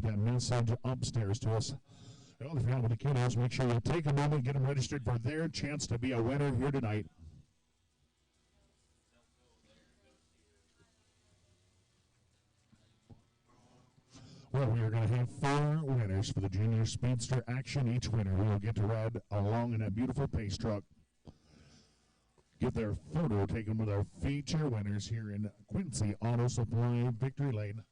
get that message upstairs to us. Well, if you're out with the kiddos, make sure you take a moment, get them registered for their chance to be a winner here tonight. Well, we are going to have 4 winners for the Junior Speedster action. Each winner will get to ride along in that beautiful pace truck. Get their photo taken with our feature winners here in Quincy Auto Supply Victory Lane.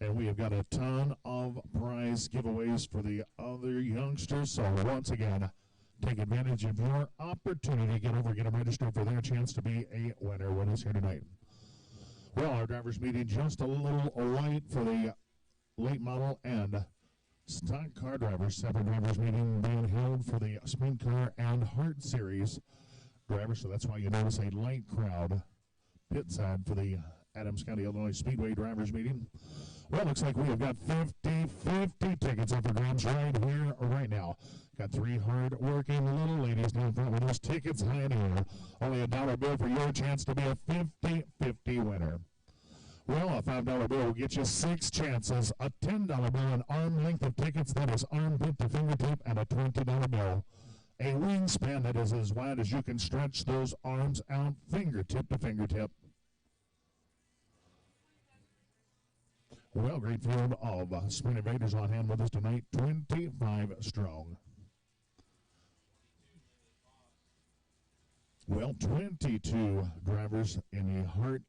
And we have got a ton of prize giveaways for the other youngsters. So once again, take advantage of your opportunity. Get over, get them registered for their chance to be a winner with us here tonight. Well, our drivers meeting just a little light for the late model and stock car drivers. Separate drivers meeting being held for the sprint car and Heart Series drivers. So that's why you notice a light crowd pit side for the Adams County, Illinois Speedway drivers meeting. Well, looks like we have got 50 tickets up for grabs right here, right now. Got 3 hard-working little ladies down front with those tickets high in the air. Only a $1 bill for your chance to be a 50-50 winner. Well, a $5 bill will get you 6 chances. A $10 bill, an arm length of tickets that is armpit to fingertip, and a $20 bill. A wingspan that is as wide as you can stretch those arms out, fingertip to fingertip. Well, great field of Sprint Invaders on hand with us tonight, 25 strong. Well, 22 drivers in the Heart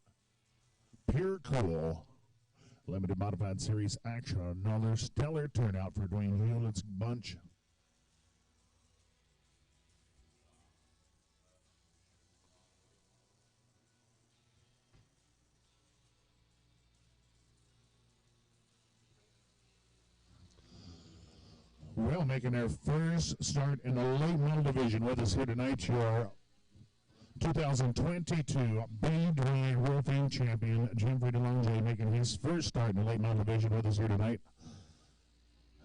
Pure Cool Limited Modified Series action. Another stellar turnout for Dwayne Hewlett's bunch. Well, making their first start in the late model division with us here tonight, your 2022 Bay Dry Roofing champion, Jeffrey DeLonge, making his first start in the late model division with us here tonight.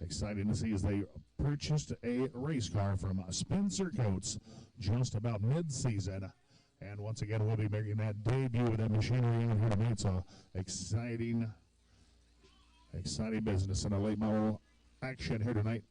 Exciting to see as they purchased a race car from Spencer Coates just about mid-season. And once again, we'll be making that debut with that machinery in here tonight. So exciting business in the late model action here tonight.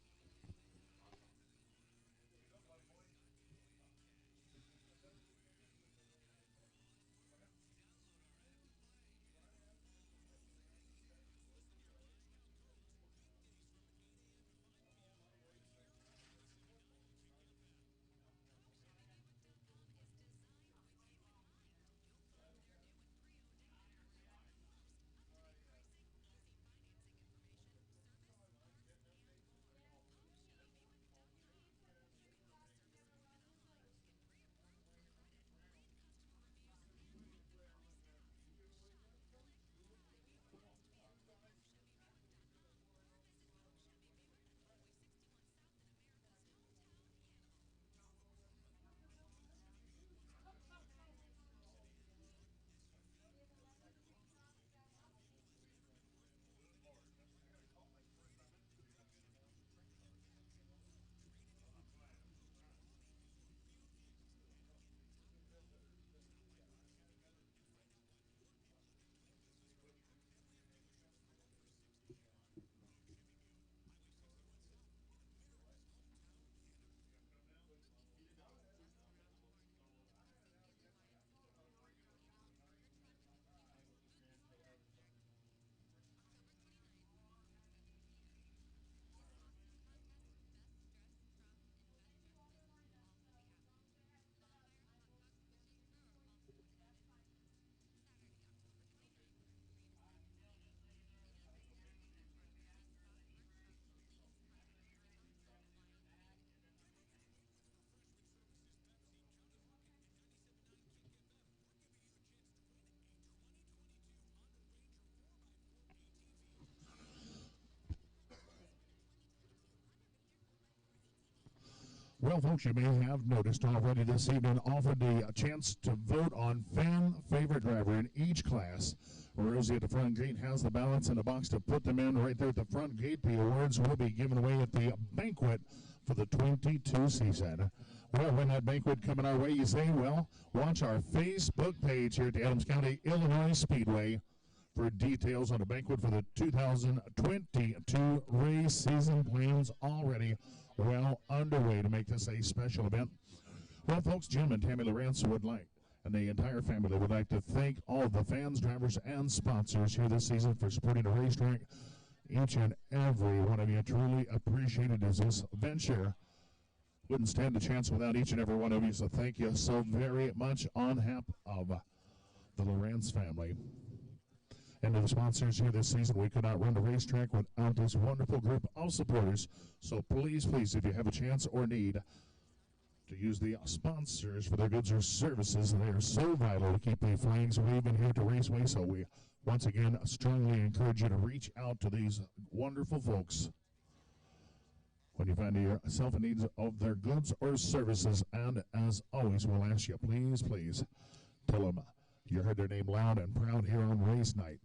Well, folks, you may have noticed already this evening offered the chance to vote on fan favorite driver in each class. Rosie at the front gate has the ballots in the box to put them in right there at the front gate. The awards will be given away at the banquet for the 22 season. Well, when that banquet coming our way, you say, well, watch our Facebook page here at the Adams County, Illinois Speedway for details on the banquet for the 2022 race season. Plans already well underway to make this a special event. Well, folks, Jim and Tammy Lawrence would like, and the entire family would like to thank all of the fans, drivers, and sponsors here this season for supporting the racetrack. Each and every one of you truly appreciated as this venture wouldn't stand a chance without each and every one of you, so thank you so very much on behalf of the Lawrence family. And to the sponsors here this season, we could not run the racetrack without this wonderful group of supporters. So please, please, if you have a chance or need to use the sponsors for their goods or services, they are so vital to keep the flags waving here at the Raceway. So we, once again, strongly encourage you to reach out to these wonderful folks when you find yourself in need of their goods or services. And as always, we'll ask you, please, please, tell them you heard their name loud and proud here on race night.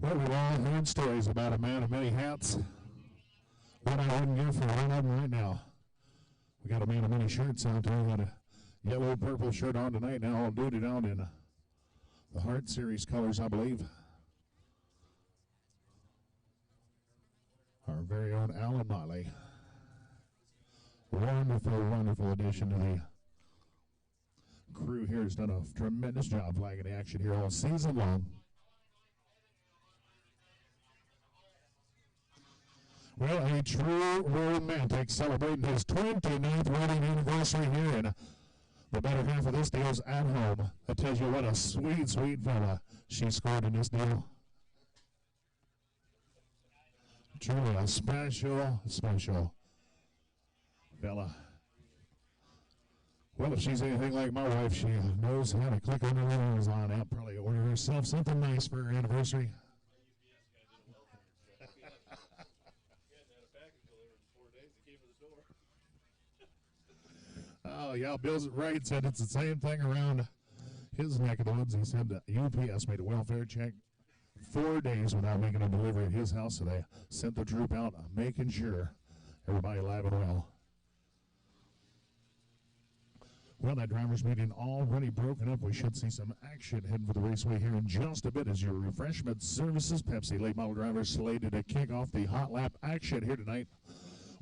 Well, we've all heard stories about a man of many hats. What I wouldn't give for one of them right now. We got a man of many shirts out there. Got a yellow purple shirt on tonight now, all duty down in the Hart Series colors, I believe. Our very own Alan Motley. Wonderful, wonderful addition to the crew here. Has done a tremendous job flagging the action here all season long. Well, a true romantic celebrating his 29th wedding anniversary here, and the better half of this deal is at home. That tells you what a sweet, sweet fella she scored in this deal. Truly a special, special fella. Well, if she's anything like my wife, she knows how to click on her Amazon app, probably order herself something nice for her anniversary. Oh, yeah, Bill's right. Said it's the same thing around his neck of the woods. He said UPS made a welfare check 4 days without making a delivery at his house today. Sent the troop out, making sure everybody alive and well. Well, that driver's meeting already broken up. We should see some action heading for the Raceway here in just a bit as your refreshment services. Pepsi late model drivers slated to kick off the hot lap action here tonight.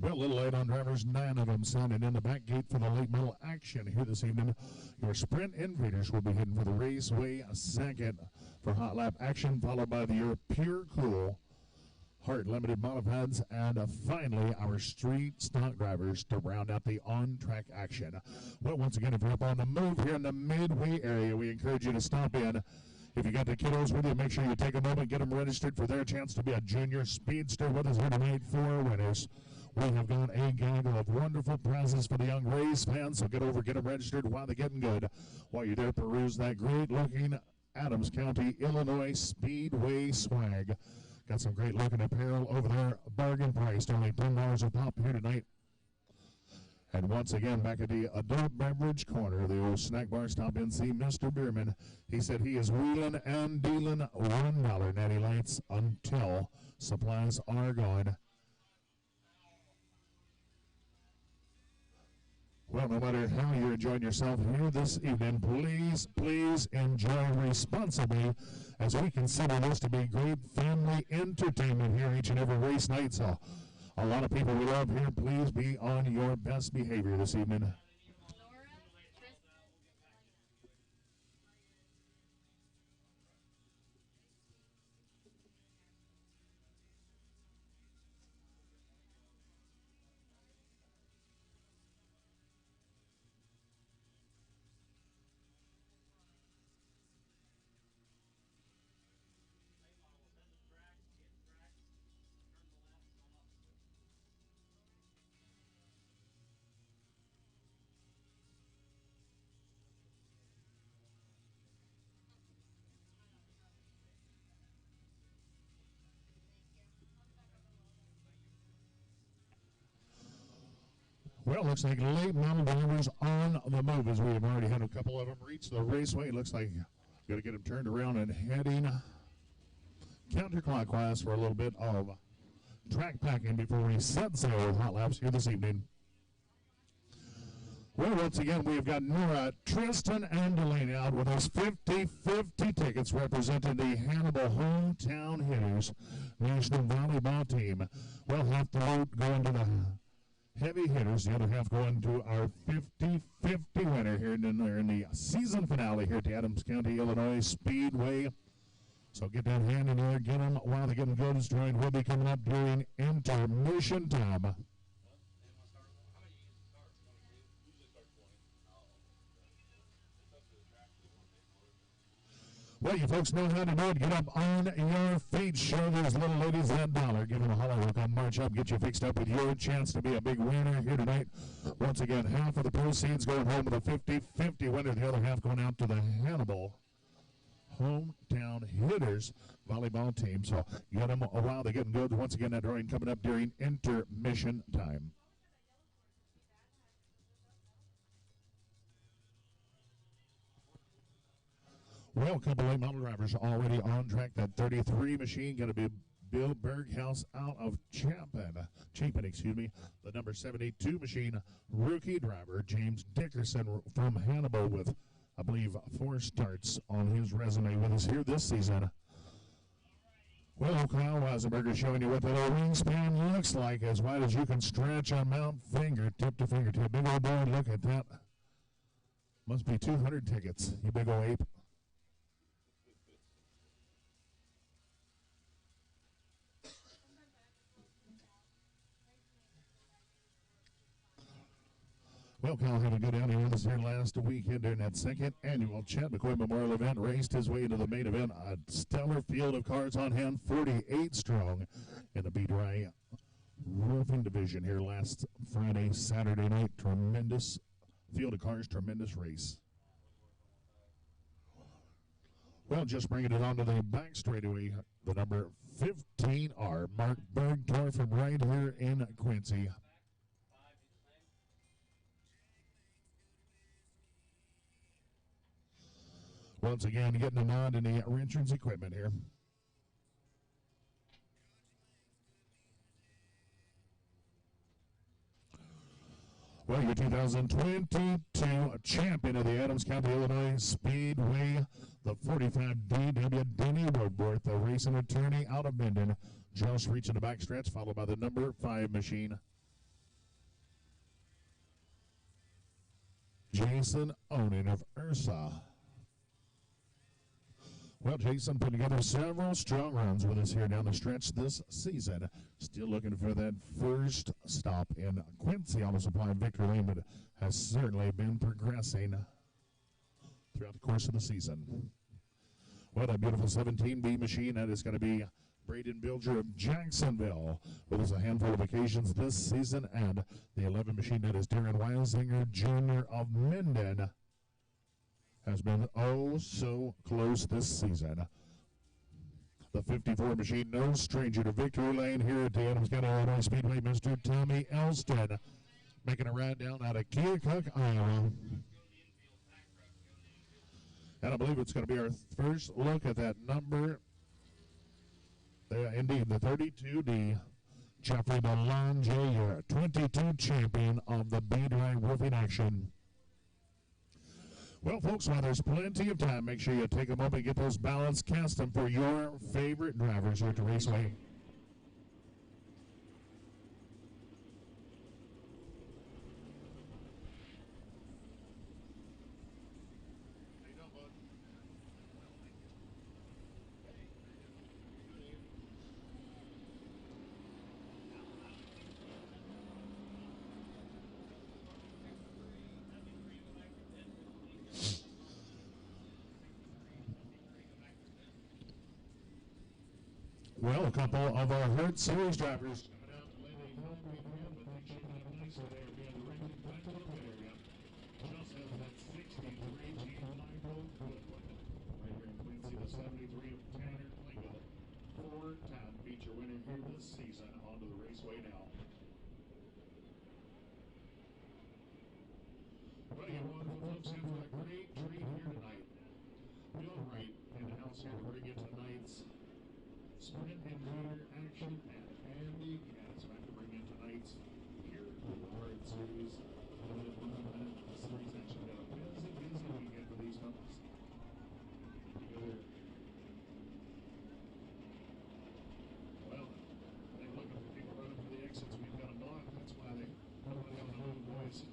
Well, a little late on drivers, 9 of them sounding in the back gate for the late model action here this evening. Your Sprint Invaders will be heading for the Raceway second for hot lap action, followed by your Pure Cool Hart Limited modifieds, and finally our street stock drivers to round out the on-track action. Well, once again, if you're up on the move here in the Midway area, we encourage you to stop in. If you got the kiddos with you, make sure you take a moment, get them registered for their chance to be a junior speedster with us here tonight. 4 winners. We have got a gaggle of wonderful prizes for the young race fans, so get over, get them registered while they're getting good. While you're there, peruse that great-looking Adams County, Illinois Speedway swag. Got some great-looking apparel over there, bargain priced, only $10 a pop here tonight. And once again, back at the adult beverage corner, the old snack bar, stop in, see Mr. Bierman. He said he is wheeling and dealing $1 natty lights until supplies are gone. Well, no matter how you're enjoying yourself here this evening, please, please enjoy responsibly as we consider this to be great family entertainment here each and every race night. So a lot of people we love here, please be on your best behavior this evening. Well, looks like late model drivers on the move, as we have already had a couple of them reach the raceway. Looks like got to get them turned around and heading counterclockwise for a little bit of track packing before we set sail with hot laps here this evening. Well, once again, we've got Nora, Tristan, and Delaney out with us 50-50 tickets representing the Hannibal Hometown Hitters National Volleyball Team. Well, half the load going to the heavy hitters, the other half going to our 50-50 winner here in the season finale here at the Adams County, Illinois Speedway. So get that hand in there, get them while they're getting good. Join will be coming up during intermission time. Well, you folks know how to do it. Get up on your feet. Show those little ladies that dollar. Give them a holler. We'll come march up, get you fixed up with your chance to be a big winner here tonight. Once again, half of the proceeds going home with a 50-50 winner. The other half going out to the Hannibal Hometown Hitters volleyball team. So get them a while. They're getting good. Once again, that drawing coming up during intermission time. Well, a couple late model drivers already on track. That 33 machine going to be Bill Berghaus out of Chapin, excuse me. The number 72 machine rookie driver James Dickerson from Hannibal with, I believe, 4 starts on his resume with us here this season. Well, Kyle Weisenberger showing you what that old wingspan looks like, as wide as you can stretch on Mount fingertip to fingertip. Big old boy, look at that. Must be 200 tickets, you big old ape. Well, Kyle had a good outing with us here last weekend during that second annual Chad McCoy Memorial event. Raced his way into the main event. A stellar field of cars on hand, 48 strong in the B-Dry roofing division here last Friday, Saturday night. Tremendous field of cars, tremendous race. Well, just bringing it onto the back straightaway, the number 15R, Mark Bergdorf from right here in Quincy. Once again, getting them on in the entrance equipment here. Well, your 2022 champion of the Adams County, Illinois Speedway, the 45DW Denny Woodworth, the racing attorney out of Minden, just reaching the backstretch, followed by the number 5 machine, Jason Onin of Ursa. Well, Jason put together several strong runs with us here down the stretch this season. Still looking for that first stop in Quincy on the supply victory lane, but has certainly been progressing throughout the course of the season. What a beautiful 17B machine. That is going to be Braden Bilger of Jacksonville with us a handful of occasions this season, and the 11 machine that is Darren Weisinger Jr. of Minden has been oh so close this season. The 54 machine, no stranger to victory lane here at the Adams County, Illinois Speedway, Mr. Tommy Elston, making a ride down out of Keokuk, Iowa. And I believe it's going to be our first look at that number. Indeed, the 32D, Jeffrey Belanger, your 22 champion of the B-Dry roofing action. Well, folks, while there's plenty of time, make sure you take a moment and get those ballots, cast them for your favorite drivers here at the Raceway. Well, a couple of our Hurt Series drivers coming out to lay the concrete ground, but they're checking out nice so they're being directed back to the pit area. Just has that 63 Jeep Micro Crew equipment. Right here in Quincy, the 73 of Tanner Klingel. 4-time feature winner here this season onto the Raceway now. Well, you wonderful folks have a great treat here tonight. Bill Wright in the house here to bring you tonight's Sprint Invader action, and Andy Katz back to bring you tonight's Pure Reward Series. Limited one-minute series action. Got a busy weekend for these companies. Well, they're looking for people running for the exits. We've got a block. That's why they don't want to have the Golden Boys.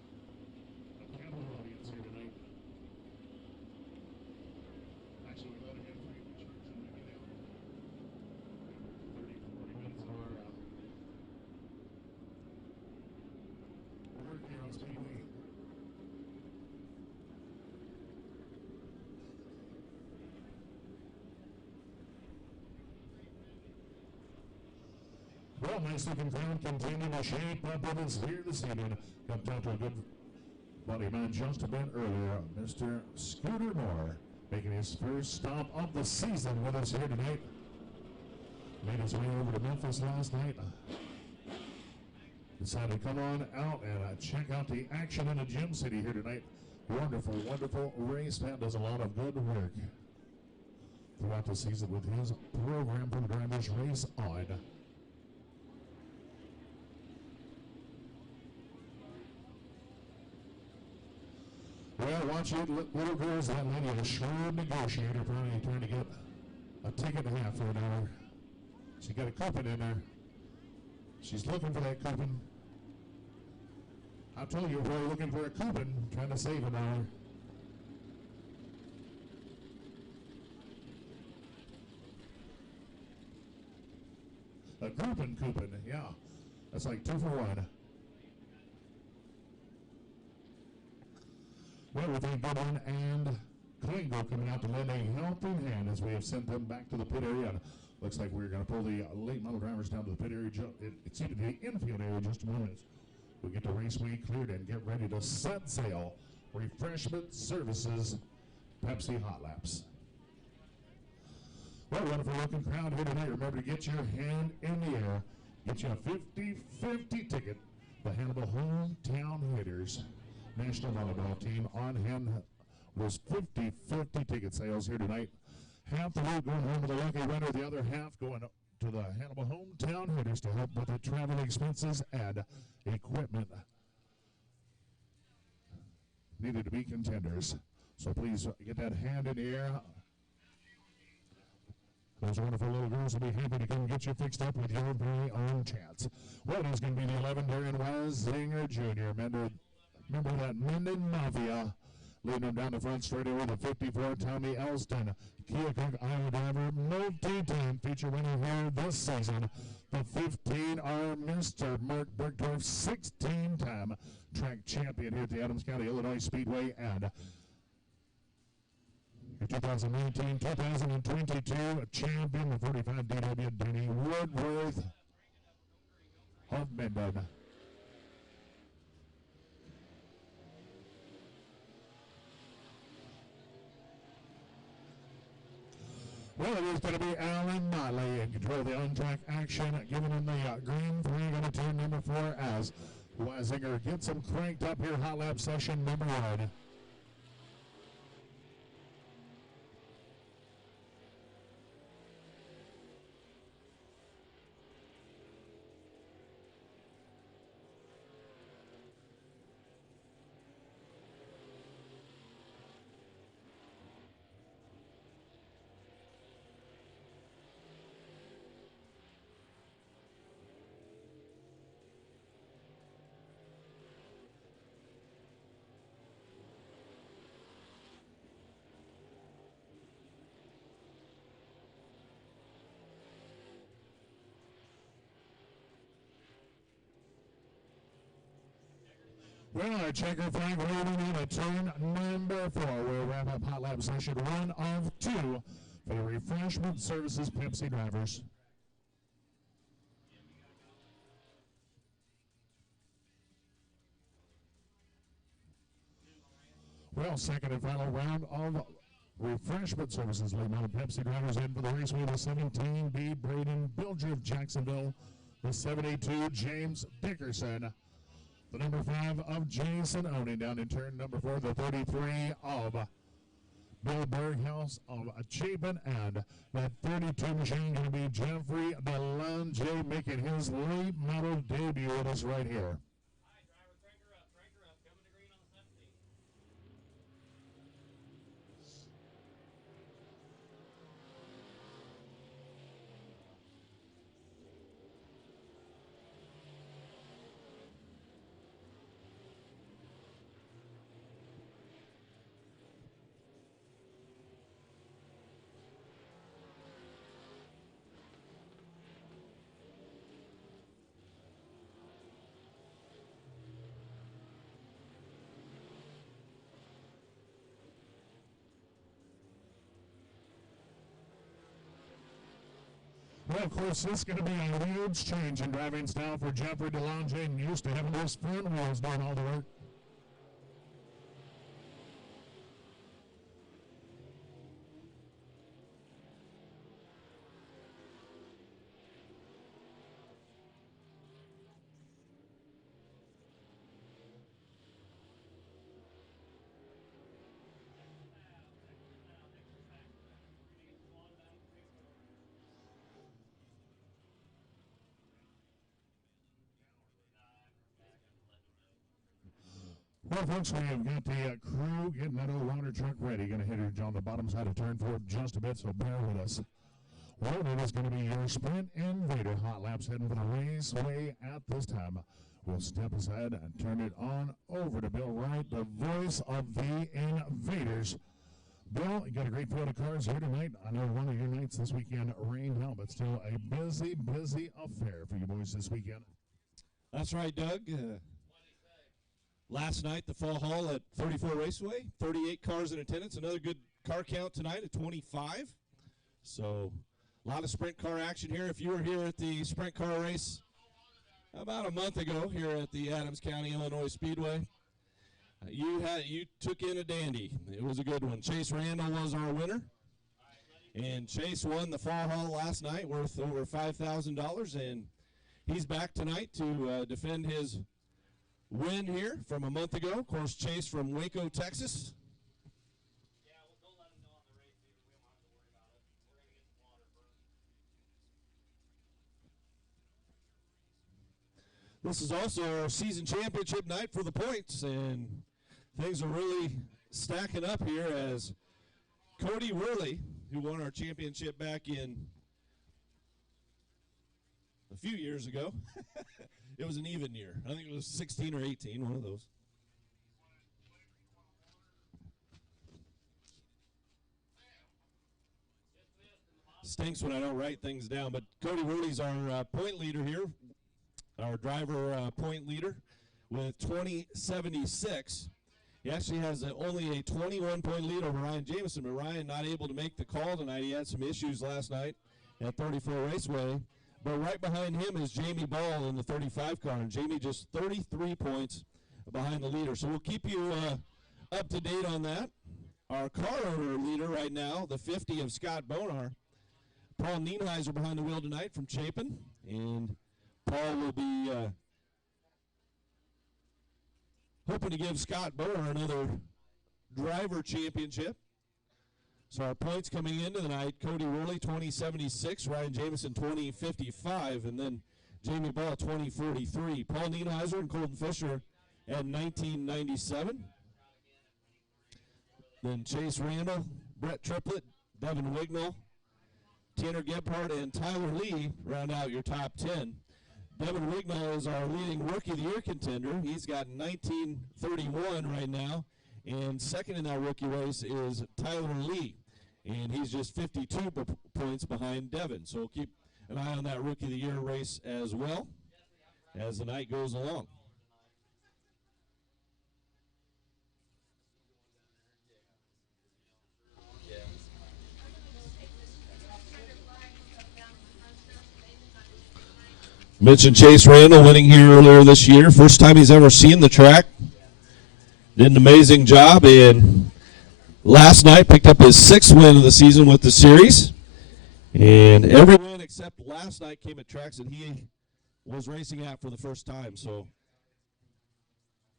A capital audience here tonight. Actually, we let them in free of charge and we get out 30 to 40 minutes of our work here on Speedway. Well, nice looking crowd continuing to shape up with us here this evening. Got to talk to a good buddy of mine just a bit earlier, Mr. Scooter Moore, making his first stop of the season with us here tonight. Made his way over to Memphis last night. Decided to come on out and check out the action in the Gym City here tonight. Wonderful, wonderful race. Matt does a lot of good work throughout the season with his program from Drivers Race On. Well, watch it, little girls, that lady, a shrewd negotiator, probably trying to get a ticket and a half for an hour. She got a coupon in there. She's looking for that coupon. I told you, we're looking for a coupon, trying to save an hour. A coupon, yeah. That's like 2 for 1. Well, we thank Goodwin and Klingo coming out to lend a helping hand as we have sent them back to the pit area. Looks like we're going to pull the late model drivers down to the pit area. It's into the infield area in just a moment. We'll get the raceway cleared and get ready to set sail. Refreshment Services, Pepsi Hot Laps. Well, wonderful looking crowd here tonight. Remember to get your hand in the air. Get you a 50-50 ticket. The Hannibal Hometown Hitters National Volleyball Team on hand was 50-50 ticket sales here tonight. Half the load going home with the lucky winner, the other half going to the Hannibal Hometown Hitters to help with the travel expenses and equipment needed to be contenders. So please get that hand in the air. Those wonderful little girls will be happy to come get you fixed up with your very own chance. Well, it is going to be the 11, Darren Wazinger Jr. Remember that Minden Mafia leading them down the front straight away. The 54, Tommy Elston, Keokuk Iowa driver, multi-time feature winner here this season. The 15 are Mr. Mark Bergdorf, 16-time track champion here at the Adams County, Illinois Speedway, and your 2019-2022 champion, the 45 DW, Danny Woodworth of Minden. Well, it is going to be Alan Motley in control of the on-track action, giving him the green flag on the turn number 4 as Wazinger gets him cranked up here, hot lap session number 1. Well, our checker flag rolling on a turn number 4. We'll wrap up hot lap session 1 of 2 for the Refreshment Services Pepsi drivers. Well, second and final round of Refreshment Services late model Pepsi drivers in for the raceway. The 17B Braden Bilger of Jacksonville, the 72 James Dickerson The number 5 of Jason Oning down in turn number 4. The 33 of Bill Berghaus of Chapin, and that 32 machine going to be Jeffrey DeLonge making his late model debut with us right here. Well, of course, this is going to be a huge change in driving style for Jeffrey DeLonge, used to having those front wheels doing all the work. Well, folks, we have got the crew getting that old water truck ready. Going to hit it on the bottom side of turn 4 just a bit, so bear with us. Well, it is going to be your Sprint Invader hot laps heading for the raceway at this time. We'll step aside and turn it on over to Bill Wright, the voice of the Invaders. Bill, you got a great field of cars here tonight. I know one of your nights this weekend rained out, but still a busy, busy affair for you boys this weekend. That's right, Doug. Last night, the Fall Hall at 34 Raceway, 38 cars in attendance. Another good car count tonight at 25. So, a lot of sprint car action here. If you were here at the sprint car race about a month ago here at the Adams County, Illinois Speedway, you took in a dandy. It was a good one. Chase Randall was our winner. And Chase won the Fall Hall last night, worth over $5,000. And he's back tonight to defend his win here from a month ago. Of course, Chase from Waco, Texas. Yeah, well, don't let him know on the race, dude. We don't have to worry about it. We're going to get some water first. This is also our season championship night for the points, and things are really stacking up here as Cody Worley, who won our championship back in a few years ago. It was an even year. I think it was 16 or 18, one of those. Stinks when I don't write things down, but Cody Worley's our point leader here, our driver point leader with 2076. He actually has only a 21-point lead over Ryan Jamison, but Ryan not able to make the call tonight. He had some issues last night at 34 Raceway. But right behind him is Jamie Ball in the 35 car, and Jamie just 33 points behind the leader. So we'll keep you up to date on that. Our car owner leader right now, the 50 of Scott Bonar, Paul Nienheiser behind the wheel tonight from Chapin, and Paul will be hoping to give Scott Bonar another driver championship. So our points coming into the night, Cody Worley, 2076, Ryan Jamison, 2055, and then Jamie Ball, 2043. Paul Nienheiser and Colton Fisher at 1997. Then Chase Randall, Brett Triplett, Devin Wignall, Tanner Gebhardt, and Tyler Lee round out your top 10. Devin Wignall is our leading Rookie of the Year contender. He's got 1931 right now. And second in that rookie race is Tyler Lee, and he's just 52 points behind Devin. So we'll keep an eye on that Rookie of the Year race as well as the night goes along. Mentioned Chase Randall winning here earlier this year. First time he's ever seen the track. Did an amazing job, and last night picked up his 6th win of the season with the series. And every win except last night came at tracks that he was racing at for the first time. So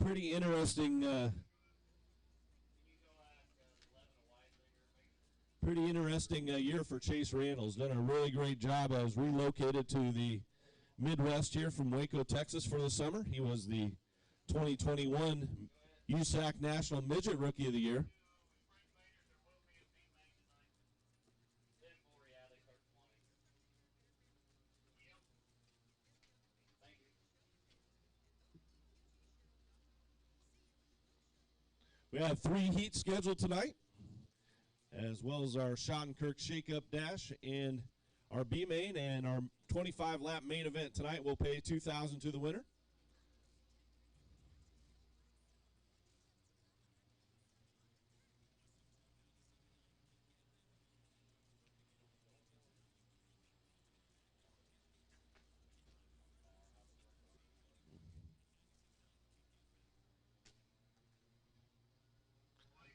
pretty interesting. Pretty interesting year for Chase Randall's. Done a really great job. I was relocated to the Midwest here from Waco, Texas for the summer. He was the 2021 USAC National Midget Rookie of the Year. We have 3 heats scheduled tonight, as well as our Schottenkirk Shake-Up Dash and our B-Main, and our 25-lap main event tonight will pay $2,000 to the winner.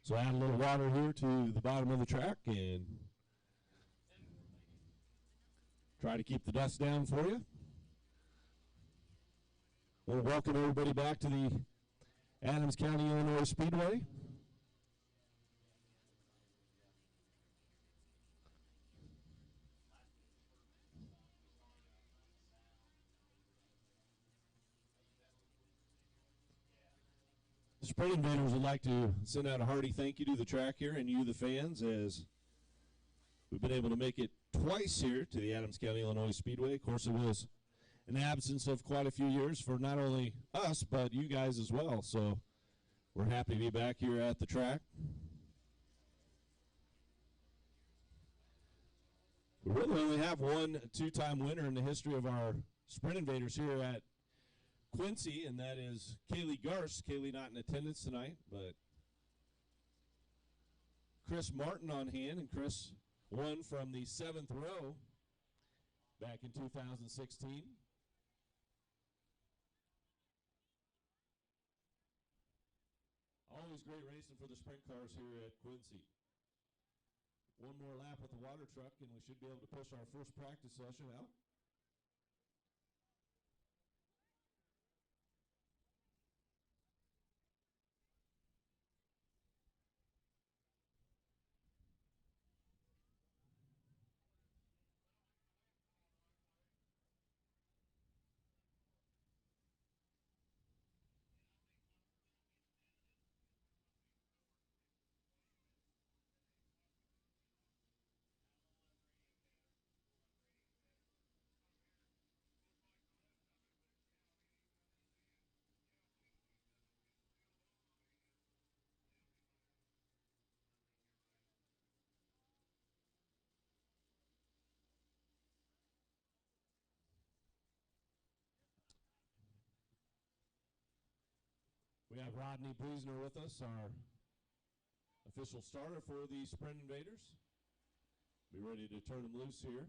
So add a little water here to the bottom of the track and try to keep the dust down for you. We'll welcome everybody back to the Adams County, Illinois Speedway. The Sprint Invaders would like to send out a hearty thank you to the track here and you, the fans, as we've been able to make it twice here to the Adams County, Illinois Speedway. Of course, it was an absence of quite a few years for not only us, but you guys as well. So we're happy to be back here at the track. We really only have one 2-time winner in the history of our Sprint Invaders here at Quincy, and that is Kaylee Garst. Kaylee not in attendance tonight, but Chris Martin on hand, and Chris won from the 7th row back in 2016. Always great racing for the sprint cars here at Quincy. One more lap with the water truck, and we should be able to push our first practice session out. We have Rodney Bleasner with us, our official starter for the Sprint Invaders. Be ready to turn them loose here.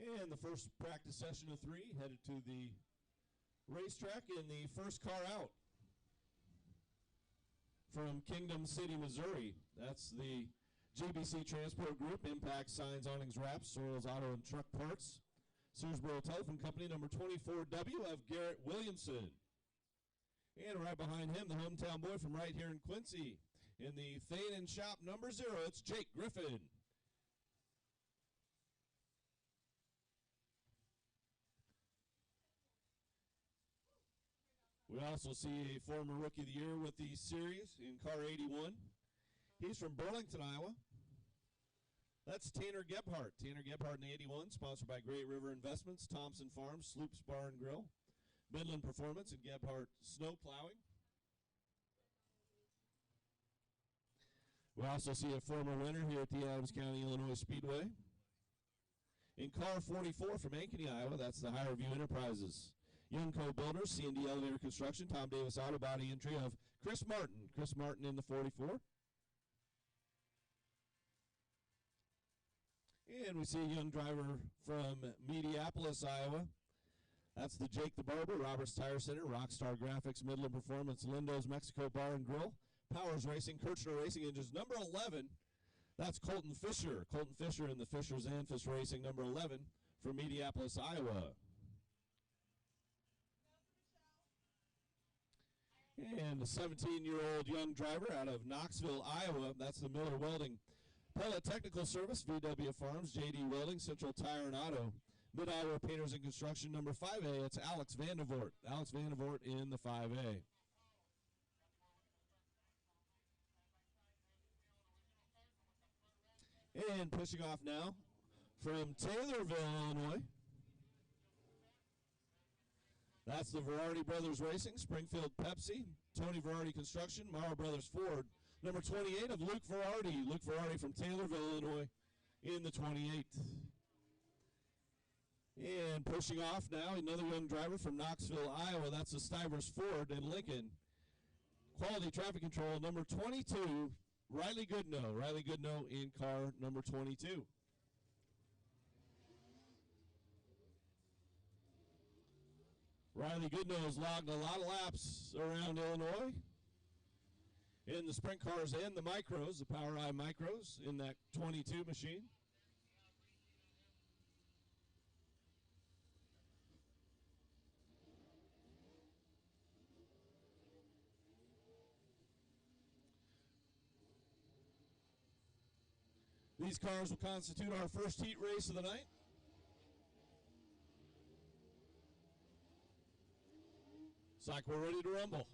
And the first practice session of 3 headed to the racetrack in the first car out from Kingdom City, Missouri. That's the GBC Transport Group, Impact Signs, Awnings, Wraps, Soils Auto and Truck Parts, Searsboro Telephone Company, number 24W of Garrett Williamson. And right behind him, the hometown boy from right here in Quincy, in the Thane and Shop number 0, it's Jake Griffin. We also see a former Rookie of the Year with the series in car 81. He's from Burlington, Iowa. That's Tanner Gebhardt. Tanner Gebhardt in the 81, sponsored by Great River Investments, Thompson Farms, Sloops Bar and Grill, Midland Performance, and Gebhardt Snow Plowing. We also see a former winner here at the Adams County, Illinois Speedway. In car 44 from Ankeny, Iowa, that's the Higher View Enterprises. Young Co Builders, C&D Elevator Construction, Tom Davis Auto Body Entry of Chris Martin in the 44. And we see a young driver from Mediapolis, Iowa. That's the Jake the Barber, Roberts Tire Center, Rockstar Graphics, Midland Performance, Lindo's Mexico Bar and Grill, Powers Racing, Kirchner Racing Engines. Number 11, that's Colton Fisher. Colton Fisher in the Fisher Zanfis Racing, number 11 from Mediapolis, Iowa. And a 17-year-old young driver out of Knoxville, Iowa. That's the Miller Welding Pellet Technical Service, VW Farms, JD Welding, Central Tire and Auto, Mid-Iowa Painters and Construction, number 5A. It's Alex Vandevort. Alex Vandevort in the 5A. And pushing off now from Taylorville, Illinois. That's the Verardi Brothers Racing, Springfield Pepsi, Tony Verardi Construction, Morrow Brothers Ford. Number 28 of Luke Verardi. Luke Verardi from Taylorville, Illinois in the 28. And pushing off now, another young driver from Knoxville, Iowa. That's the Stivers Ford and Lincoln. Quality Traffic Control, number 22, Riley Goodnow. Riley Goodnow in car number 22. Riley Goodnow has logged a lot of laps around Illinois in the sprint cars and the micros, the Power Eye micros in that 22 machine. These cars will constitute our first heat race of the night. It's like we're ready to rumble.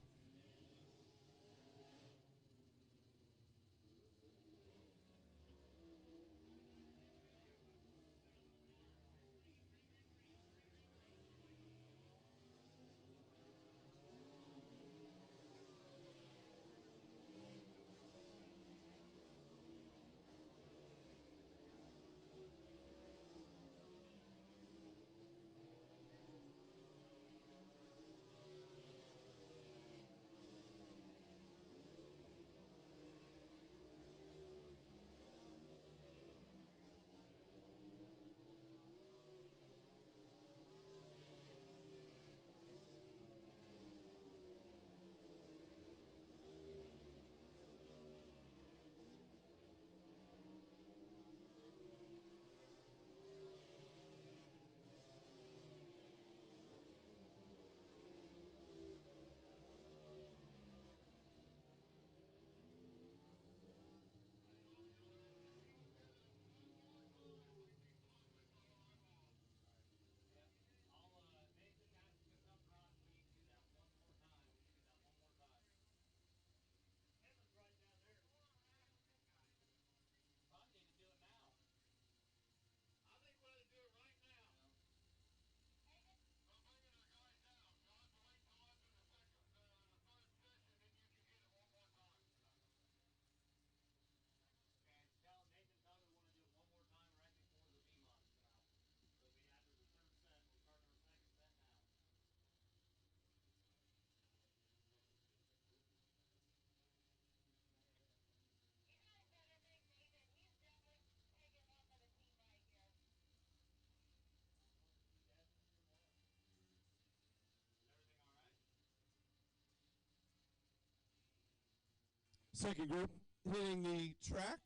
Second group hitting the track.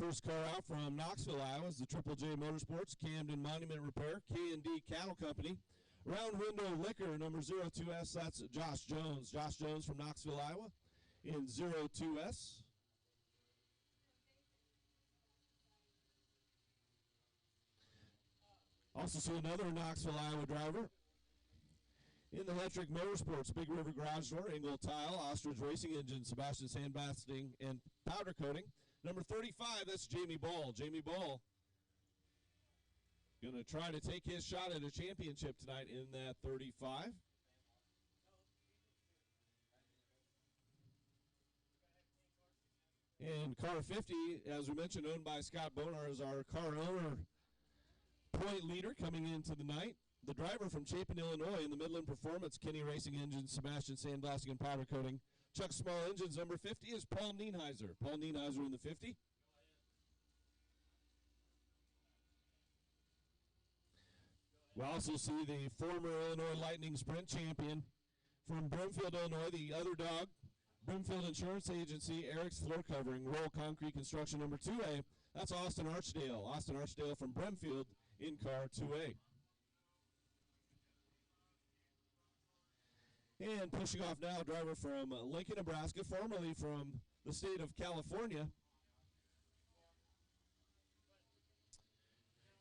First car out from Knoxville, Iowa is the Triple J Motorsports, Camden Monument Repair, K&D Cattle Company, Round Window Liquor, number 02S, that's Josh Jones. Josh Jones from Knoxville, Iowa in 02S. Also see another Knoxville, Iowa driver in the Hetrick Motorsports, Big River Garage Door, Engel Tile, Ostrich Racing Engine, Sebastian Sandblasting and Powder Coating. Number 35, that's Jamie Ball. Jamie Ball going to try to take his shot at a championship tonight in that 35. And car 50, as we mentioned, owned by Scott Bonar, is our car owner point leader coming into the night. the driver from Chapin, Illinois in the Midland Performance, Kenny Racing Engines, Sebastian Sandblasting and Powder Coating, Chuck Small Engines, number 50 is Paul Nienheiser. Paul Nienheiser in the 50. We'll also see the former Illinois Lightning Sprint champion from Broomfield, Illinois, the other dog, Broomfield Insurance Agency, Eric's Floor Covering, Roll Concrete Construction number 2A. That's Austin Archdale. Austin Archdale from Broomfield in car 2A. And pushing off now, driver from Lincoln, Nebraska, formerly from the state of California.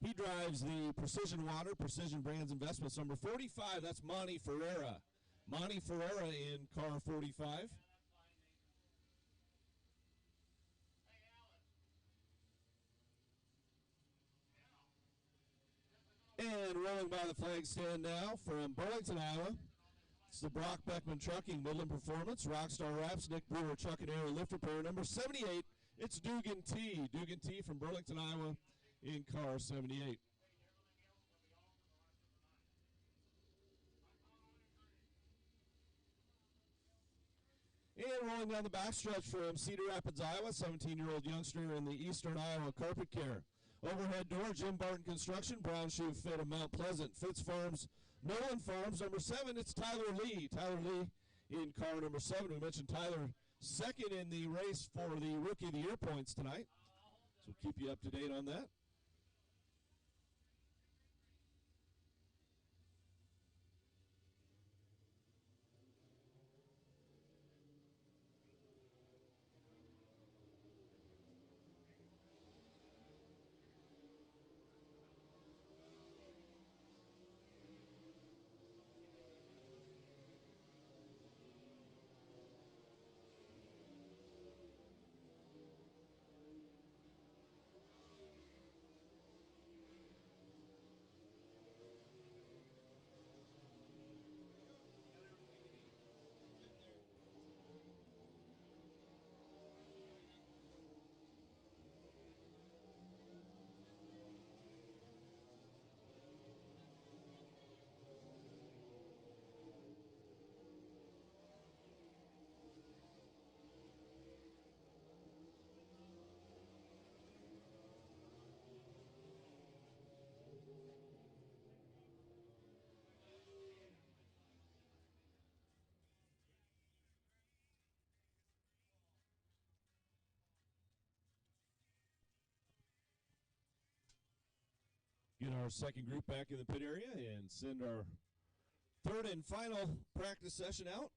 He drives the Precision Water, Precision Brands Investments, number 45. That's Monty Ferreira. Monty Ferreira in car 45. And rolling by the flag stand now from Burlington, Iowa. It's the Brock Beckman Trucking, Midland Performance, Rockstar Wraps, Nick Brewer Truck and Air Lift Repair, number 78. It's Dugan T. Dugan T from Burlington, Iowa in car 78. And rolling down the backstretch from Cedar Rapids, Iowa, 17-year-old youngster in the Eastern Iowa Carpet Care. Overhead door, Jim Barton Construction, Brown Shoe Fit of Mount Pleasant, Fitz Farms, Nolan Farms, number 7, it's Tyler Lee. Tyler Lee in car number 7. We mentioned Tyler second in the race for the Rookie of the Year points tonight. So we'll keep you up to date on that. Get our second group back in the pit area and send our third and final practice session out.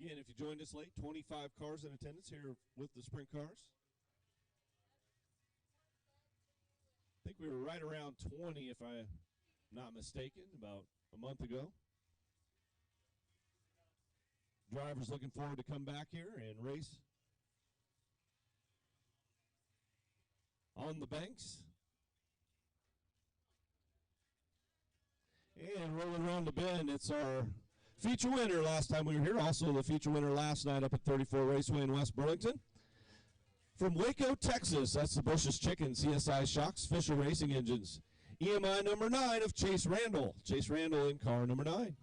Again, if you joined us late, 25 cars in attendance here with the sprint cars. I think we were right around 20, if I'm not mistaken, about a month ago. Drivers looking forward to come back here and race on the banks. And rolling around the bend, it's our feature winner last time we were here. Also the feature winner last night up at 34 Raceway in West Burlington. From Waco, Texas, that's the Bush's Chicken, CSI Shocks, Fisher Racing Engines. EMI number 9 of Chase Randall. Chase Randall in car number 9.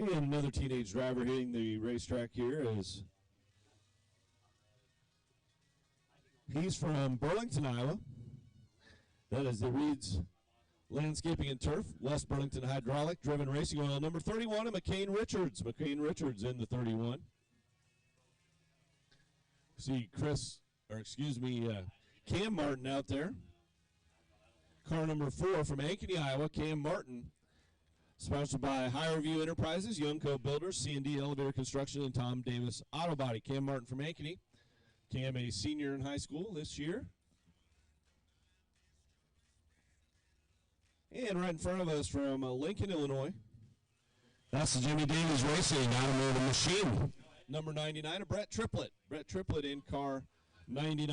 And another teenage driver hitting the racetrack here is, he's from Burlington, Iowa. That is the Reed's Landscaping and Turf, West Burlington Hydraulic, driven racing oil, number 31, and McCain Richards. McCain Richards in the 31. See Cam Martin out there. Car number 4 from Ankeny, Iowa, Cam Martin. Sponsored by Higher View Enterprises, Youngco Builders, C&D Elevator Construction, and Tom Davis Auto Body. Cam Martin from Ankeny. Cam, a senior in high school this year. And right in front of us from Lincoln, Illinois, that's the Jimmy Davies Racing Automotive Machine. Number 99, a Brett Triplett. Brett Triplett in car 99. We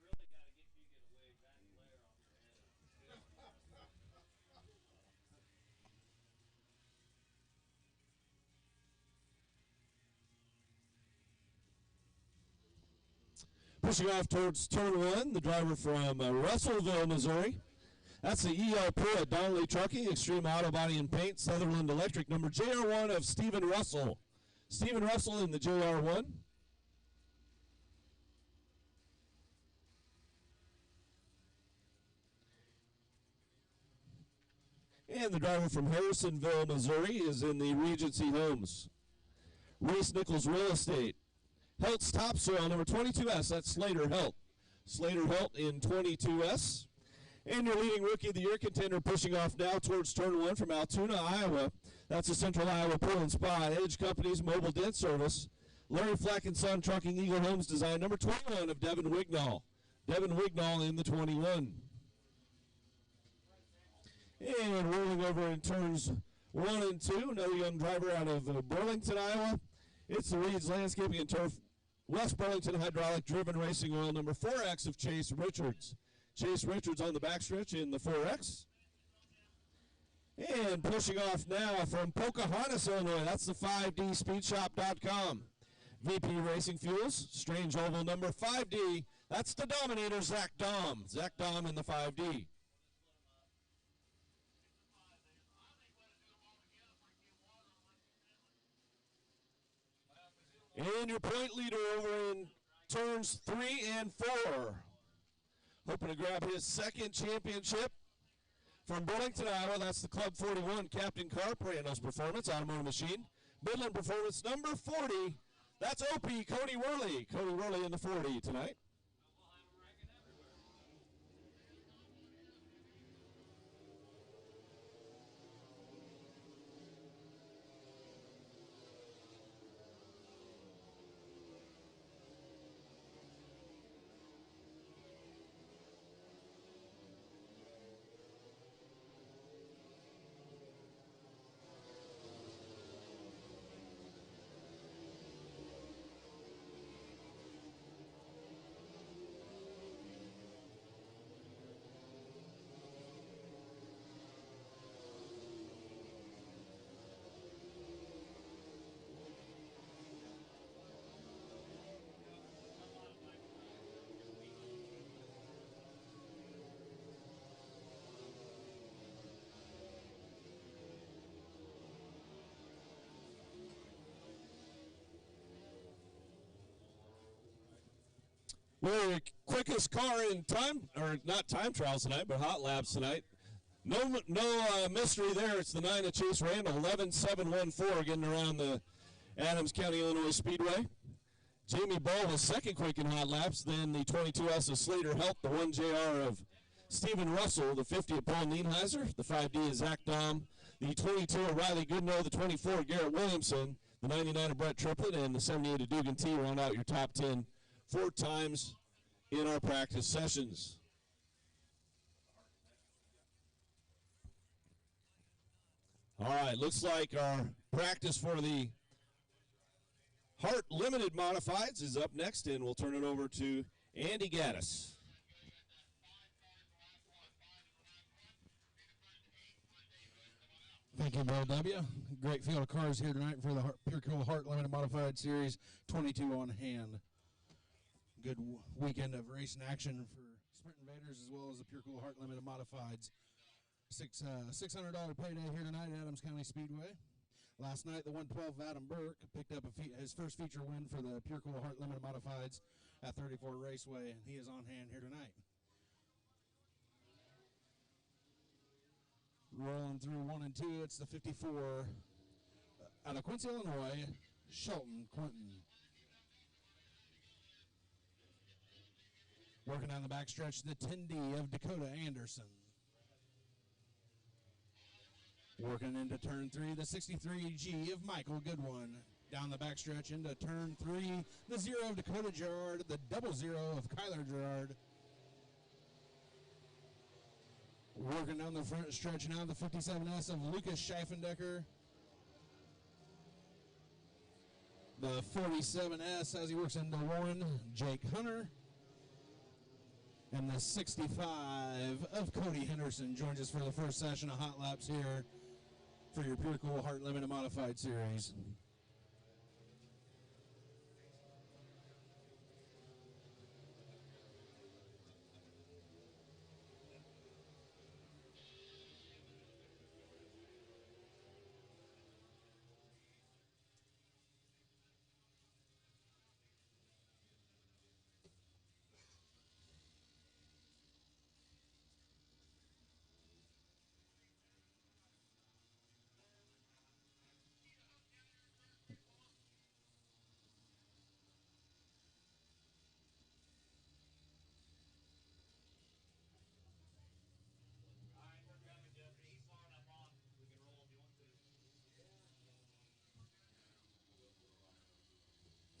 really got to get you get away that glare off your head. Pushing off towards turn one, the driver from Russellville, Missouri. That's the EL Pro at Donnelly Trucking, Extreme Auto Body and Paint, Sutherland Electric, number JR1 of Stephen Russell. Stephen Russell in the JR1. And the driver from Harrisonville, Missouri is in the Regency Homes. Reese Nichols Real Estate. Helt's Topsoil, number 22S, that's Slater Helt. Slater Helt in 22S. And your leading Rookie of the Year contender pushing off now towards turn one from Altoona, Iowa. That's the Central Iowa Pool and Spa, Edge Company's Mobile Dent Service. Larry Flack and Son Trucking, Eagle Homes Design, number 21 of Devin Wignall. Devin Wignall in the 21. And rolling over in turns 1 and 2, another young driver out of Burlington, Iowa. It's the Reeds Landscaping and Turf, West Burlington Hydraulic Driven Racing Oil, number 4X of Chase Richards. Chase Richards on the backstretch in the 4X. And pushing off now from Pocahontas, Illinois, that's the 5DSpeedshop.com. VP Racing Fuels, Strange Oval number 5D. That's the Dominator, Zach Dom. Zach Dom in the 5D. And your point leader over in turns 3 and 4. Hoping to grab his second championship from Burlington, Iowa. That's the Club 41, Captain Carp, Randall's Performance, Automotive Machine. Midland Performance, number 40. That's OP, Cody Worley. Cody Worley in the 40 tonight. Well, the quickest car in time, or not time trials tonight, but hot laps tonight. No mystery there. It's the 9 of Chase Randall, 11.714, getting around the Adams County, Illinois Speedway. Jamie Ball was second quick in hot laps. Then the 22S of Slater Helt, the 1JR of Stephen Russell, the 50 of Paul Nienheiser, the 5D of Zach Dom, the 22 of Riley Goodnow, the 24 of Garrett Williamson, the 99 of Brett Triplett, and the 78 of Dugan T round out your top 10 4 times in our practice sessions. All right, looks like our practice for the Hart Limited Modifieds is up next, and we'll turn it over to Andy Gaddis. Thank you, Bill W. Great field of cars here tonight for the Pure Cool Hart Limited Modified Series, 22 on hand. Good weekend of racing action for Sprint Invaders as well as the Pure Cool Hart Limited Modifieds. $600 payday here tonight at Adams County Speedway. Last night, the 112 Adam Burke picked up his first feature win for the Pure Cool Hart Limited Modifieds at 34 Raceway, and he is on hand here tonight. Rolling through 1 and 2, it's the 54 out of Quincy, Illinois, Shelton Quinton. Working on the backstretch, the 10D of Dakota Anderson. Working into turn 3, the 63G of Michael Goodwin. Down the backstretch into turn 3, the 0 of Dakota Gerard, the 00 of Kyler Gerard. Working down the front stretch now, the 57S of Lucas Scheifendecker. The 47S as he works into one, Jake Hunter. And the 65 of Cody Henderson joins us for the first session of Hot Laps here for your Pure Cool Heart Limited Modified Series.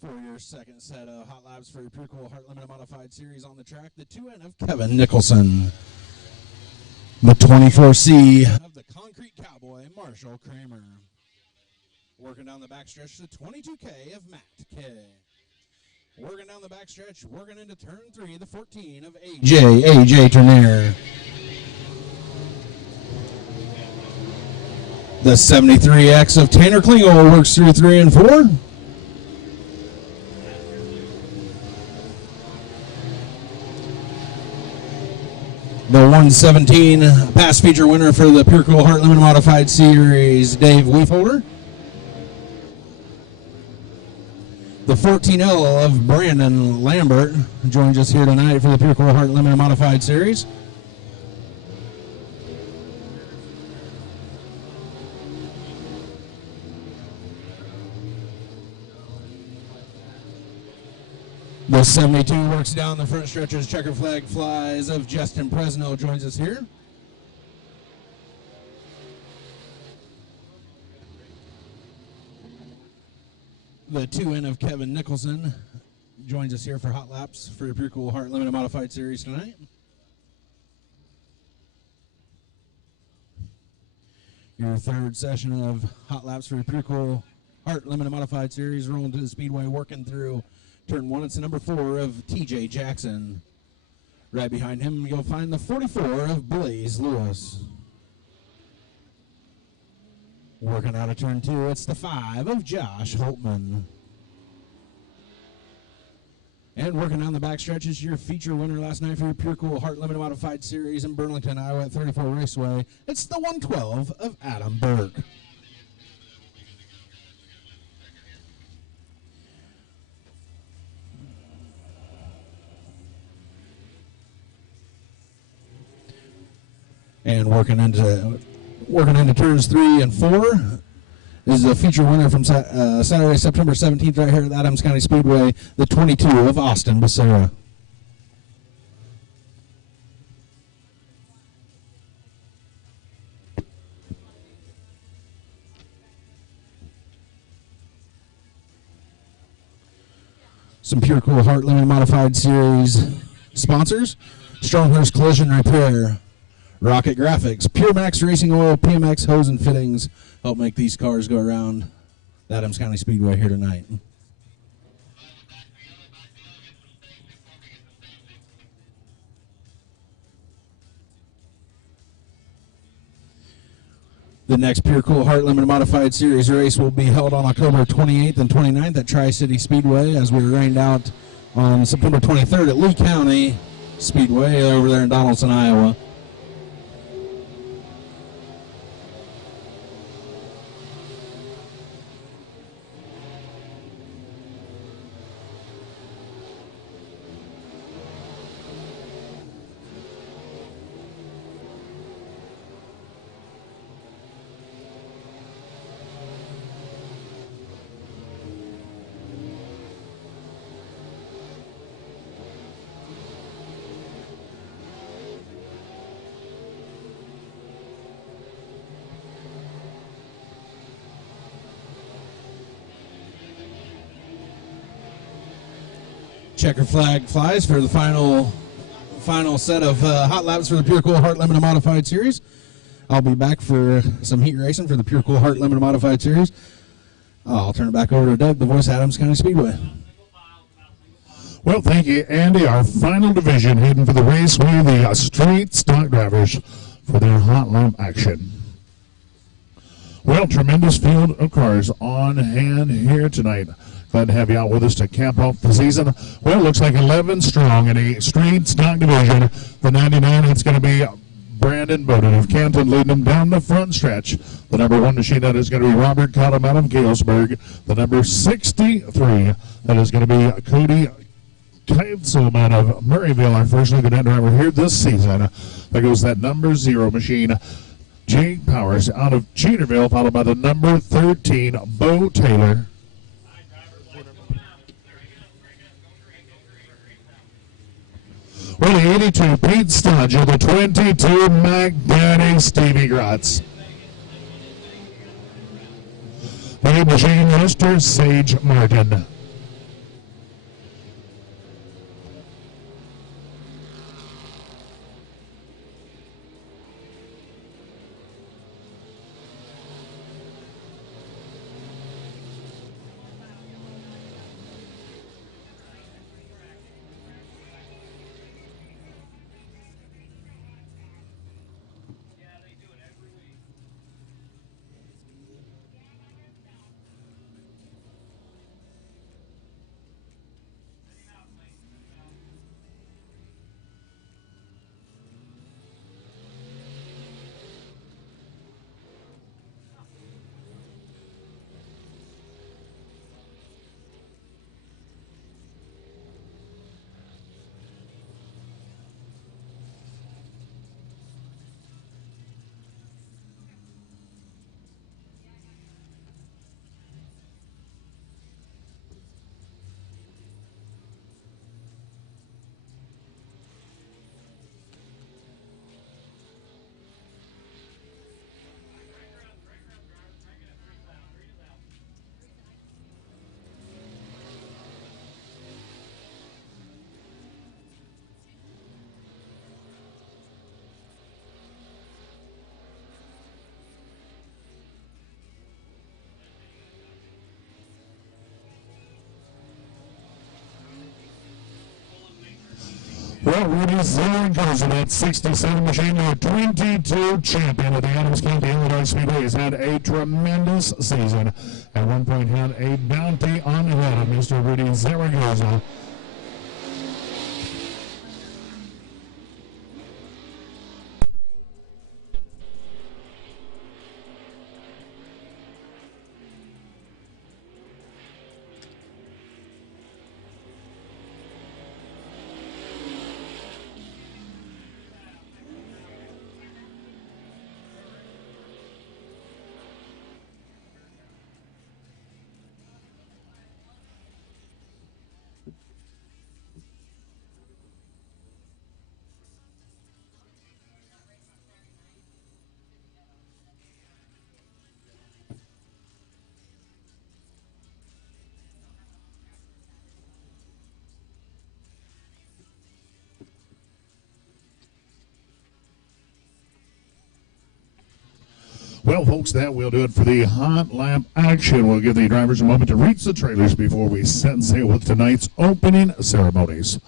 For your second set of Hot Laps for your Pure Cool Heart Limited Modified Series on the track, the 2N of Kevin Nicholson. The 24C of the Concrete Cowboy, Marshall Kramer. Working down the backstretch, the 22K of Matt K. Working down the backstretch, working into turn 3, the 14 of AJ Turner. The 73X of Tanner Klingel works through 3 and 4. The 117 pass feature winner for the Pure Cool Heart Limited Modified Series, Dave Weefholder. The 14L of Brandon Lambert joins us here tonight for the Pure Cool Heart Limited Modified Series. The 72 works down the front stretches, checker flag flies of Justin Presnell joins us here. The 2N of Kevin Nicholson joins us here for Hot Laps for your Pure Cool Heart Limited Modified Series tonight. Your third session of Hot Laps for your Pure Cool Heart Limited Modified Series, rolling to the Speedway, working through turn 1. It's the number 4 of TJ Jackson. Right behind him, you'll find the 44 of Blaze Lewis. Working out of turn 2, it's the 5 of Josh Holtman. And working down the backstretch is your feature winner last night for your Pure Cool Heart Limited Modified Series in Burlington, Iowa at 34 Raceway. It's the 112 of Adam Burke. And working into turns 3 and 4 is the feature winner from Saturday, September 17th, right here at Adams County Speedway, the 22 of Austin Becerra. Some Pure Cool Heart Limited Modified Series sponsors: Stronghurst Collision Repair, Rocket Graphics, Pure Max Racing Oil, PMX Hose and Fittings help make these cars go around the Adams County Speedway here tonight. The next Pure Cool Heart Limited Modified Series race will be held on October 28th and 29th at Tri-City Speedway, as we were rained out on September 23rd at Lee County Speedway over there in Donaldson, Iowa. Checker flag flies for the final final set of hot laps for the Pure Cool Heart Limited Modified Series. I'll be back for some heat racing for the Pure Cool Heart Limited Modified Series. I'll turn it back over to Doug, the voice of Adams County Speedway. Well, thank you, Andy. Our final division heading for the raceway, the street stock drivers for their hot lap action. Well, tremendous field of cars on hand here tonight. Glad to have you out with us to cap off the season. Well, it looks like 11 strong in a street stock division. For 99, it's going to be Brandon Bowden of Canton leading them down the front stretch. The number 1 machine, that is going to be Robert Cottom out of Galesburg. The number 63, that is going to be Cody Keitzelman of Murrayville, our first lieutenant driver here this season. There goes that number 0 machine, Jake Powers out of Cheaterville, followed by the number 13, Bo Taylor. Well, the 82, Pete Stodge, of the 22, Mac Daddy, Stevie Grotz. The machine, Mr. Sage Martin. Well, Rudy Zimmer goes with that 67 machine, the 22 champion of the Adams County Illinois Speedway. Has had a tremendous season. At one point had a bounty on the head of Mr. Rudy Zaragoza. Well, folks, that will do it for the hot lap action. We'll give the drivers a moment to reach the trailers before we set sail with tonight's opening ceremonies.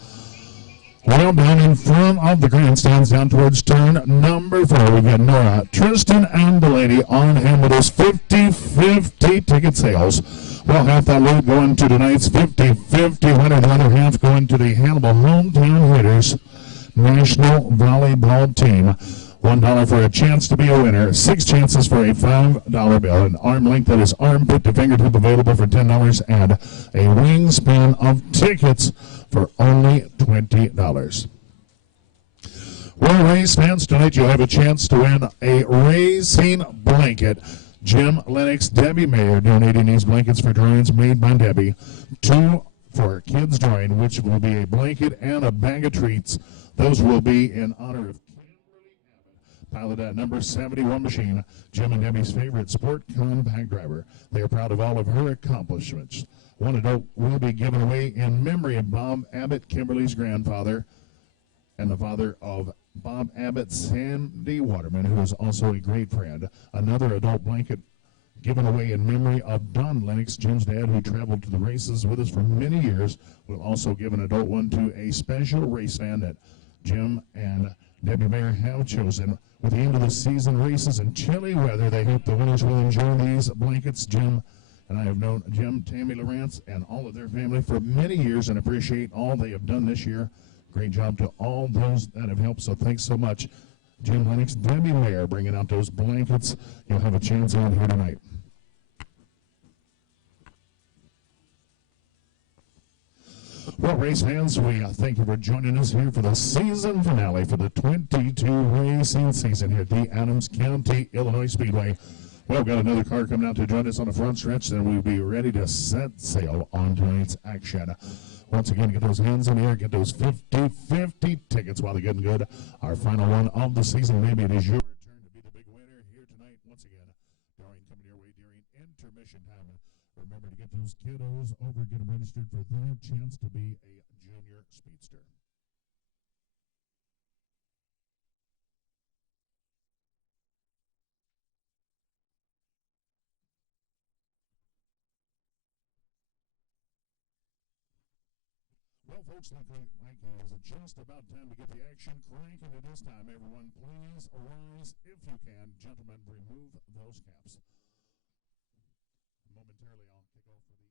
Well, down in front of the grandstands, down towards turn number 4, we've got Nora, Tristan, and Delaney on hand with those 50-50 ticket sales. Well, half that load going to tonight's 50-50 winner, the other half going to the Hannibal Hometown Hitters National Volleyball Team. $1 for a chance to be a winner, 6 chances for a $5 bill, an arm length that is armpit to fingertip available for $10, and a wingspan of tickets for only $20. Well, race fans, tonight you'll have a chance to win a racing blanket. Jim Lennox, Debbie Mayer donating these blankets for drawings made by Debbie. 2 for kids drawing, which will be a blanket and a bag of treats. Those will be in honor of pilot at number 71 machine, Jim and Debbie's favorite sport compact driver. They are proud of all of her accomplishments. One adult will be given away in memory of Bob Abbott, Kimberly's grandfather. and the father of Bob Abbott, Sandy Waterman, who is also a great friend. Another adult blanket given away in memory of Don Lennox, Jim's dad, who traveled to the races with us for many years. We'll also give an adult one to a special race fan that Jim and Debbie Mayer have chosen. With the end of the season races and chilly weather, they hope the winners will enjoy these blankets. Jim and I have known Jim, Tammy Lawrence, and all of their family for many years and appreciate all they have done this year. Great job to all those that have helped, so thanks so much. Jim Lennox, Debbie Mayer, bringing out those blankets. You'll have a chance on here tonight. Well, race fans, we thank you for joining us here for the season finale for the 22 racing season here at the Adams County, Illinois Speedway. Well, we've got another car coming out to join us on the front stretch, then we'll be ready to set sail on tonight's action. Once again, get those hands in the air, get those 50-50 tickets while they're getting good. Our final one of the season, maybe it is your turn to be the big winner here tonight. Once again, coming your way during intermission time. Remember to get those kiddos over, get them registered for their chance to be a junior speedster. Well, folks, like it's just about time to get the action cranking at this time. Everyone, please arise if you can. Gentlemen, remove those caps. Momentarily, I'll kick off for the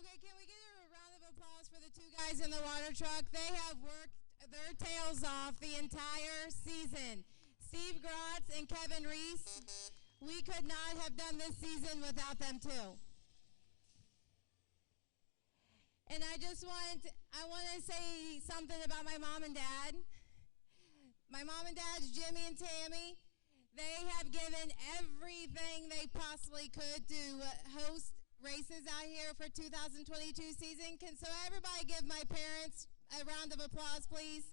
Okay, can we get a round of applause for the two guys in the water truck? They have worked their tails off the entire season. Steve Grotz and Kevin Reese, we could not have done this season without them too. And I want to say something about my mom and dad. My mom and dad's Jimmy and Tammy. They have given everything they possibly could to host races out here for 2022 season. So everybody give my parents a round of applause, please?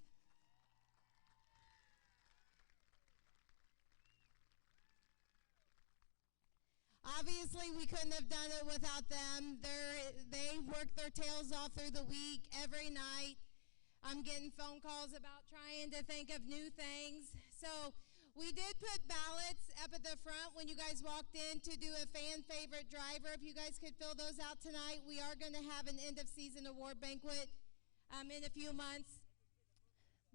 Obviously, we couldn't have done it without them. They work their tails off through the week, every night. I'm getting phone calls about trying to think of new things. So we did put ballots up at the front when you guys walked in to do a fan favorite driver. If you guys could fill those out tonight, we are going to have an end of season award banquet in a few months.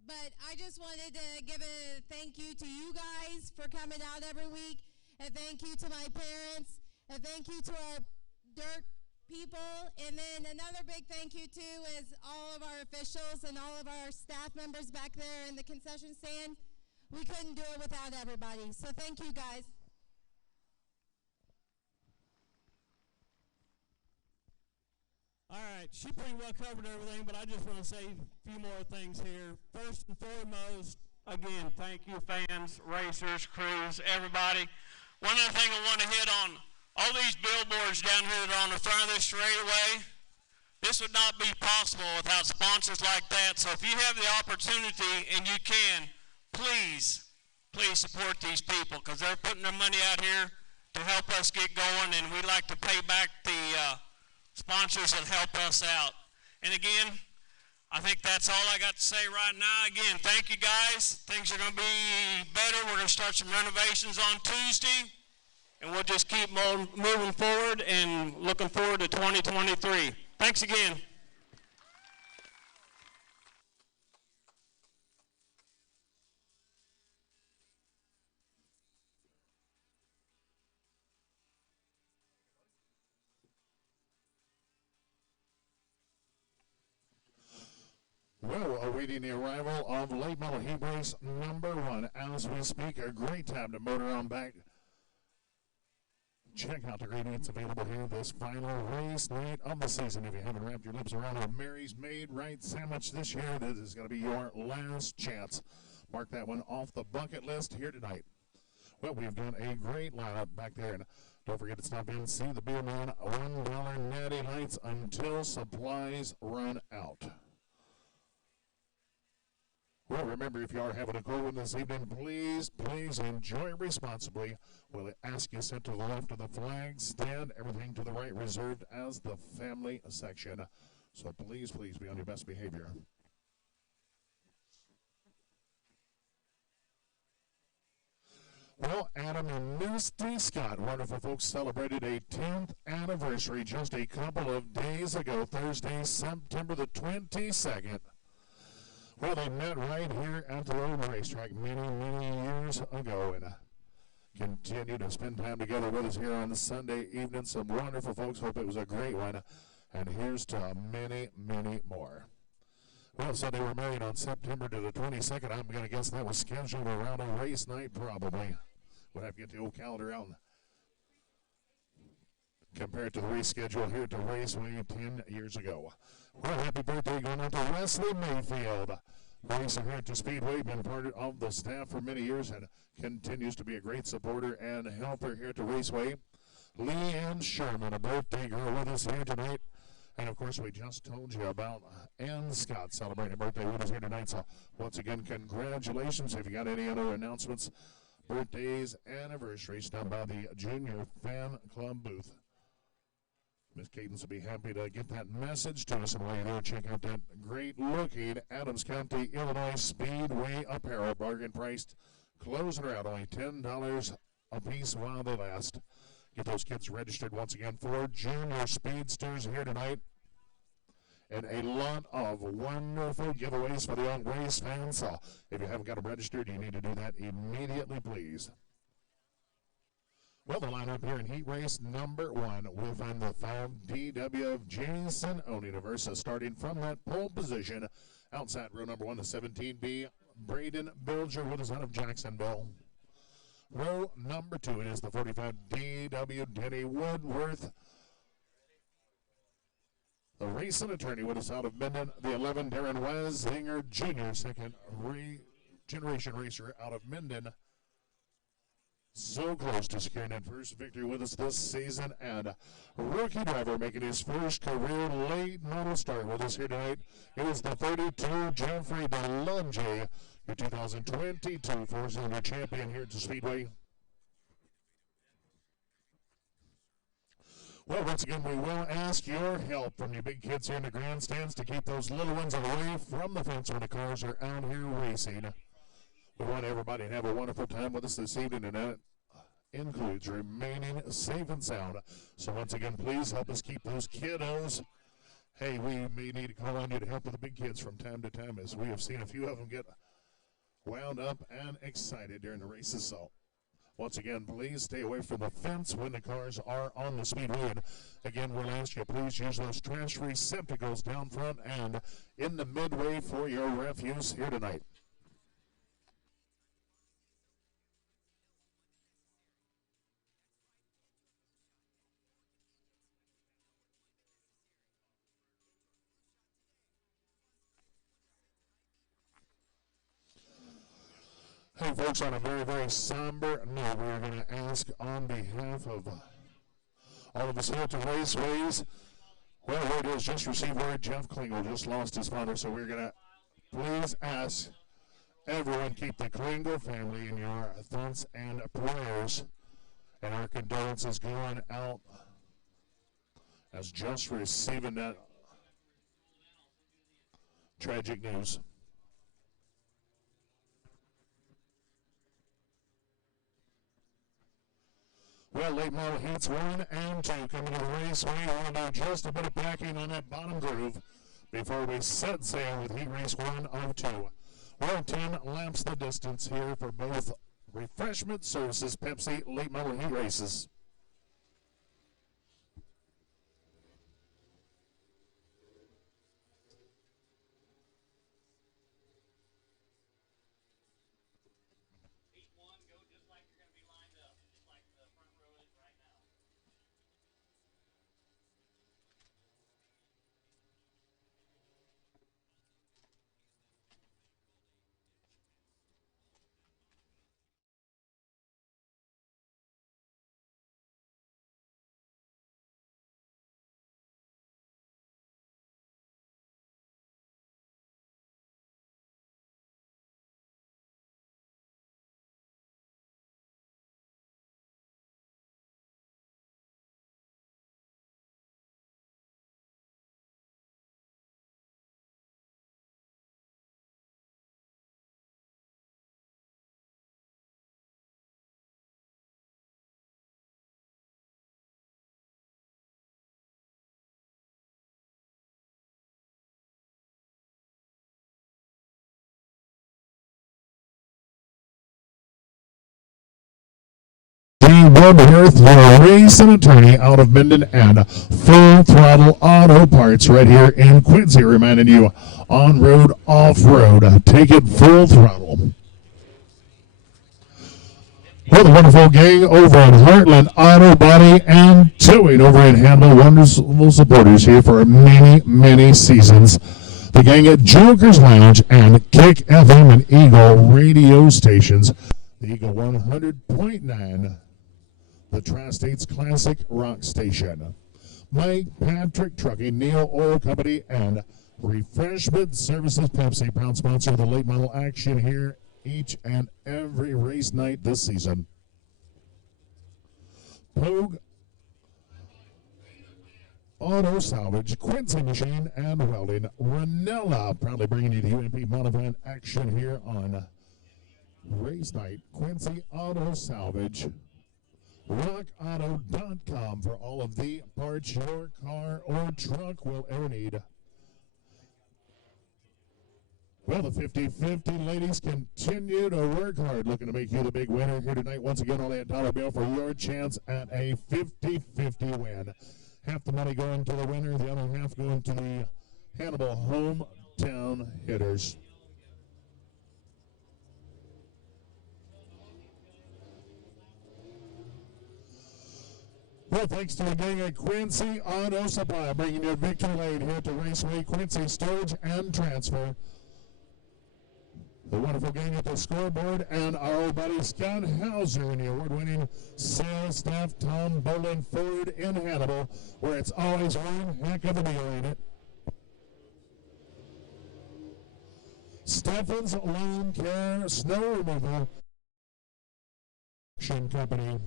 But I just wanted to give a thank you to you guys for coming out every week. And thank you to my parents. And thank you to our dirt people. And then another big thank you, too, is all of our officials and all of our staff members back there in the concession stand. We couldn't do it without everybody. So thank you, guys. All right, she pretty well covered everything, but I just want to say a few more things here. First and foremost, again, thank you, fans, racers, crews, everybody. One other thing I want to hit on, all these billboards down here that are on the front of this straightaway, this would not be possible without sponsors like that. So if you have the opportunity and you can, please support these people because they're putting their money out here to help us get going, and we like to pay back the sponsors that help us out. And again, I think that's all I got to say right now. Again, thank you guys. Things are going to be better. We're going to start some renovations on Tuesday, and we'll just keep moving forward and looking forward to 2023. Thanks again. Well, awaiting the arrival of late model heat race number 1 as we speak. A great time to motor on back. Check out the great eats available here this final race night of the season. If you haven't wrapped your lips around a Mary's Made Right sandwich this year, this is going to be your last chance. Mark that one off the bucket list here tonight. Well, we've done a great lineup back there, and don't forget to stop in and see the Beer Man $1 Natty Lights until supplies run out. Well, remember, if you are having a cold one this evening, please enjoy responsibly. We'll ask you sit to the left of the flag stand, everything to the right reserved as the family section. So please be on your best behavior. Well, Adam and Misty Scott, wonderful folks, celebrated a 10th anniversary just a couple of days ago, Thursday, September the 22nd. Well, they met right here at the road racetrack many years ago and continue to spend time together with us here on the Sunday evening. Some wonderful folks. Hope it was a great one. And here's to many more. Well, so they were married on September to the 22nd. I'm going to guess that was scheduled around a race night probably. We'll have to get the old calendar out and compare it to the race schedule here at the Raceway 10 years ago. Well, happy birthday going out to Wesley Mayfield. Racing here at the Speedway, been part of the staff for many years and continues to be a great supporter and helper here at the Raceway. Leanne Sherman, a birthday girl with us here tonight. And, of course, we just told you about Ann Scott celebrating a birthday with us here tonight. So, once again, congratulations. If you got any other announcements, birthdays, anniversaries, down by the Junior Fan Club booth. Miss Cadence will be happy to get that message to us. And while you're there, check out that great-looking Adams County, Illinois Speedway apparel, bargain priced. Closing her out, only $10 a piece while they last. Get those kids registered once again for Junior Speedsters here tonight. And a lot of wonderful giveaways for the young race fans. So if you haven't got them registered, you need to do that immediately, please. Well, the lineup here in heat race number 1, we'll find the 5 DW of Jason Onita versus starting from that pole position outside row number 1, the 17B, Braden Bilger with us out of Jacksonville. Row number 2, it is the 45 DW Denny Woodworth. The racing attorney with us out of Minden, the 11 Darren Wesinger Jr., second generation racer out of Minden. So close to securing that first victory with us this season, and rookie driver making his first career late model start with us here tonight. It is the 32 Jeffrey DeLonge, your 2022 four-cylinder champion here at the Speedway. Well, once again, we will ask your help from you big kids here in the grandstands to keep those little ones away from the fence when the cars are out here racing. We want everybody to have a wonderful time with us this evening, and that includes remaining safe and sound. So once again, please help us keep those kiddos. Hey, we may need to call on you to help with the big kids from time to time, as we have seen a few of them get wound up and excited during the races. So once again, please stay away from the fence when the cars are on the speedway. And again, we'll ask you, please use those trash receptacles down front and in the midway for your refuse here tonight. Hey folks, on a very, very somber note, we are going to ask on behalf of all of us here at the Raceways. Well, word is just received word Jeff Klingel just lost his father, so we're going to please ask everyone keep the Klingel family in your thoughts and prayers, and our condolences going out as just receiving that tragic news. Well, late model heats 1 and 2 coming to the raceway. We'll do just a bit of packing on that bottom groove before we set sail with heat race 1 of 2. Well, 10 laps the distance here for both refreshment services Pepsi late model heat races. Woodworth, your racing attorney out of Minden, and Full Throttle Auto Parts right here in Quincy, reminding you on road, off road, take it full throttle. Well, the wonderful gang over at Heartland Auto Body and Towing over in Handle, wonderful supporters here for many, many seasons. The gang at Joker's Lounge and Kick FM and Eagle radio stations. The Eagle 100.9. The Tri-States Classic Rock Station. Mike Patrick Trucking, Neil Oil Company, and Refreshment Services Pepsi, proud sponsor of the late model action here each and every race night this season. Pogue Auto Salvage, Quincy Machine and Welding, Ranella, proudly bringing you the UMP modified action here on race night. Quincy Auto Salvage. RockAuto.com for all of the parts your car or truck will ever need. Well, the 50-50 ladies continue to work hard, looking to make you the big winner here tonight. Once again, only a dollar bill for your chance at a 50-50 win. Half the money going to the winner, the other half going to the Hannibal hometown hitters. Well, thanks to the gang at Quincy Auto Supply, bringing you victory lane here to Raceway Quincy Storage and Transfer. The wonderful gang at the scoreboard, and our old buddy Scott Hauser and the award-winning sales staff Tom Bolin Ford in Hannibal, where it's always one heck of a deal, ain't it? Steffen's Lawn Care Snow Removal Company.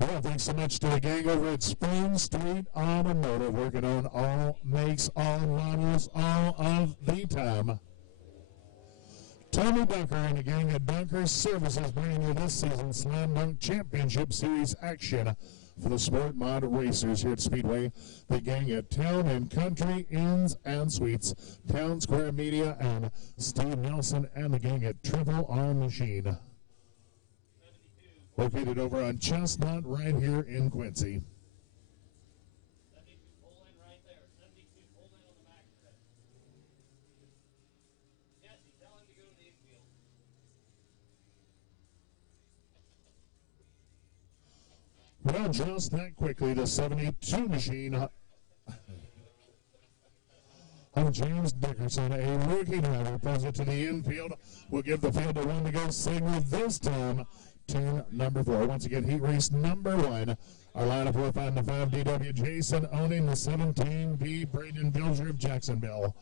Well, thanks so much to the gang over at Spring Street Automotive, working on all makes, all models, all of the time. Tommy Dunker and the gang at Dunker Services bringing you this season's Slam Dunk Championship Series action for the Sport Mod Racers here at Speedway. The gang at Town and Country Inns and Suites, Town Square Media, and Steve Nelson and the gang at Triple R Machine. Located over on Chestnut right here in Quincy. 72, pull in right there. 72, pull in on the back stretch. Jesse, tell him to go to the infield. Well, just that quickly, the 72 machine of James Dickerson, a rookie driver, pulls it to the infield. Will give the field a one to go signal this time. Turn number 4. Once again, heat race number 1. Our lineup with on the 5 DW Jason owning the 17 B Braden Bilger of Jacksonville.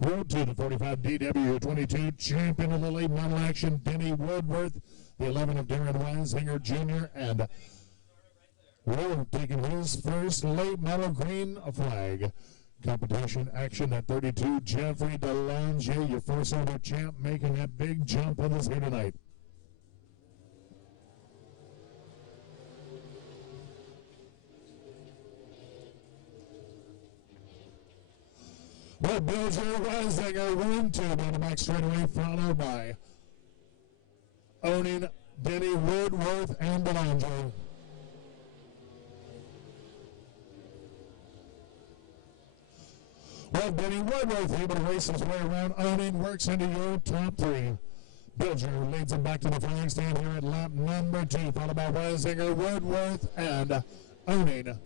Road to the 45 DW 22 champion of the late model action Denny Woodworth. The 11 of Darren Weisinger Jr. and Will taking his first late model green flag. Competition action at 32 Jeffrey DeLange, your 4-cylinder champ, making that big jump with us here tonight. Well, Bilger, Weisinger, 1-2 down the back straightaway, followed by owning Denny Woodworth and DeLange. Well, Denny Woodworth able to race his way around, owning, works into your top 3. Bilger leads him back to the flag stand here at lap number 2, followed by Weisinger, Woodworth, and owning.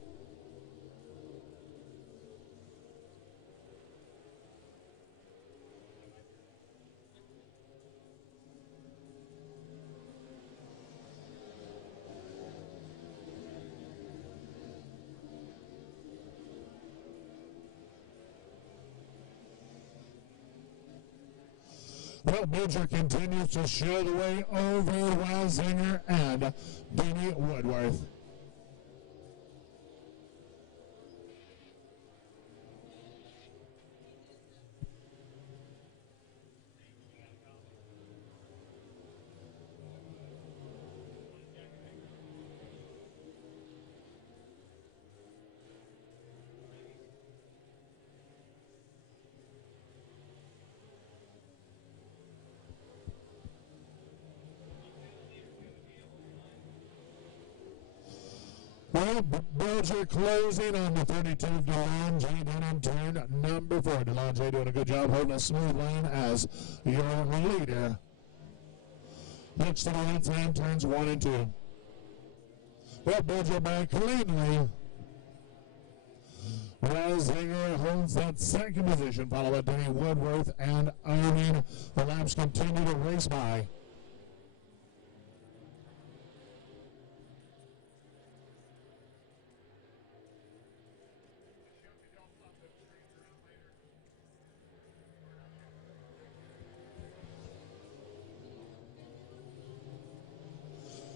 Well, Bilger continues to show the way over Weisinger and Denny Woodworth. Well, Bilger closing on the 32 of DeLange down on turn number 4. DeLange doing a good job holding a smooth line as your leader. Looks to the outside, turns 1 and 2. Well, Bilger back cleanly. Weisinger holds that second position, followed by Denny Woodworth and owning. The laps continue to race by.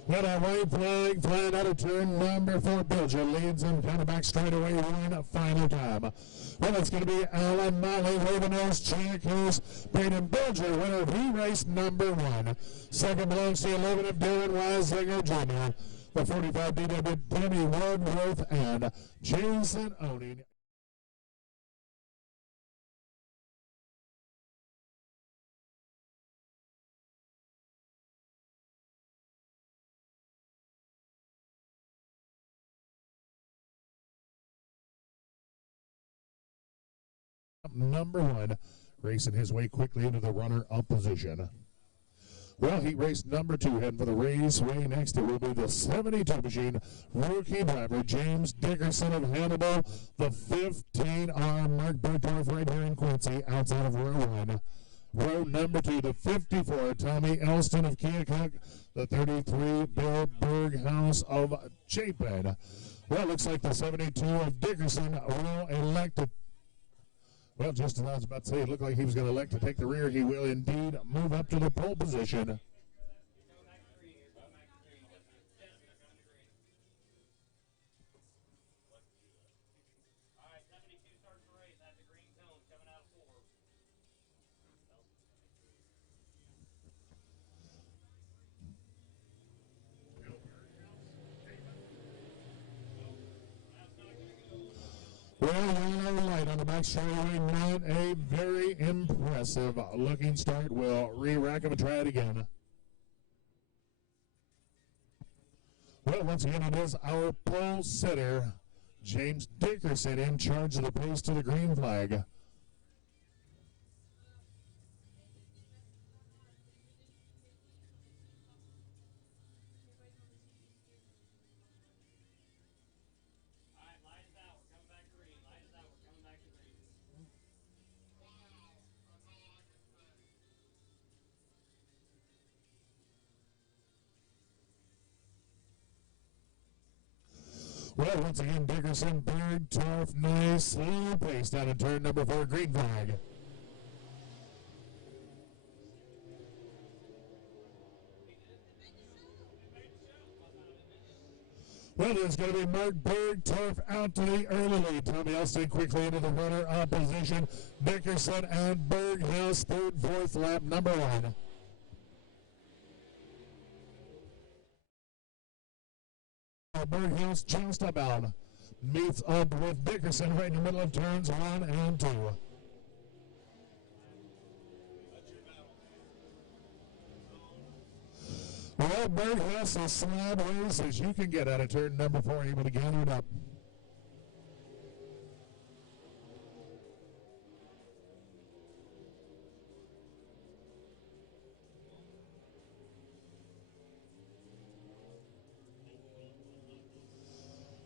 Well, that white flag flying out of turn number 4. Bilger leads him kind of back straight away one final time. Well, it's going to be Alan Molly, Ravenose, Checkers, Braden Bilger, winner of heat race number 1. Second belongs to 11 of Darren Weisinger Jr. The 45 DW Denny Woodworth and Jason Owning. Number 1, racing his way quickly into the runner-up position. Well, heat race number 2, heading for the raceway next. It will be the 72 machine rookie driver James Dickerson of Hannibal, the 15R Mark Bergdorf right here in Quincy, outside of row 1. Row number 2, the 54 Tommy Elston of Keokuk, the 33 Bill Berghaus of Chapin. Well, looks like the 72 of Dickerson will elect to. Well, just as I was about to say, it looked like he was going to elect to take the rear. He will indeed move up to the pole position. Well, yellow light on the back straightaway, not a very impressive looking start. We'll re-rack him and try it again. Well, once again, it is our pole sitter, James Dickerson, in charge of the pace to the green flag. Well, once again, Dickerson, Bergdorf, nice, slow pace down in turn number 4, green flag. Well, there's going to be Mark Bergdorf out to the early lead. Tommy Elston quickly into the runner opposition. Dickerson and Berghaus, third, fourth lap, number 1. Berghaus just about meets up with Dickerson right in the middle of turns 1 and 2. Well, Berghaus is slab ways as you can get out of turn number 4, able to gather it up.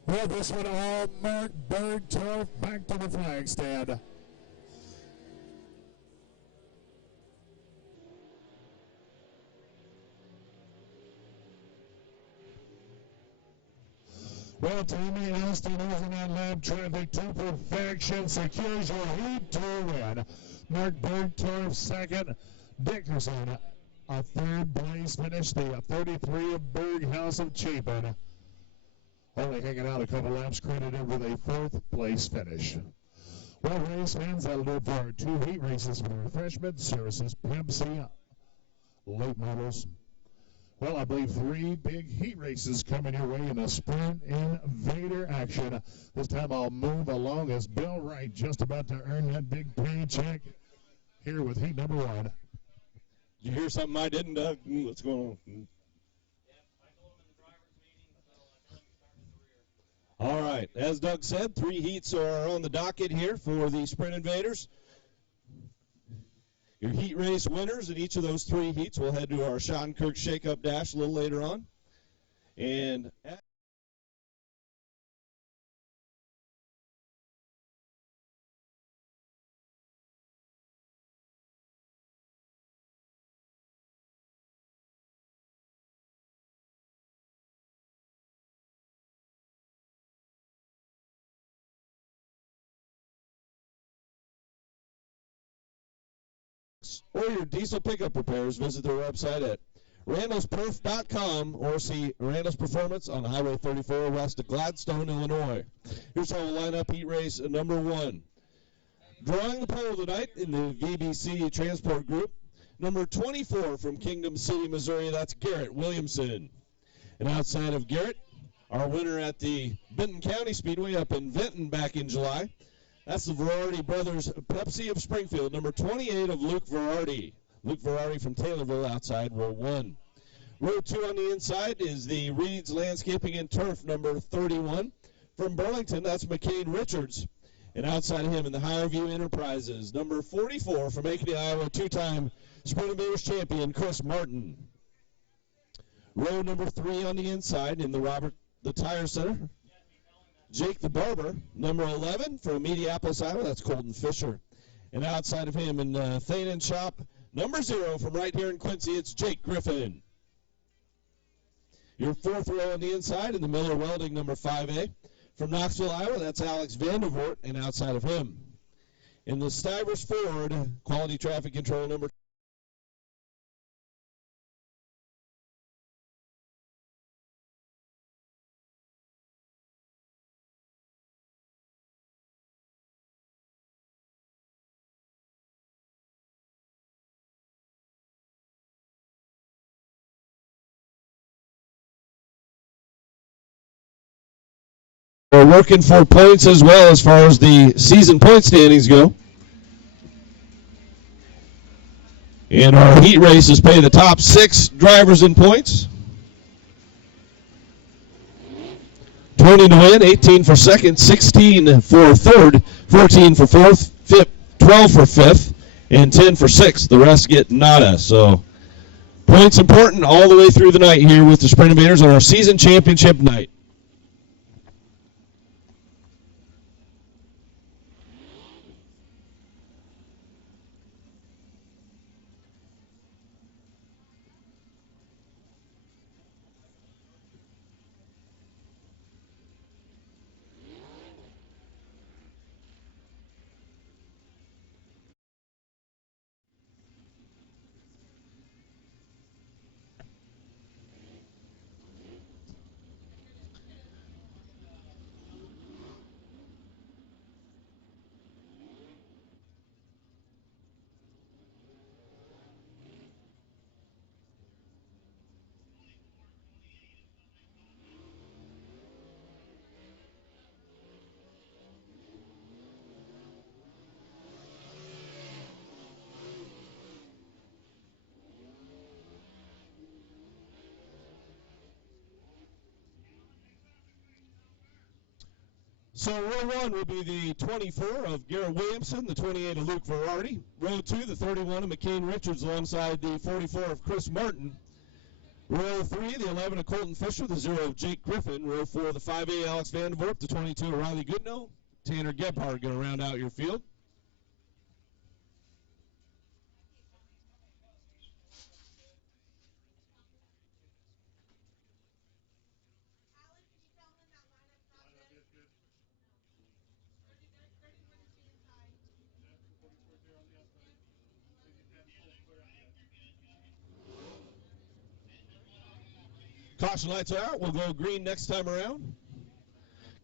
Well, this one all Mark Bergdorf back to the flag stand. Well, Tommy Elston using that lap traffic to perfection, secures your heat to win. Mark Bergdorf second, Dickerson a third place finish, the 33 of Berghaus of Chapin. Only hanging out a couple laps, credited with a 4th place finish. Well, race fans, that'll do it for our 2 heat races for refreshment services, Pepsi, late models. Well, I believe 3 big heat races coming your way in a sprint invader action. This time I'll move along as Bill Wright just about to earn that big paycheck here with heat number 1. Did you hear something I didn't, Doug? What's going on? All right, as Doug said, 3 heats are on the docket here for the Sprint Invaders. Your heat race winners in each of those 3 heats will head to our Schottenkirk Shake-Up Dash a little later on. And or your diesel pickup repairs, visit their website at randallsperf.com, or see Randall's Performance on Highway 34 west of Gladstone, Illinois. Here's how we'll line up heat race number 1. Drawing the pole tonight in the VBC Transport Group, number 24 from Kingdom City, Missouri, that's Garrett Williamson. And outside of Garrett, our winner at the Benton County Speedway up in Vinton back in July, that's the Verardi Brothers Pepsi of Springfield, number 28 of Luke Verardi. Luke Verardi from Taylorville outside row 1. Row 2 on the inside is the Reed's Landscaping and Turf, number 31. From Burlington, that's McCain Richards. And outside of him in the Higher View Enterprises, number 44 from Ankeny, Iowa, 2-time Sprint Invaders champion, Chris Martin. Row number 3 on the inside in the Tire Center, Jake the Barber, number 11 from Mediapolis, Iowa, that's Colton Fisher. And outside of him in Thane and Shop, number 0 from right here in Quincy, it's Jake Griffin. Your 4th row on the inside in the Miller Welding, number 5A. From Knoxville, Iowa, that's Alex Vandervoort, and outside of him. In the Stivers Ford, Quality Traffic Control, number We're working for points as well as far as the season point standings go. And our heat races pay the top 6 drivers in points. 20 to win, 18 for second, 16 for third, 14 for fourth, 12 for fifth, and 10 for sixth. The rest get nada. So points important all the way through the night here with the Sprint Invaders on our season championship night. So row 1 will be the 24 of Garrett Williamson, the 28 of Luke Verardi. Row 2, the 31 of McCain Richards alongside the 44 of Chris Martin. Row 3, the 11 of Colton Fisher, the 0 of Jake Griffin. Row 4, the 5A Alex Vandervoort, the 22 of Riley Goodnow. Tanner Gebhardt going to round out your field. Caution lights are out. We'll go green next time around.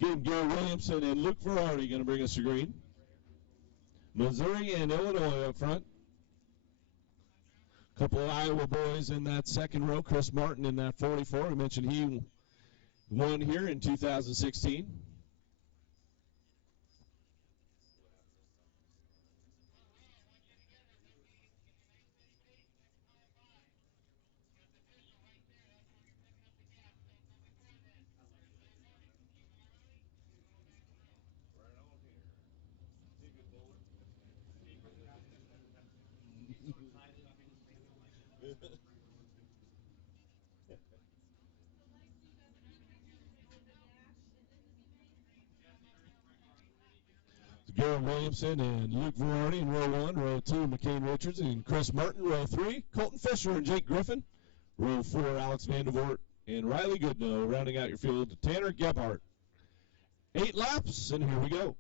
Again, Garrett Williamson and Luke Verardi going to bring us to green. Missouri and Illinois up front. A couple of Iowa boys in that second row. Chris Martin in that 44. I mentioned he won here in 2016. Garrett Williamson and Luke Verardi in row 1. Row 2, McCain Richards and Chris Martin. Row 3, Colton Fisher and Jake Griffin. Row 4, Alex Vandervoort and Riley Goodnow. Rounding out your field, Tanner Gebhardt. 8 laps, and here we go.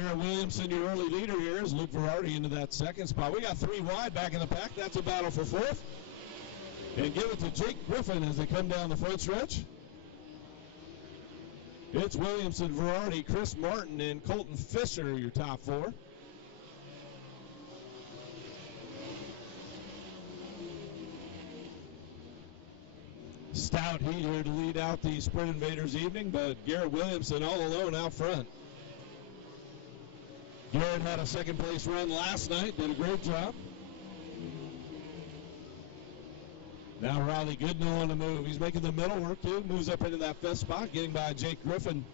Garrett Williamson, your early leader here, as Luke Verardi into that second spot. We got 3 wide back in the pack. That's a battle for 4th. And give it to Jake Griffin as they come down the front stretch. It's Williamson, Verardi, Chris Martin, and Colton Fisher, your top 4. Stout heat here to lead out the Sprint Invaders evening, but Garrett Williamson all alone out front. Garrett had a second place run last night, did a great job. Now Riley Goodnow on the move. He's making the middle work too, moves up into that 5th spot, getting by Jake Griffin.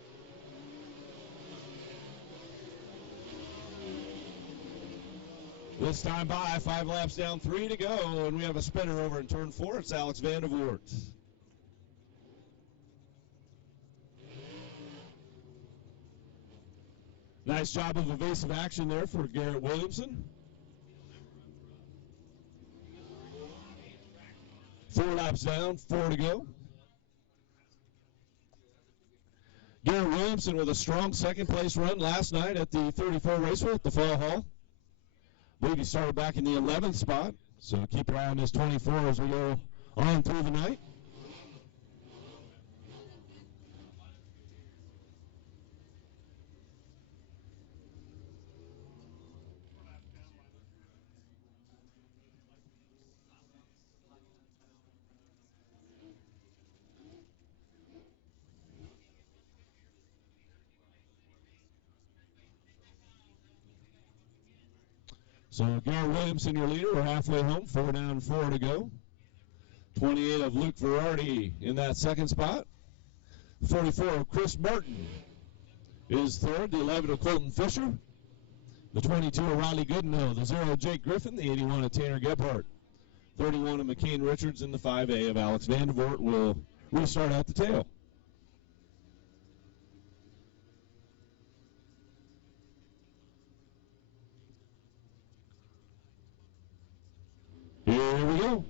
This time by, 5 laps down, 3 to go, and we have a spinner over in turn 4. It's Alex Vandervoort. Nice job of evasive action there for Garrett Williamson. 4 laps down, 4 to go. Garrett Williamson with a strong second place run last night at the 34 Raceway at the Fall Hall. I believe he started back in the 11th spot, so keep your eye on his 24 as we go on through the night. So Garrett Williamson, your leader. We're halfway home, 4 down, 4 to go. 28 of Luke Verardi in that second spot. 44 of Chris Martin is third. The 11 of Colton Fisher. The 22 of Riley Goodnow. The 0 of Jake Griffin. The 81 of Tanner Gebhardt. 31 of McCain Richards. And the 5A of Alex Vandervoort will restart at the tail. Here we go.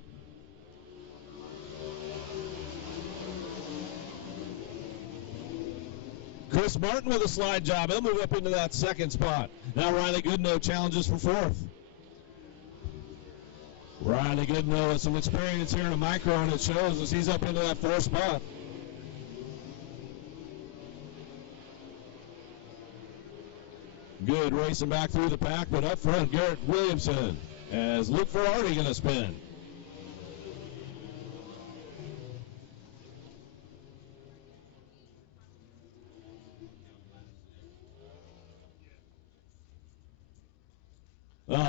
Chris Martin with a slide job. He'll move up into that second spot. Now Riley Goodnow challenges for 4th. Riley Goodnow has some experience here in a micro, and it shows as he's up into that 4th spot. Good racing back through the pack, but up front, Garrett Williamson. As Luke Verardi going to spin.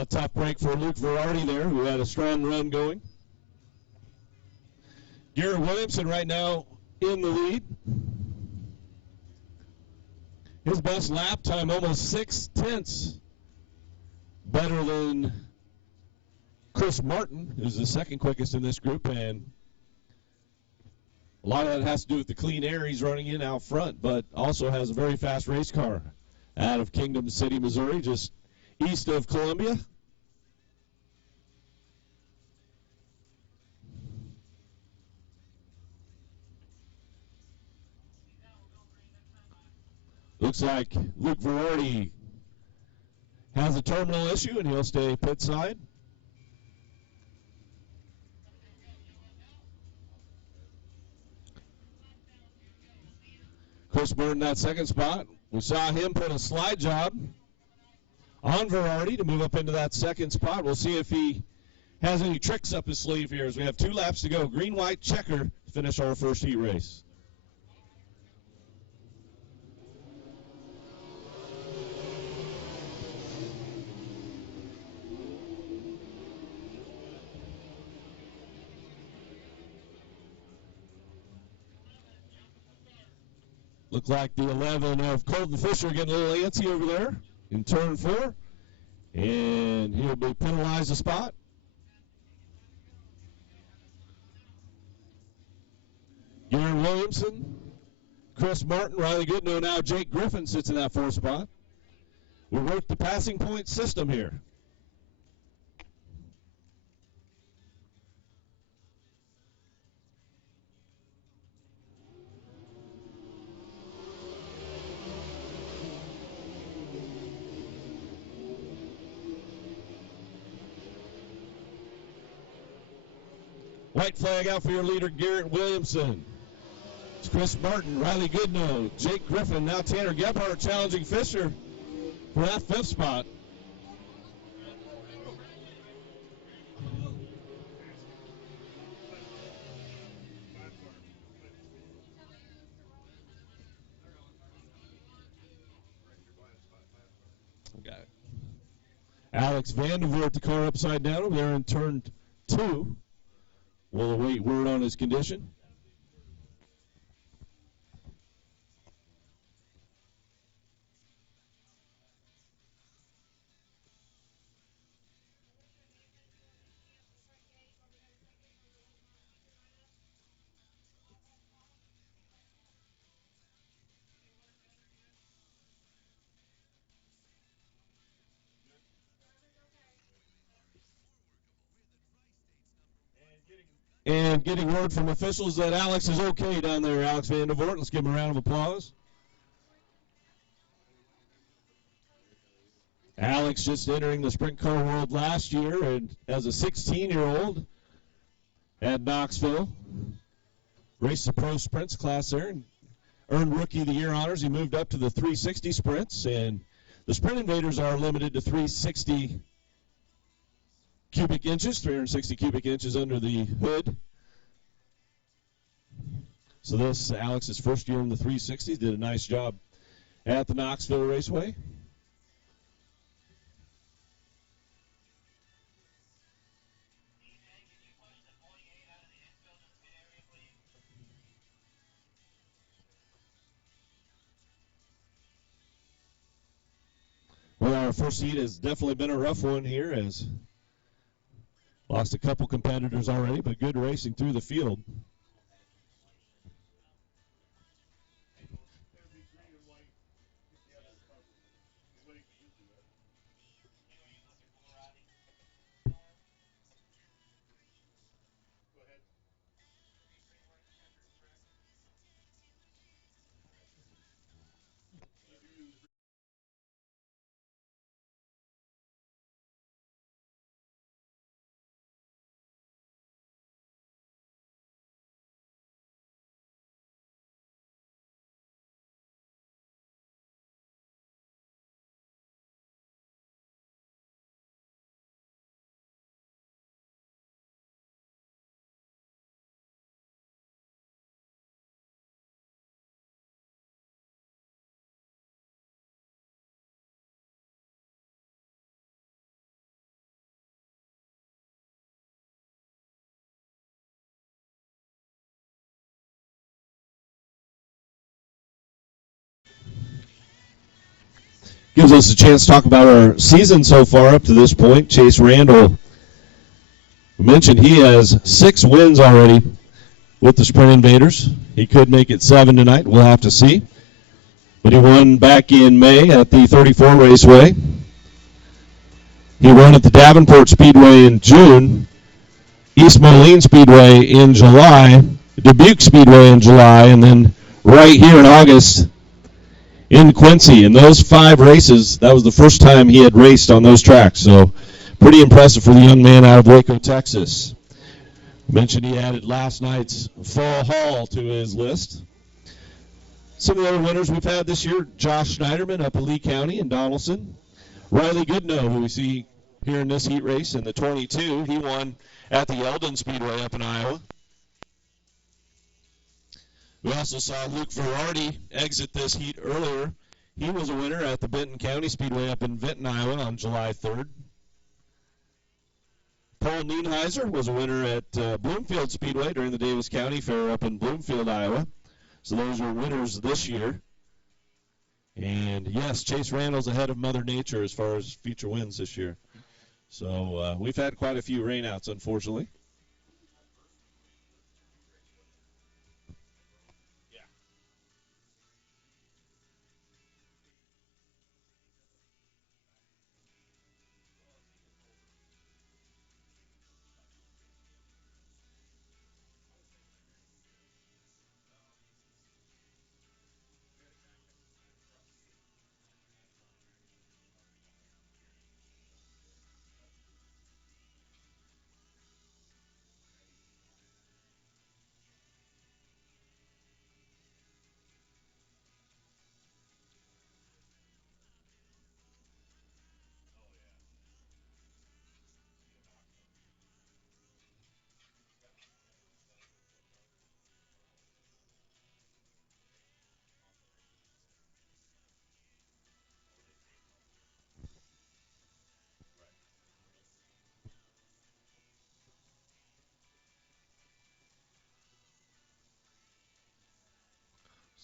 Tough break for Luke Verardi there, who had a strong run going. Garrett Williamson right now in the lead. His best lap time, almost 6/10 better than Chris Martin, who's the second quickest in this group, and a lot of that has to do with the clean air he's running in out front, but also has a very fast race car out of Kingdom City, Missouri, just east of Columbia. Looks like Luke Verardi has a terminal issue, and he'll stay pit side. Chris Martin, that second spot. We saw him put a slide job on Verardi to move up into that second spot. We'll see if he has any tricks up his sleeve here as we have 2 laps to go. Green, white, checker to finish our first heat race. Look like the 11 of Colton Fisher getting a little antsy over there in turn 4. And he'll be penalized a spot. Garrett Williamson, Chris Martin, Riley Goodnow, now Jake Griffin sits in that 4th spot. We work the passing point system here. White flag out for your leader, Garrett Williamson. It's Chris Martin, Riley Goodnow, Jake Griffin, now Tanner Gebhardt challenging Fisher for that 5th spot. Got it. Alex Vandervoort, the car upside down over there in turn 2. We'll await word on his condition. And getting word from officials that Alex is okay down there, Alex Vandervoort. Let's give him a round of applause. Alex just entering the sprint car world last year and as a 16-year-old at Knoxville. Raced the pro sprints class there and earned Rookie of the Year honors. He moved up to the 360 sprints, and the Sprint Invaders are limited to 360 cubic inches, 360 cubic inches under the hood. So this Alex's first year in the 360s. Did a nice job at the Knoxville Raceway. Well, our first heat has definitely been a rough one here, as lost a couple competitors already, but good racing through the field. Gives us a chance to talk about our season so far up to this point. Chase Randall mentioned he has 6 wins already with the Sprint Invaders. He could make it 7 tonight. We'll have to see. But he won back in May at the 34 Raceway. He won at the Davenport Speedway in June, East Moline Speedway in July, Dubuque Speedway in July, and then right here in August in Quincy. In those 5 races, that was the first time he had raced on those tracks. So pretty impressive for the young man out of Waco, Texas. Mentioned he added last night's Fall Hall to his list. Some of the other winners we've had this year, Josh Schneiderman up in Lee County in Donaldson. Riley Goodnow, who we see here in this heat race in the 22, he won at the Eldon Speedway up in Iowa. We also saw Luke Verardi exit this heat earlier. He was a winner at the Benton County Speedway up in Benton, Iowa on July 3rd. Paul Nienheiser was a winner at Bloomfield Speedway during the Davis County Fair up in Bloomfield, Iowa. So those are winners this year. And yes, Chase Randall's ahead of Mother Nature as far as future wins this year. So we've had quite a few rainouts, unfortunately.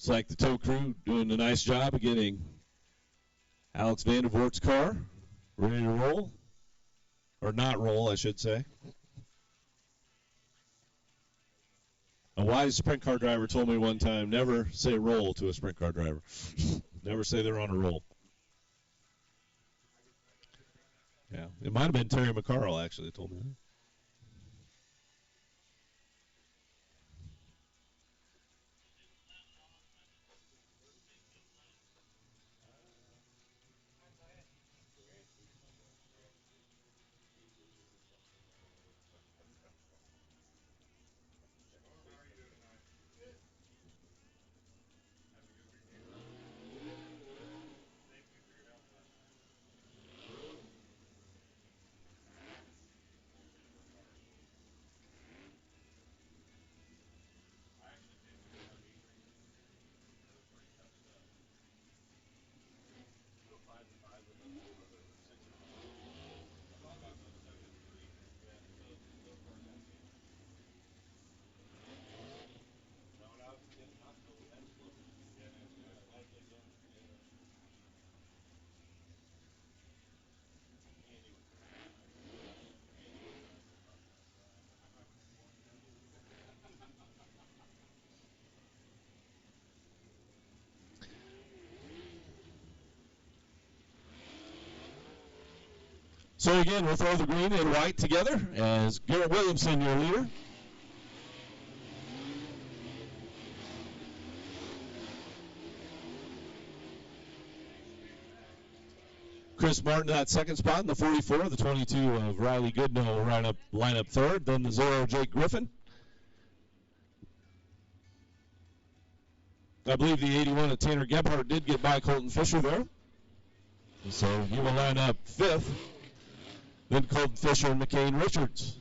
Looks like the tow crew doing a nice job of getting Alex Vandervoort's car ready to roll. Or not roll, I should say. A wise sprint car driver told me one time, never say roll to a sprint car driver. Never say they're on a roll. Yeah, it might have been Terry McCarl, actually, told me that. So again, we'll throw the green and white together as Garrett Williamson, your leader. Chris Martin at second spot in the 44. The 22 of Riley Goodnow will line up third. Then the 0, Jake Griffin. I believe the 81 of Tanner Gebhardt did get by Colton Fisher there. So he will line up fifth. Then Colton Fisher and McCain Richards.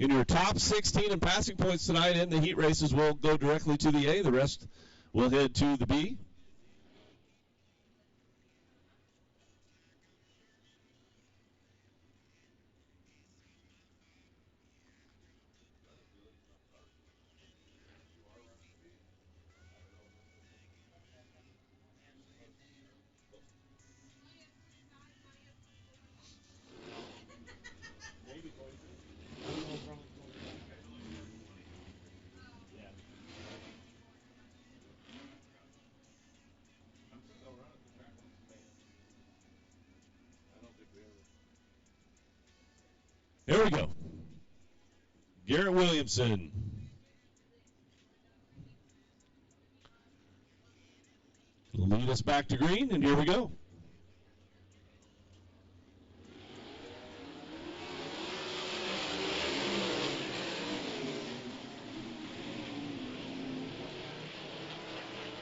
In your top 16 in passing points tonight in the heat races will go directly to the A. The rest will head to the B. Here we go. Garrett Williamson. Lead us back to green, and here we go.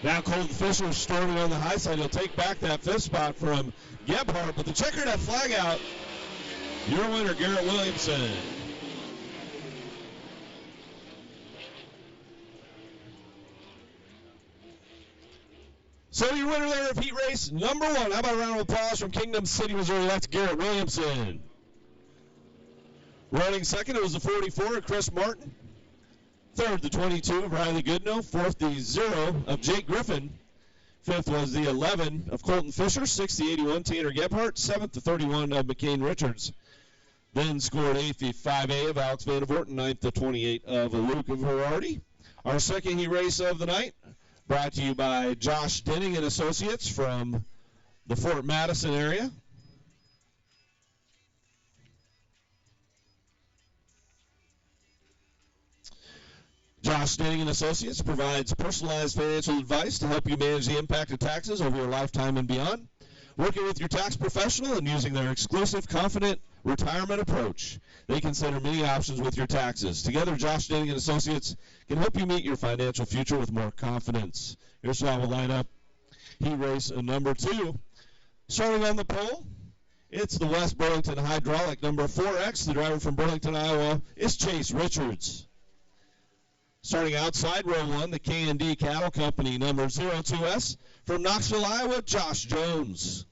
Now Colton Fisher starting on the high side. He'll take back that fifth spot from Gebhardt, but the checker that flag out. Your winner, Garrett Williamson. So your winner there of heat race number 1. How about a round of applause from Kingdom City, Missouri? That's Garrett Williamson. Running second, it was the 44 of Chris Martin. Third, the 22 of Riley Goodnow. Fourth, the 0 of Jake Griffin. Fifth was the 11 of Colton Fisher. Sixth, the 81, Tanner Gebhardt. Seventh, the 31 of McCain Richards. Then scored eighth, the 5A of Alex Vandervoort. And ninth, the 28 of Luke Verardi. Our second heat race of the night, brought to you by Josh Denning and Associates from the Fort Madison area. Josh Denning and Associates provides personalized financial advice to help you manage the impact of taxes over your lifetime and beyond. Working with your tax professional and using their exclusive, confident retirement approach, they consider many options with your taxes. Together, Josh Denning and Associates can help you meet your financial future with more confidence. Here's how we'll line up heat race number 2. Starting on the pole, it's the West Burlington Hydraulic number 4X. The driver from Burlington, Iowa is Chase Richards. Starting outside row 1, the K&D Cattle Company number 02S from Knoxville, Iowa, Josh Jones.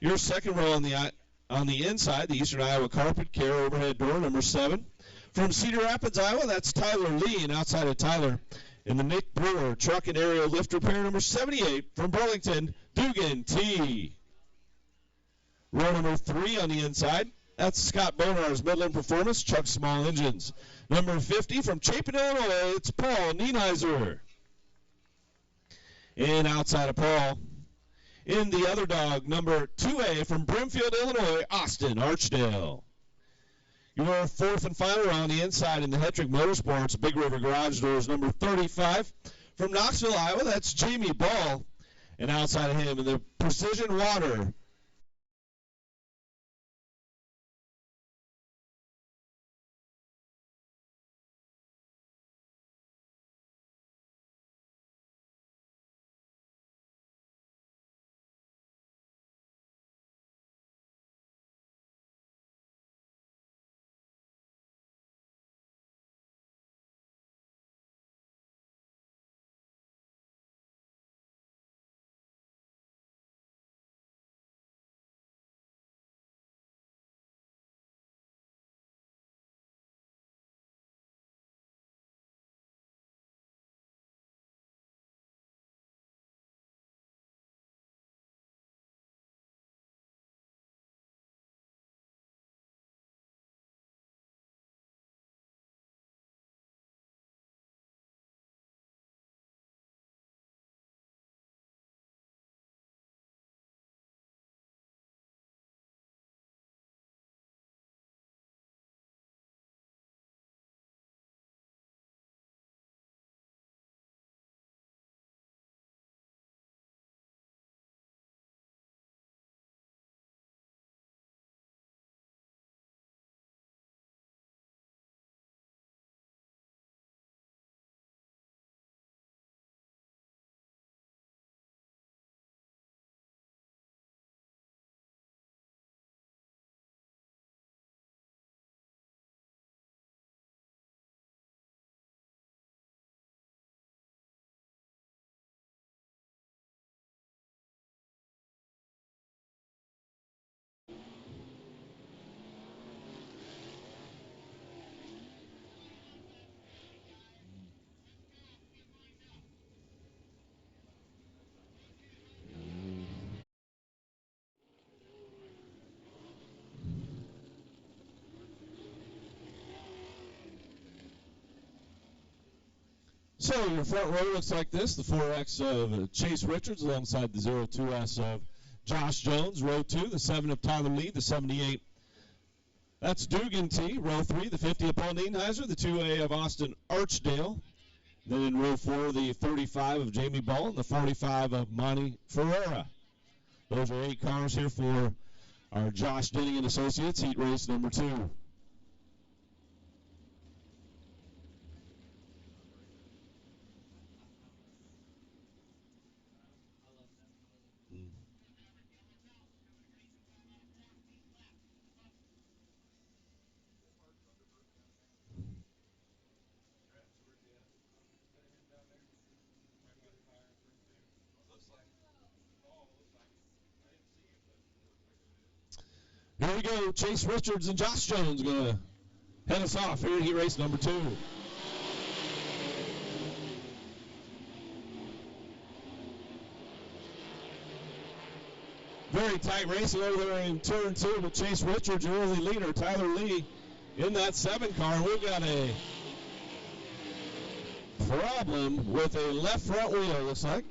Your second row on the inside, the Eastern Iowa Carpet Care overhead door number 7. From Cedar Rapids, Iowa, that's Tyler Lee, and outside of Tyler In the Nick Brewer truck and aerial lift repair, number 78 from Burlington, Dugan T. Row number 3 on the inside, that's Scott Bonar's Midland Performance, Chuck Small Engines. Number 50 from Chapin, Illinois, it's Paul Nienheiser. And outside of Paul, in the other dog, number 2A from Brimfield, Illinois, Austin Archdale. Your fourth and final round on the inside in the Hetrick Motorsports Big River Garage Doors, number 35 from Knoxville, Iowa, that's Jamie Ball. And outside of him in the Precision Water, so your front row looks like this. The 4X of Chase Richards alongside the 02S of Josh Jones. Row 2, the 7 of Tyler Lee, the 78. That's Dugan T. Row 3, the 50 of Paul Nienheiser, the 2A of Austin Archdale. Then in row 4, the 35 of Jamie Ball and the 45 of Monty Ferreira. Those are 8 cars here for our Josh Denning and Associates heat race number 2. Here we go. Chase Richards and Josh Jones going to head us off here in heat race number 2. Very tight racing over there in turn 2 with Chase Richards, your early leader. Tyler Lee in that 7 car. We've got a problem with a left front wheel, looks like.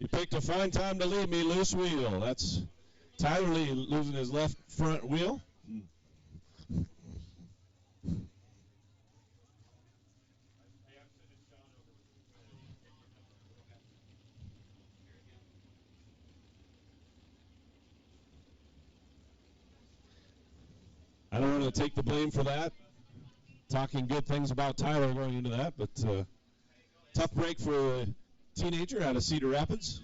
You picked a fine time to leave me, loose wheel. That's Tyler Lee losing his left front wheel. I don't want to take the blame for that. Talking good things about Tyler going into that, but tough break for a teenager out of Cedar Rapids.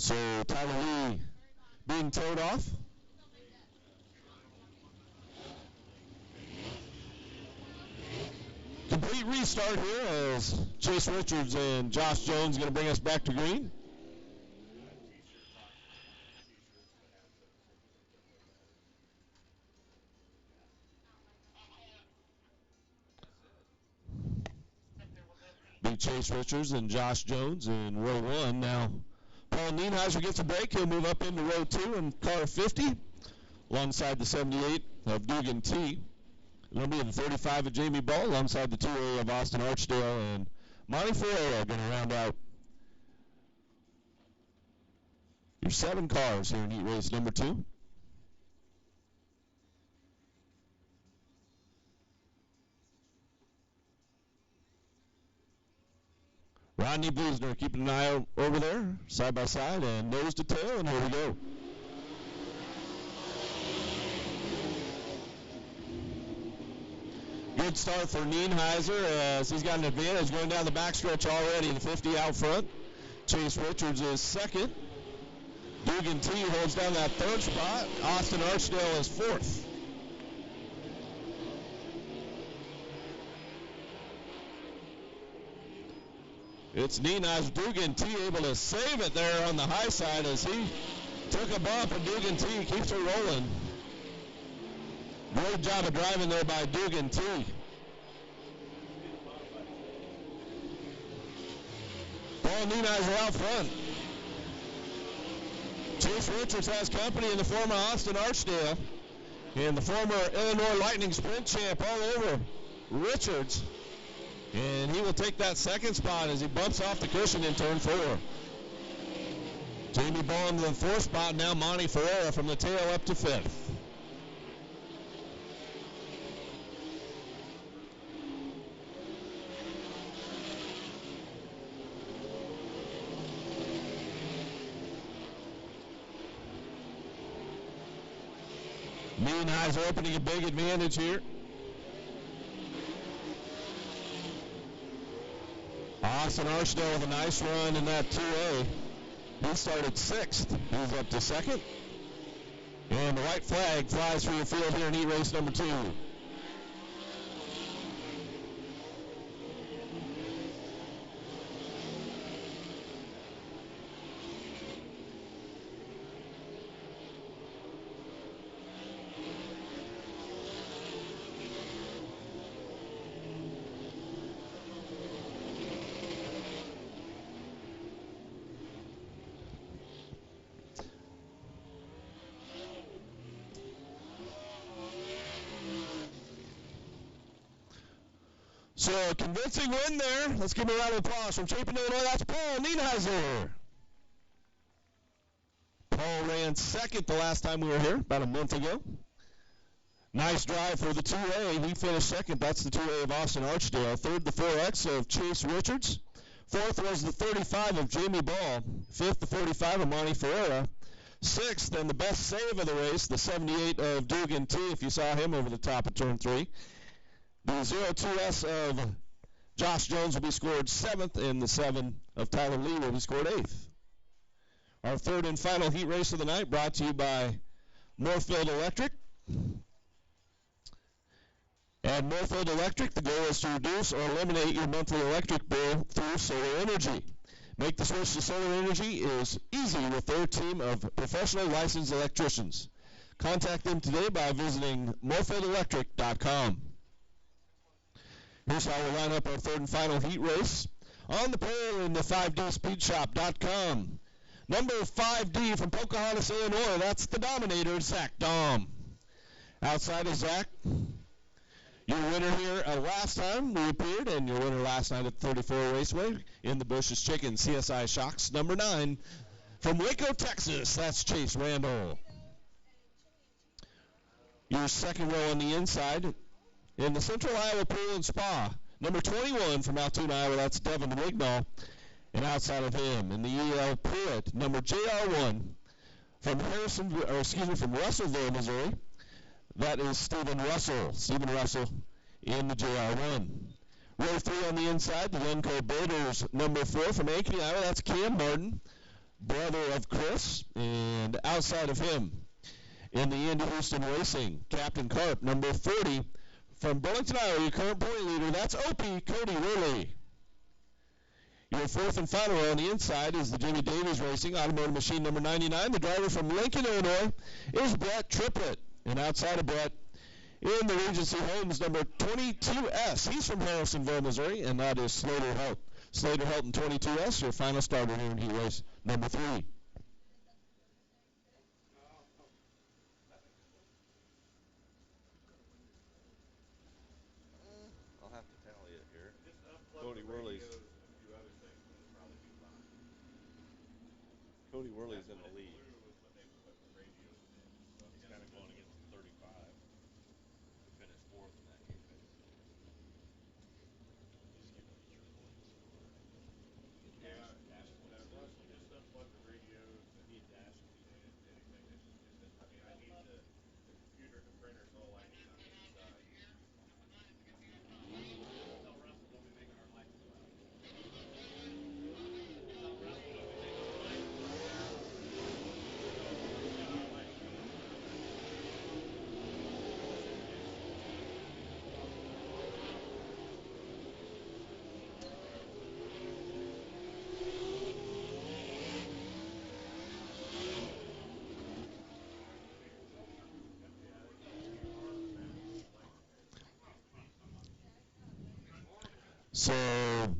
So Tyler Lee being towed off. Complete restart here as Chase Richards and Josh Jones going to bring us back to green. Be Chase Richards and Josh Jones in row 1. Now, Paul Nienheiser gets a break. He'll move up into row 2 in car 50 alongside the 78 of Dugan T. It'll be the 35 of Jamie Ball alongside the 2A of Austin Archdale, and Monty Ferreira going to round out your 7 cars here in heat race number 2. Rodney Blusner keeping an eye over there, side by side, and nose to tail, and here we go. Good start for Nienheiser as he's got an advantage going down the backstretch already, the 50 out front. Chase Richards is second. Dugan T holds down that 3rd spot. Austin Archdale is 4th. It's Nienheiser. Dugan T able to save it there on the high side as he took a bump, and Dugan T keeps it rolling. Great job of driving there by Dugan T. Paul Nienheiser out front. Chase Richards has company in the former Austin Archdale and the former Illinois Lightning Sprint champ all over Richards. And he will take that 2nd spot as he bumps off the cushion in turn 4. Jamie Ball into the 4th spot, now Monty Ferreira from the tail up to 5th. Nienheiser opening a big advantage here. Austin Archdale with a nice run in that 2A. He started 6th. He's up to 2nd. And the white flag flies through the field here in heat race number 2. So a convincing win there. Let's give him a round of applause from Chapin, Illinois. That's Paul Nienheiser. Paul ran 2nd the last time we were here, about a month ago. Nice drive for the 2A. He finished 2nd. That's the 2A of Austin Archdale. 3rd, the 4X of Chase Richards. 4th was the 35 of Jamie Ball. 5th, the 45 of Monty Ferreira. 6th, and the best save of the race, the 78 of Dugan T, if you saw him over the top of turn 3. The 02S of Josh Jones will be scored 7th, and the 7 of Tyler Lee will be scored 8th. Our 3rd and final heat race of the night brought to you by Northfield Electric. At Northfield Electric, the goal is to reduce or eliminate your monthly electric bill through solar energy. Make the switch to solar energy is easy with their team of professional licensed electricians. Contact them today by visiting northfieldelectric.com. Here's how we'll line up our 3rd and final heat race. On the pole in the 5dspeedshop.com. Number 5D from Pocahontas, Illinois. That's the Dominator, Zach Dahm. Outside of Zach, your winner here last time we appeared, and your winner last night at 34 Raceway in the Bush's Chicken CSI Shocks. Number 9 from Waco, Texas. That's Chase Randall. Your 2nd row on the inside. In the Central Iowa Pool and Spa, number 21 from Altoona, Iowa, that's Devin Wignall. And outside of him, in the EL Pruitt, number JR1 from from Russellville, Missouri, that is Stephen Russell. Stephen Russell in the JR1. Row 3 on the inside, the Lenco Baders, number 4 from Ankeny, Iowa, that's Cam Martin. brother of Chris. And outside of him, in the Indy Houston Racing, Captain Carp, number 40, from Burlington, Iowa, your current point leader. That's Opie Cody Worley. Your fourth and final row on the inside is the Jimmy Davies Racing Automotive Machine number 99. The driver from Lincoln, Illinois, is Brett Triplett. And outside of Brett, in the Regency Homes number 22S, he's from Harrisonville, Missouri, and that is Slater Helt. Slater Helt in 22S, your final starter here in heat race number 3. I'll have to tally it here. Cody Worley's. Cody Worley's in the lead. He's kind of going against the 35. Who finished fourth in that heat race. Just give me your points. Yeah, dash points. Russell, just unplug the radios and Need dash points. anything. This is just, I mean, I need the computer and the printer is all I need on the inside. Tell Russell don't be making our life too loud. Tell Russell don't be making our life too loud. So,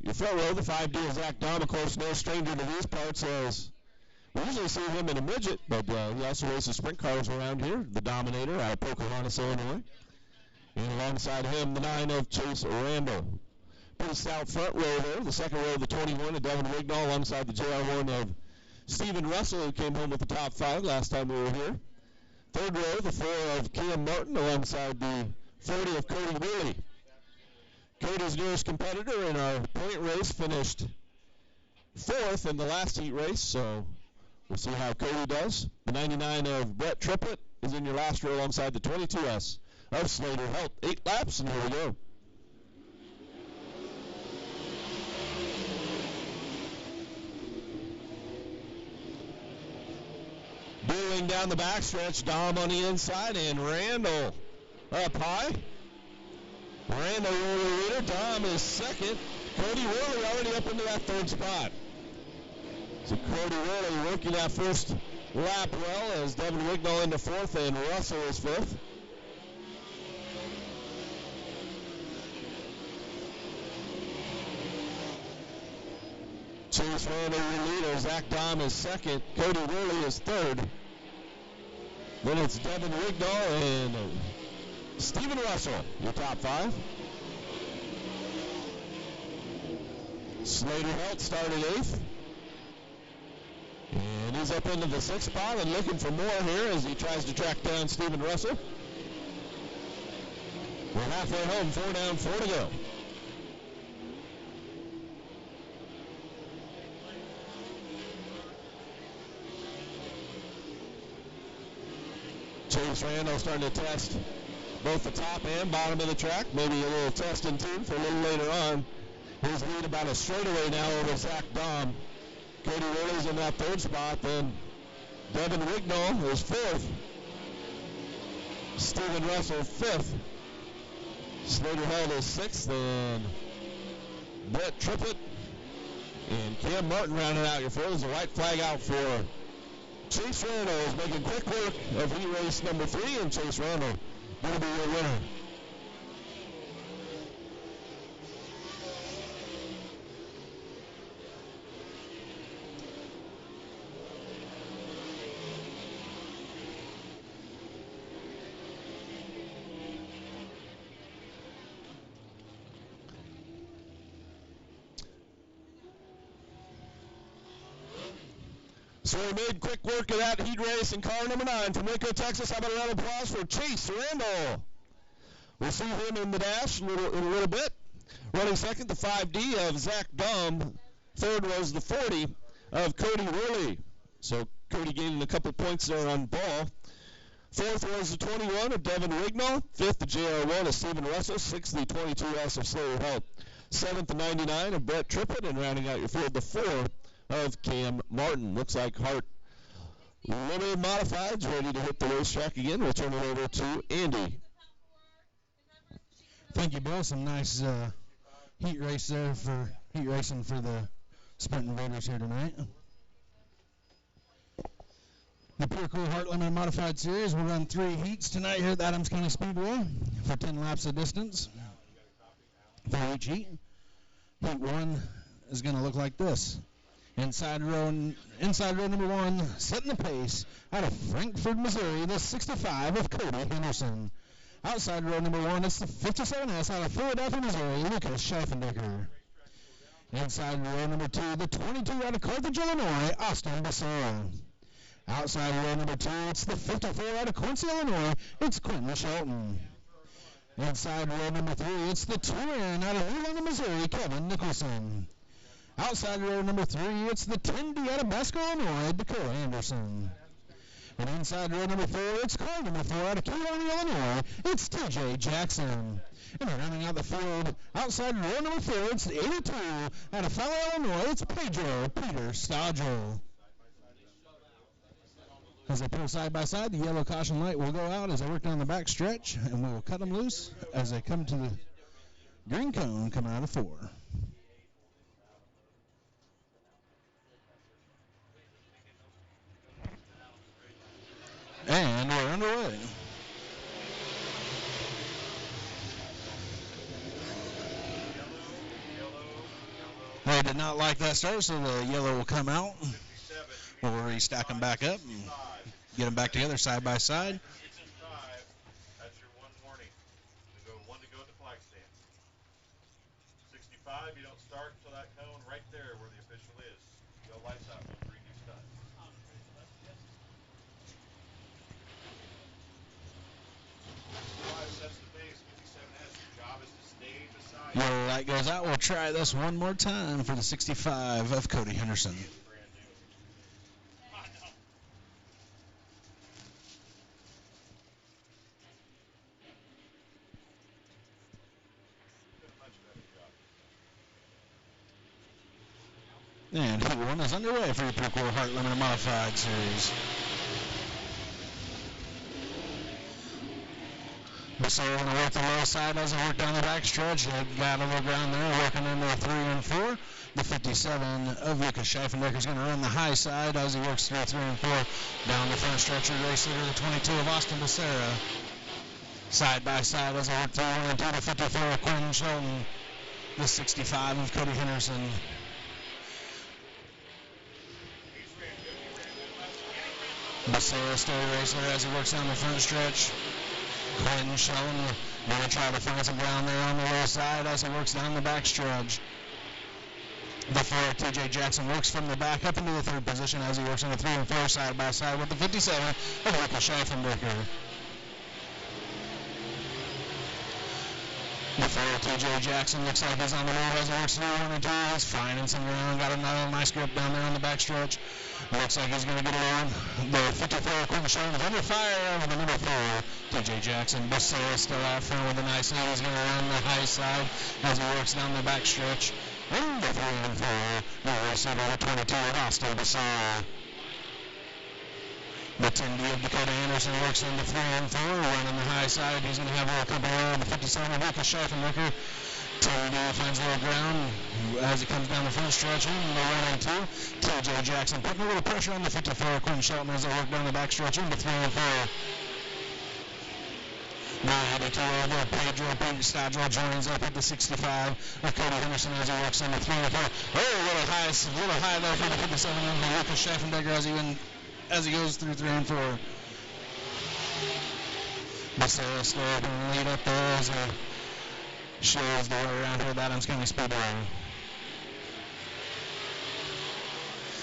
your front row, the 5D, Zach Dahm, of course, no stranger to these parts, as we usually see him in a midget, but he also races sprint cars around here. The Dominator out of Pocahontas, Illinois. And alongside him, the 9 of Chase Randall. Pretty stout front row there. The second row, the 21 of Devin Wignall, alongside the JR1 of Stephen Russell, who came home with the top 5 last time we were here. Third row, the 4 of Cam Martin, alongside the 40 of Cody Wheelie. Cody's nearest competitor in our point race finished 4th in the last heat race, so we'll see how Cody does. The 99 of Brett Triplett is in your last row alongside the 22S of Slater Helt. 8 laps, and here we go. Dueling down the backstretch, Dom on the inside, and Randall up high. Randall Worley leader, Dom is second. Cody Worley already up into that 3rd spot. So Cody Worley working that first lap well as Devin Wignall into 4th and Russell is 5th. Chase Randall your leader, Zach Dom is 2nd. Cody Worley is 3rd. Then it's Devin Wignall and Stephen Russell, your top 5. Slater Helt started 8th. And he's up into the 6th spot and looking for more here as he tries to track down Stephen Russell. We're halfway home, 4 down, 4 to go. Chase Randall starting to test both the top and bottom of the track. Maybe a little test and tune for a little later on. His lead about a straightaway now over Zach Dom. Cody Worley's in that 3rd spot. Then Devin Wignall is 4th. Stephen Russell 5th. Slater Helt is 6th. And Brett Triplett and Cam Martin rounding out your 4th. There's a white flag out for Chase Randall is making quick work of heat race number 3, and Chase Randall going to be your winner. So we made quick work of that heat race in car number 9 from Waco, Texas. How about a round of applause for Chase Randall? We'll see him in the dash in a little bit. Running second, the 5D of Zach Dom. Third was the 40 of Cody Worley. So Cody gaining a couple points there on ball. Fourth was the 21 of Devin Wignall. Fifth, the JR1 of Stephen Russell. Sixth, the 22S of Slater Helt. Seventh, the 99 of Brett Triplett. And rounding out your field, the 4 of Cam Martin. Looks like Hart Limited Modifieds ready to hit the racetrack again. We'll turn it over to Andy. Thank you, Bill. Some nice heat race there for heat racing for the Sprint Invaders here tonight. The Pure Cool Heart Limited Modified Series will run 3 heats tonight here at the Adams County Speedway for 10 laps of distance for each heat. Heat 1 is going to look like this. Inside row number 1, setting the pace out of Frankfort, Missouri, the 65 of Cody Henderson. Outside row number 1, it's the 57S out of Philadelphia, Missouri, Lucas Schaffendecker. Inside row number 2, the 22 out of Carthage, Illinois, Austin Becerra. Outside row number 2, it's the 54 out of Quincy, Illinois, it's Quentin Shelton. Inside row number 3, it's the 2 in out of Leland, Missouri, Kevin Nicholson. Outside row number 3, it's the 10D out of Basco, Illinois, Dakota Anderson. And inside row number 4, it's car number 4 out of Kewanee, Illinois, it's TJ Jackson. And rounding out the field, outside row number 4, it's the 82 out of Fowler, Illinois, it's Pedro Peter Stodgel. As they pull side by side, the yellow caution light will go out as they work down the back stretch, and we will cut them loose as they come to the green cone coming out of 4. And we're underway. They did not like that start, so the yellow will come out. We'll restack them back up and get them back together side by side. That's your one warning. You go one to go at the flag stand. 65, you don't start until that cone right there where the official is. Go lights out when the green gets done. 65 sets the pace. 57S, your job is to stay beside. Yellow light goes out. We'll try this one more time for the 65 of Cody Henderson. And heat 1 is underway for the Pure Cool Heart Limited Modified Series. Becerra going to work the low side as they work down the back stretch. They got a little ground there, working into a 3 and 4. The 57 of Lucas Schaffendecker is going to run the high side as he works through 3 and 4. Down the front stretch of the race leader, the 22 of Austin Becerra. Side by side as they work through 1 and 2, the 54 of Quentin Shelton. The 65 of Cody Henderson. Becerra steady racer as he works down the front stretch. Quentin Shelton going to try to find some ground there on the low side as he works down the back stretch. The 4 TJ Jackson works from the back up into the 3rd position as he works on the 3 and 4 side by side with the 57 of Lucas Schaffendecker. The 4 TJ Jackson looks like he's on the move as he works through 1 and 2. He's finding some ground, got another nice grip down there on the back stretch. Looks like he's going to get along. The 54 Quentin Shelton is under fire over the number 4 TJ Jackson. Becerra still out front with a nice lead. He's going to run the high side as he works down the back stretch. And the 3 and 4, the race over the 22 of Austin Becerra. The 10D of Dakota Anderson works into 3 and 4, running the high side. He's going to have a little company around the 57 of Lucas Schaffendecker. 10D finds a little ground as he comes down the front stretch. And the 1 and 2, TJ Jackson putting a little pressure on the 54 Quentin Shelton as they work down the back stretch into 3 and 4. Now 82 over Pedro Peter Stodgel joins up at the 65 of Cody Henderson as he works into 3 and 4. Oh, a little high there for the 57 of Lucas Schaffendecker as he goes through 3 and 4. Becerra still going to lead up there as he shows the way around here at Adams County Speedway.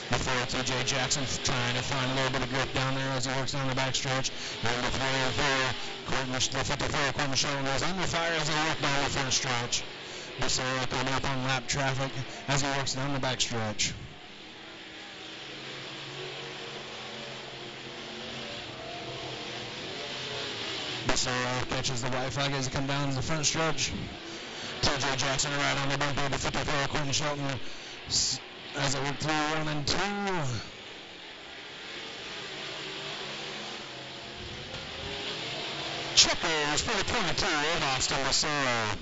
The 4 TJ Jackson trying to find a little bit of grip down there as he works down the back stretch. And the 3 and 4, the 54 Quentin Shelton is under fire as they work down the front stretch. Becerra coming up on lap traffic as he works down the back stretch. Becerra catches the white flag as he comes down the front stretch. TJ Jackson right on the bumper. The 54 Quentin Shelton as I work through 1 and 2. Checkers for the 22 of Austin Lucero.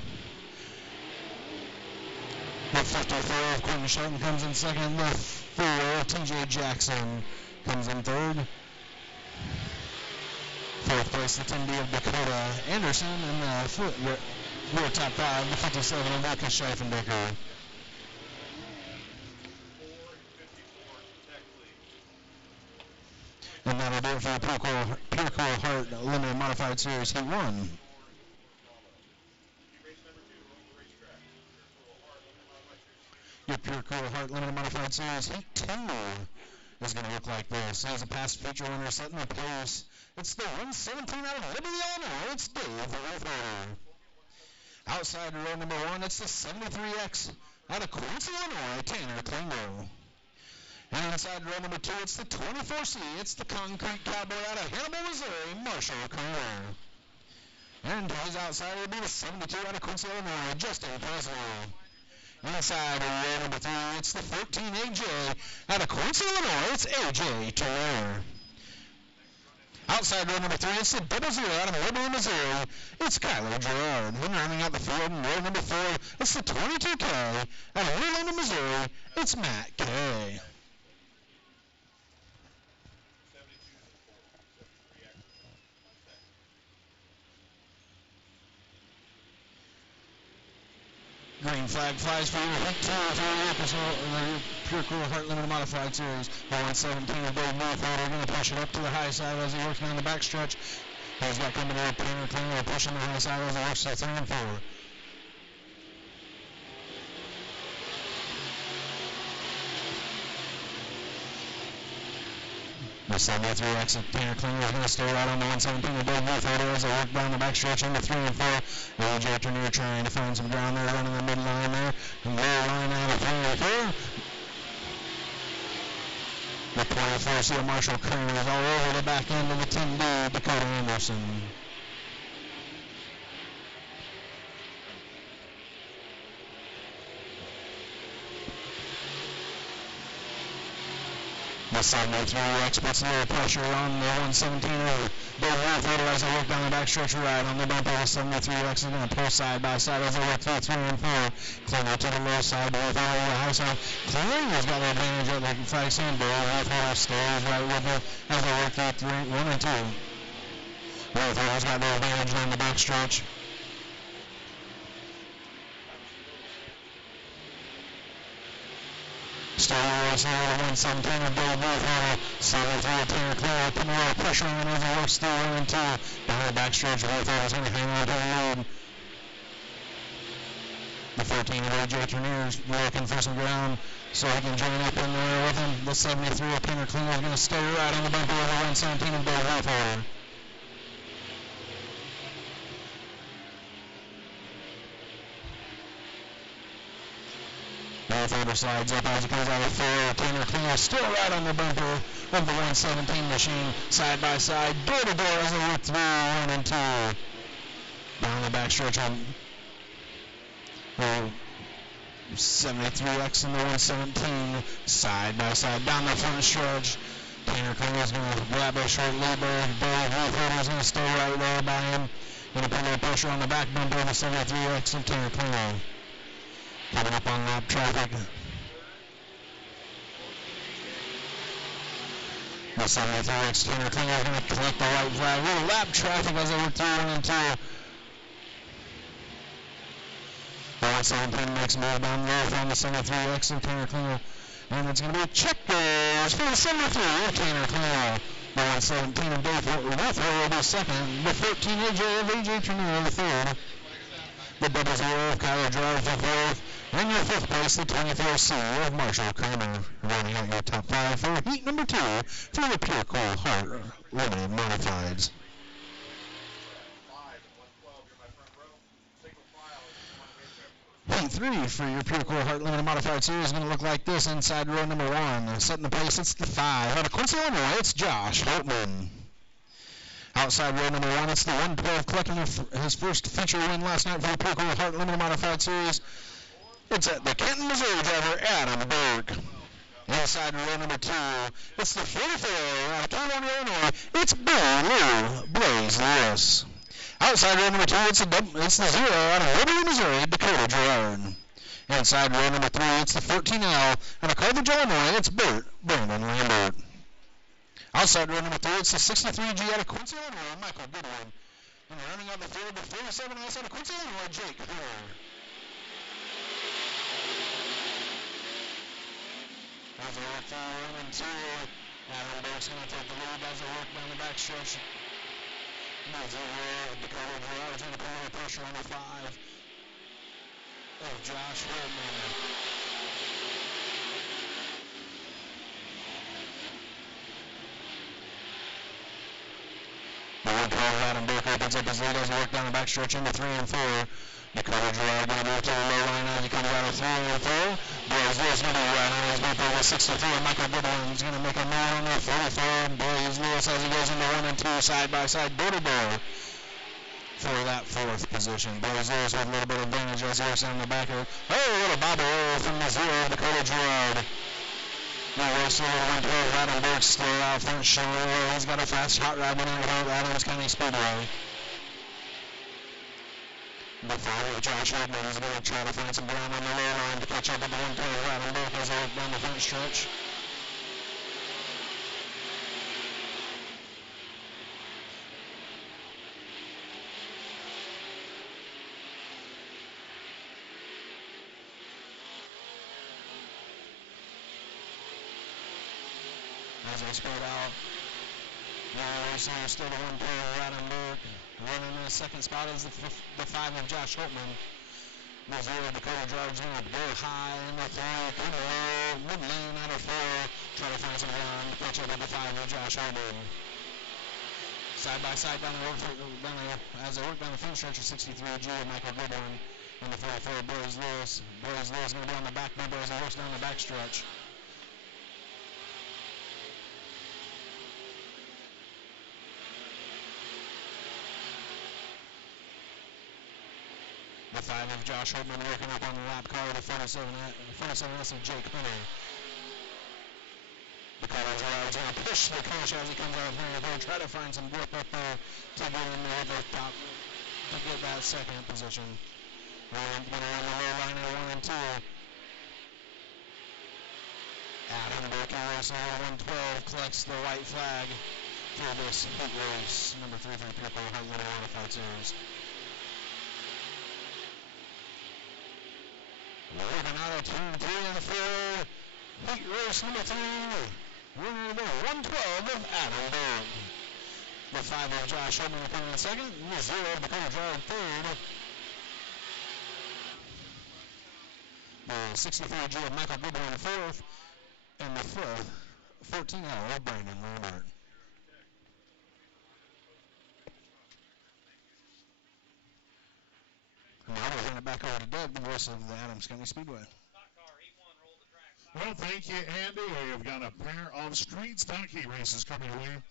The 54 of Quinton Shelton comes in second. The 4 of TJ Jackson comes in third. Fourth place, the 10B of Dakota Anderson. And the rear top 5, the 57 of Lucas Scheifenbecker. And that'll do it for the Pure Cool Heart Limited Modified Series Heat 1. Your Pure Cool Heart Limited Modified Series Heat 2 is going to look like this. Here's a past feature winner setting the pace. It's the 117 out of Liberty, Illinois. It's Dave Wolford. Outside row number 1, it's the 73X out of Quincy, Illinois, Tanner Klingo. And inside row number 2, it's the 24C. It's the Concrete Cowboy out of Hannibal, Missouri, Marshall Kramer. And his outsider will be the 72 out of Quincy, Illinois, Justin Preslow. Inside row number 3, it's the 14 AJ out of Quincy, Illinois. It's AJ Turner. Outside row number 3, it's the 00 out of Liberty, Missouri. It's Kyler Gerard. And rounding out the field in row number 4, it's the 22K out of Orlando, Missouri. It's Matt Kay. Green flag flies for your Heat 2 for your Pure Cool Heart Limited Modified Series. The 117 of Dave Wolford are going to push it up to the high side as he works down the backstretch. He's got coming to a Tanner Klingo pushing the high side as he works to 3 and 4. The 73X of Tanner Klingo is going to stay right on the 117 of Dave Wolford as they work down the backstretch into 3 and 4. AJ Turner trying to find some ground there, running the midline there, and low line out of 3 and 4. The 24 C of Marshall Kramer is all over the back end of the 10B, Dakota Anderson. The 73X puts a little pressure on the 117 over Dave Wolford as they work down the backstretch right on the bumper. The 73X is going to pull side by side as they work through 3 and 4. Klinger to the low side, Wolford over the high side. Klinger's got the advantage of the flag stand. Wolford stays right with it as they work through 1 and 2. Wolford's got the advantage on the backstretch. Still racing over the 117 of Dave Wolford. 73 of Tanner Klingo putting a little pressure on as he works through 1 and 2. Down the backstretch, Wolford is going to hang on to the lead. The 14 of AJ Turner is looking for some ground so he can join up in there with him. The 73 of Tanner Klingo is going to stay right on the bumper of the 117 of Dave Wolford. Wolford slides up as he comes out of 4. Tanner Klingo still right on the bumper of the 117 machine, side by side, door to door as they work through 1 and 2. Down the backstretch on the 73X and the 117, side by side down the front stretch. Tanner Klingo is going to grab a short lead there. Dave Wolford is going to stay right there by him. Going to put a little pressure on the back bumper of the 73X of Tanner Klingo. Coming up on lap traffic. The 73X Tanner Klingo is going to collect the white flag. Little lap traffic as they work through 1 and 2. The 117 makes a move down low from the 73X of Tanner Klingo. And it's going to be checkers for the 73 of Tanner Klingo. The 117 of Dave Wolford will be second. The 14 AJ of AJ Turner the third. The 00 of Kyler Gerard for fourth. And your fifth place, the 24C of Marshall Kramer. Running out your top 5 for heat number 2 for the Pure Cool Heart Limited Modifieds. Heat 3 for your Pure Cool Heart Limited Modified Series is going to look like this. Inside row number 1, setting the pace, it's the 5. Out of Quincy, Illinois, it's Josh Holtman. Outside row number 1, it's the 112 collecting his first feature win last night for the Pure Cool Heart Limited Modified Series. It's the Canton, Missouri driver, Adam Burke. Inside row number 2, it's the 44 out of California, Illinois. It's Blue Blaze Lewis. Outside row number 2, it's the 0 out of Liberty, Missouri, Dakota Gerard. Inside row number 3, it's the 14L out of Carthage, Illinois. It's Brandon Lambert. Outside row number 3, it's the 63G out of Quincy, Illinois, Michael Goodwin. And running out the field, the 47 outside of Quincy, Illinois, Jake Hunter. As they work through 1 and 2, Adam Burke's going to take the lead as they work down the back stretch. Dakota Gerard's going to put the pressure on the 5 of Josh Holtman. The 112 Adam Burke opens up his lead as he works down the back stretch into 3 and 4. Dakota Gerard going to move to the low line as he comes out of 3 and 4. Blaze Lewis going to be right on his way for the 63. Michael Goodwin's going to make a move on the 44. Blaze Lewis as he goes into 1 and 2 side by side, door to door for that 4th position. Blaze Lewis with a little bit of advantage as he works down the back here. Oh, what a bobble roll from the 0, Dakota Gerard. Now race over 112, Adam Burke still out front, showing he's got a fast hot rod winning without Adams County Speedway. The 5 of Josh Holtman is going to try to find some ground on the low line to catch up with the 112 Adam Burke as they work down the front stretch. As they spread out, racing still the 112 Adam Burke. Running in the second spot is the 5 of Josh Holtman. The 0 Dakota Gerard's going to go high in the 3, come low, mid lane out of 4. Try to find some ground to catch up with the 5 of Josh Holtman. Side by side down the road as they work down the front stretch of 63G and Michael Goodwin. And the 44 Blaze Lewis. Blaze Lewis going to be on the back bumper as he works down the back stretch. The 5 of Josh Holtman working up on the lap car, the 47S of Jake Hunter. Dakota Gerard's going to push the coach as he comes out of here and try to find some grip up there to get in there at the top to get that 2nd position. Going on the low line at 1 and 2. Adam Burke racing over 112 collects the white flag for this heat race, number 3 for the Purple Heart Little Modified Series. Working out of 2, 3, and 4. Heat race number 3. Winner the 112 of Adam Burke. The 5 of Josh Holtman coming in 2nd. The 0 of Dakota Gerard 3rd. The 63G of Michael Goodwin 4th. And the 5th, 14L of Brandon Lambert. Now we'll hand it back over to Doug, the voice of the Adams County Speedway. Well, thank you, Andy. We've got a pair of street stock heat races coming away,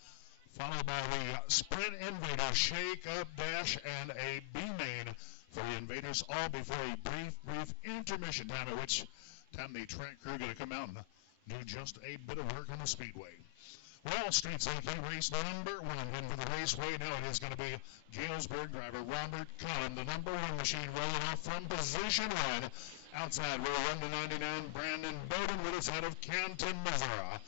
followed by the Sprint Invaders Shake-Up Dash and a B-Main for the Invaders, all before a brief intermission time, at which time the track crew going to come out and do just a bit of work on the Speedway. Well, street stock heat race number 1, and for the raceway now it is going to be Galesburg driver Robert Cullen, the number 1 machine, rolling off from position 1. Outside row 1 to 99, Brandon Bowden with us out of Canton, Missouri.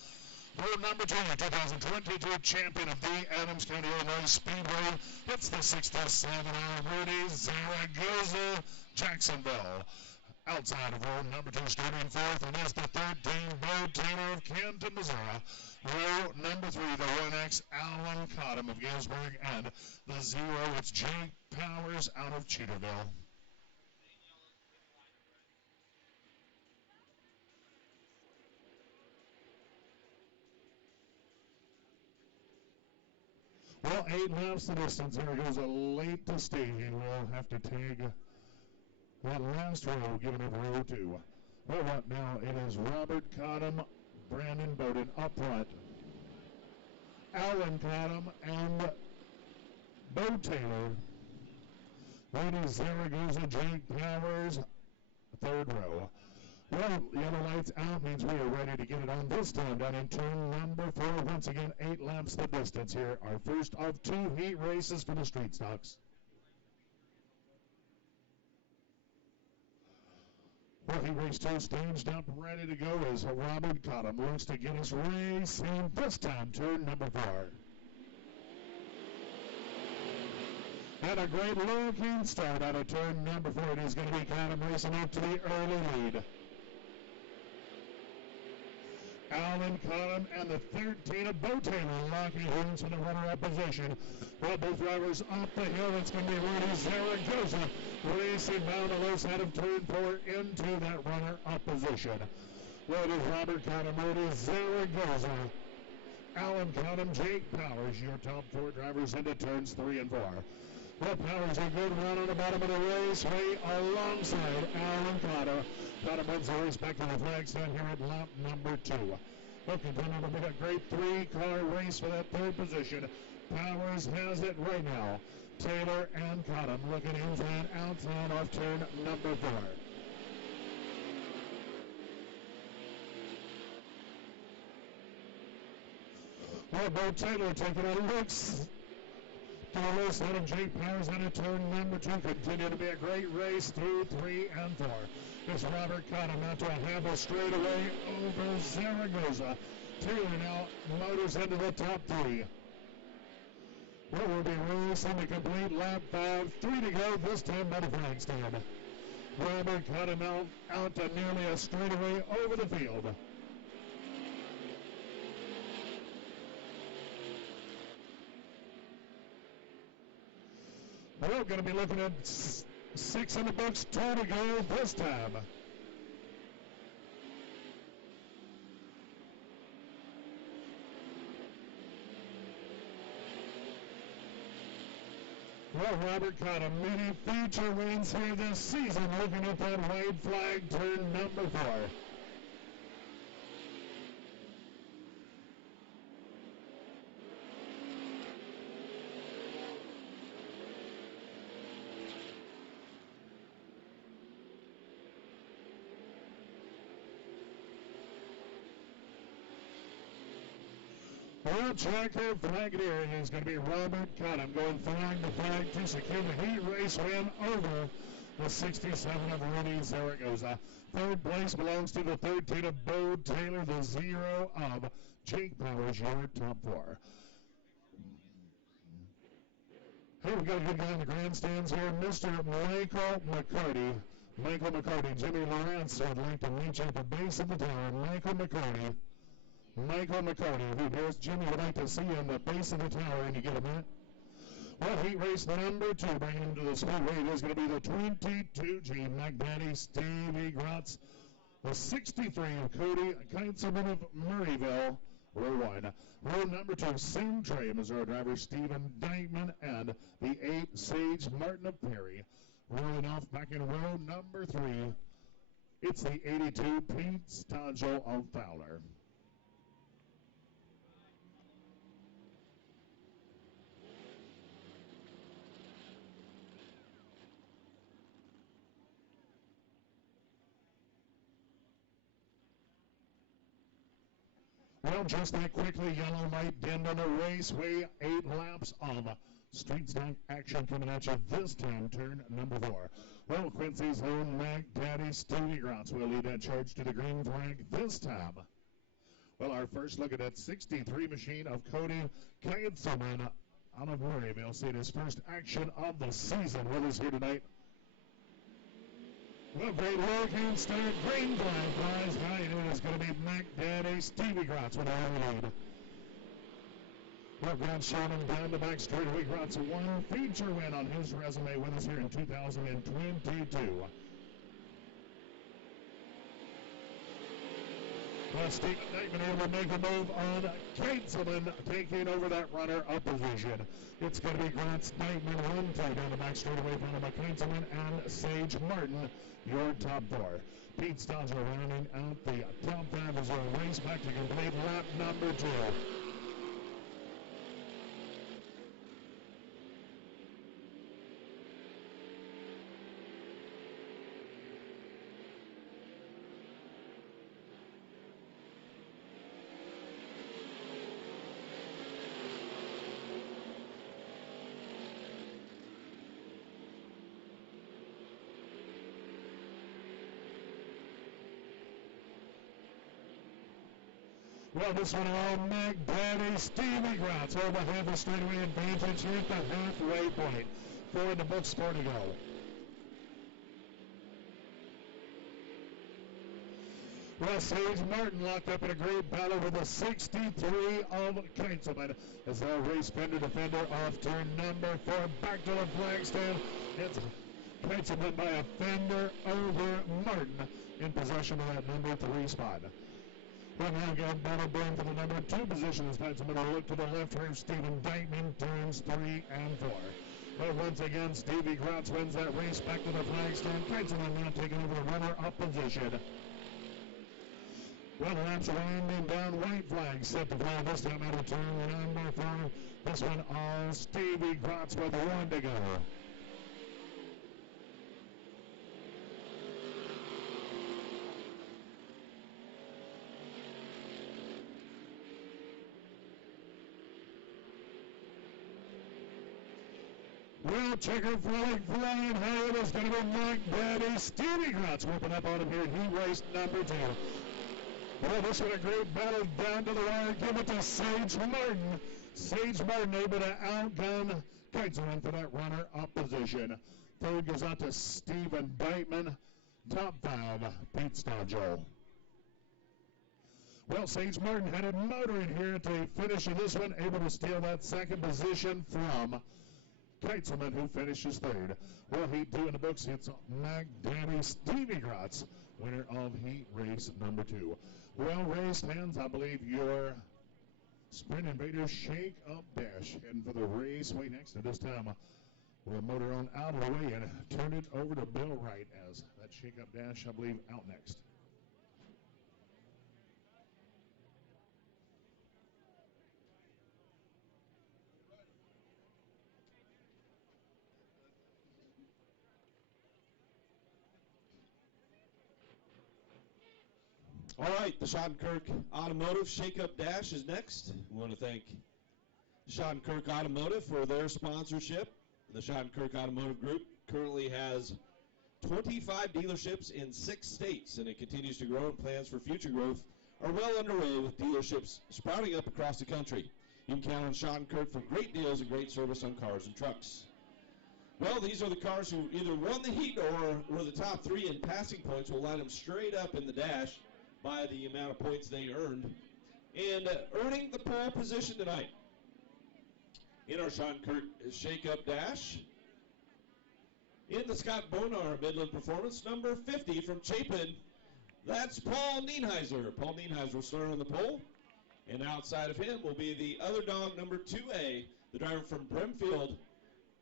Row number 2, 2022 champion of the Adams County, Illinois Speedway. It's the 67-hour Rudy Zaragoza, Jacksonville. Outside of row number 2, starting 4th, and that's the 13, Bo Taylor of Canton, Missouri. Row number 3, the 1X, Alan Cottom of Galesburg, and the 0, it's Jake Powers out of Cheaterville. Well, 8 laps the distance. There goes a late to staging. We'll have to tag that last row, given up row 2. Well, what now? It is Robert Cottom, Brandon Bowden up front. Alan Cottom and Bo Taylor. Rudy Zaragoza, Jake Powers, 3rd row. Well, yellow lights out means we are ready to get it on this time down in turn number 4. Once again, 8 laps the distance here. Our first of 2 heat races for the street stocks. Well, he race 2 staged up, ready to go as Robert Cottom looks to get us racing this time, turn number 4. And a great looking start out of turn number 4. It is going to be Cottom racing up to the early lead. Alan Cottom and the 13 of Bo Taylor locking horns for the runner-up position. Well, both drivers up the hill. It's going to be Rudy Zaragoza racing down the low side of turn 4 into that runner-up position. Well, it is Robert Cottom, Rudy Zaragoza, Alan Cottom, Jake Powers, your top 4 drivers into turns 3 and 4. Well, Powers a good run on the bottom of the race, way alongside Alan Cottom. Cottom wins the race back to the flag stand here at lap number 2. Well, continuing to be a great 3-car race for that 3rd position. Powers has it right now. Taylor and Cottom looking inside, outside off turn number 4. Well, Bo Taylor taking a look to the low side of Jake Powers into turn number 2. Continue to be a great race through 3 and 4. It's Robert Cottom out to a handle straightaway over Zaragoza. Taylor now motors into the top 3. Well, we'll be racing the complete lap 5. 3 to go this time by the flag stand. Robert Cottom out to nearly a straightaway over the field. We're going to be looking at 6 in the books, 2 to go this time. Well, Robert Cottom, many feature wins here this season, looking at that white flag, turn number 4. Well, checker flag here is going to be Robert Cottom going flag to flag to secure the heat race win over the 67 of Rudy Zaragoza. 3rd place belongs to the 13 of Bo Taylor, the 0 of Jake Powers, your top 4. Hey, we got a good guy in the grandstands here, Mr. Michael McCarty. Michael McCarty, Jimmy Lawrence would like to meet you at the base of the tower. Michael McCarty, who here's Jimmy would like to see you on the base of the tower, and you get a minute. Well, heat race number 2, bringing him to the Speedway, it is going to be the 22G McDaddy Stevie Grotz, the 63 of Cody Keinzelman of Murrayville, row 1. Row number 2, Same Tray, Missouri driver Stephen Dykeman, and the 8 Sage Martin of Perry. Rolling off back in row number 3, it's the 82 Pete Stodgel of Fowler. Well, just that quickly, yellow light dimmed on the raceway. 8 laps of street stock action coming at you this time, turn number 4. Well, Quincy's own Mac Daddy Stevie Grotz will lead that charge to the green flag this time. Well, our first look at that 63 machine of Cody Keinzelman out of Murrayville. See his first action of the season with us here tonight. Well, great looking start, green flag flies high, and it is going to be Mac Daddy Stevie Grotz with our lead. Well, Grant showing him down the back straightaway. Grotz one feature win on his resume with us here in 2022. Well, Stephen Dykeman able to make a move on Keinzelman, taking over that runner-up position. It's going to be Grant's Dykeman 1-2 down the back straightaway, followed by Keinzelman and Sage Martin, your top 4. Pete Stodgel rounding out the top 5 as a race back to complete lap number 2. Well, this one all Mac Daddy Stevie Grotz over half a straightaway advantage here at the halfway point for the books score to go. Well, Sage Martin locked up in a great battle with the 63 of Quincy as their race fender defender off turn number 4 back to the flag stand. It's Quincy by a fender over Martin in possession of that number 3 spot. Well, now again, battle burn for the number 2 position as Quincy look to the left here. Stephen Dykeman turns 3 and 4. But once again, Stevie Grotz wins that race back to the flag stand. Quincy now taking over the runner-up position. Well, laps winding down, white flag set to fly this time out of turn number 4. This one all Stevie Grotz with 1 to go. Well, checker flag flying high. It is going to be Mac Daddy Stevie Grotz whooping up on him here. He raced number 2. Well, this one a great battle down to the wire. Give it to Sage Martin. Sage Martin able to outgun Kitesurf for that runner-up position. Third goes out to Stephen Bateman. Top 5, Pete Stodgel. Well, Sage Martin headed motoring here at the finish of this one, able to steal that second position from Kitesurf, who finishes 3rd. Well, Heat 2 in the books hits Mac Daddy Stevie Grotz, winner of Heat race number 2. Well, race fans, I believe your Sprint Invaders Shake Up Dash heading for the raceway next. At this time, we'll motor on out of the way and turn it over to Bill Wright as that Shake Up Dash, I believe, out next. All right, the Schottenkirk Automotive Shake-Up Dash is next. We want to thank Schottenkirk Automotive for their sponsorship. The Schottenkirk Automotive Group currently has 25 dealerships in 6 states, and it continues to grow, and plans for future growth are well underway with dealerships sprouting up across the country. You can count on Schottenkirk for great deals and great service on cars and trucks. Well, these are the cars who either won the heat or were the top 3 in passing points. We'll line them straight up in the dash by the amount of points they earned. And earning the pole position tonight in our Schottenkirk Shake-Up Dash, in the Scott Bonar Midland Performance, number 50 from Chapin, that's Paul Nienheiser. Paul Nienheiser will start on the pole, and outside of him will be the other dog, number 2A, the driver from Brimfield.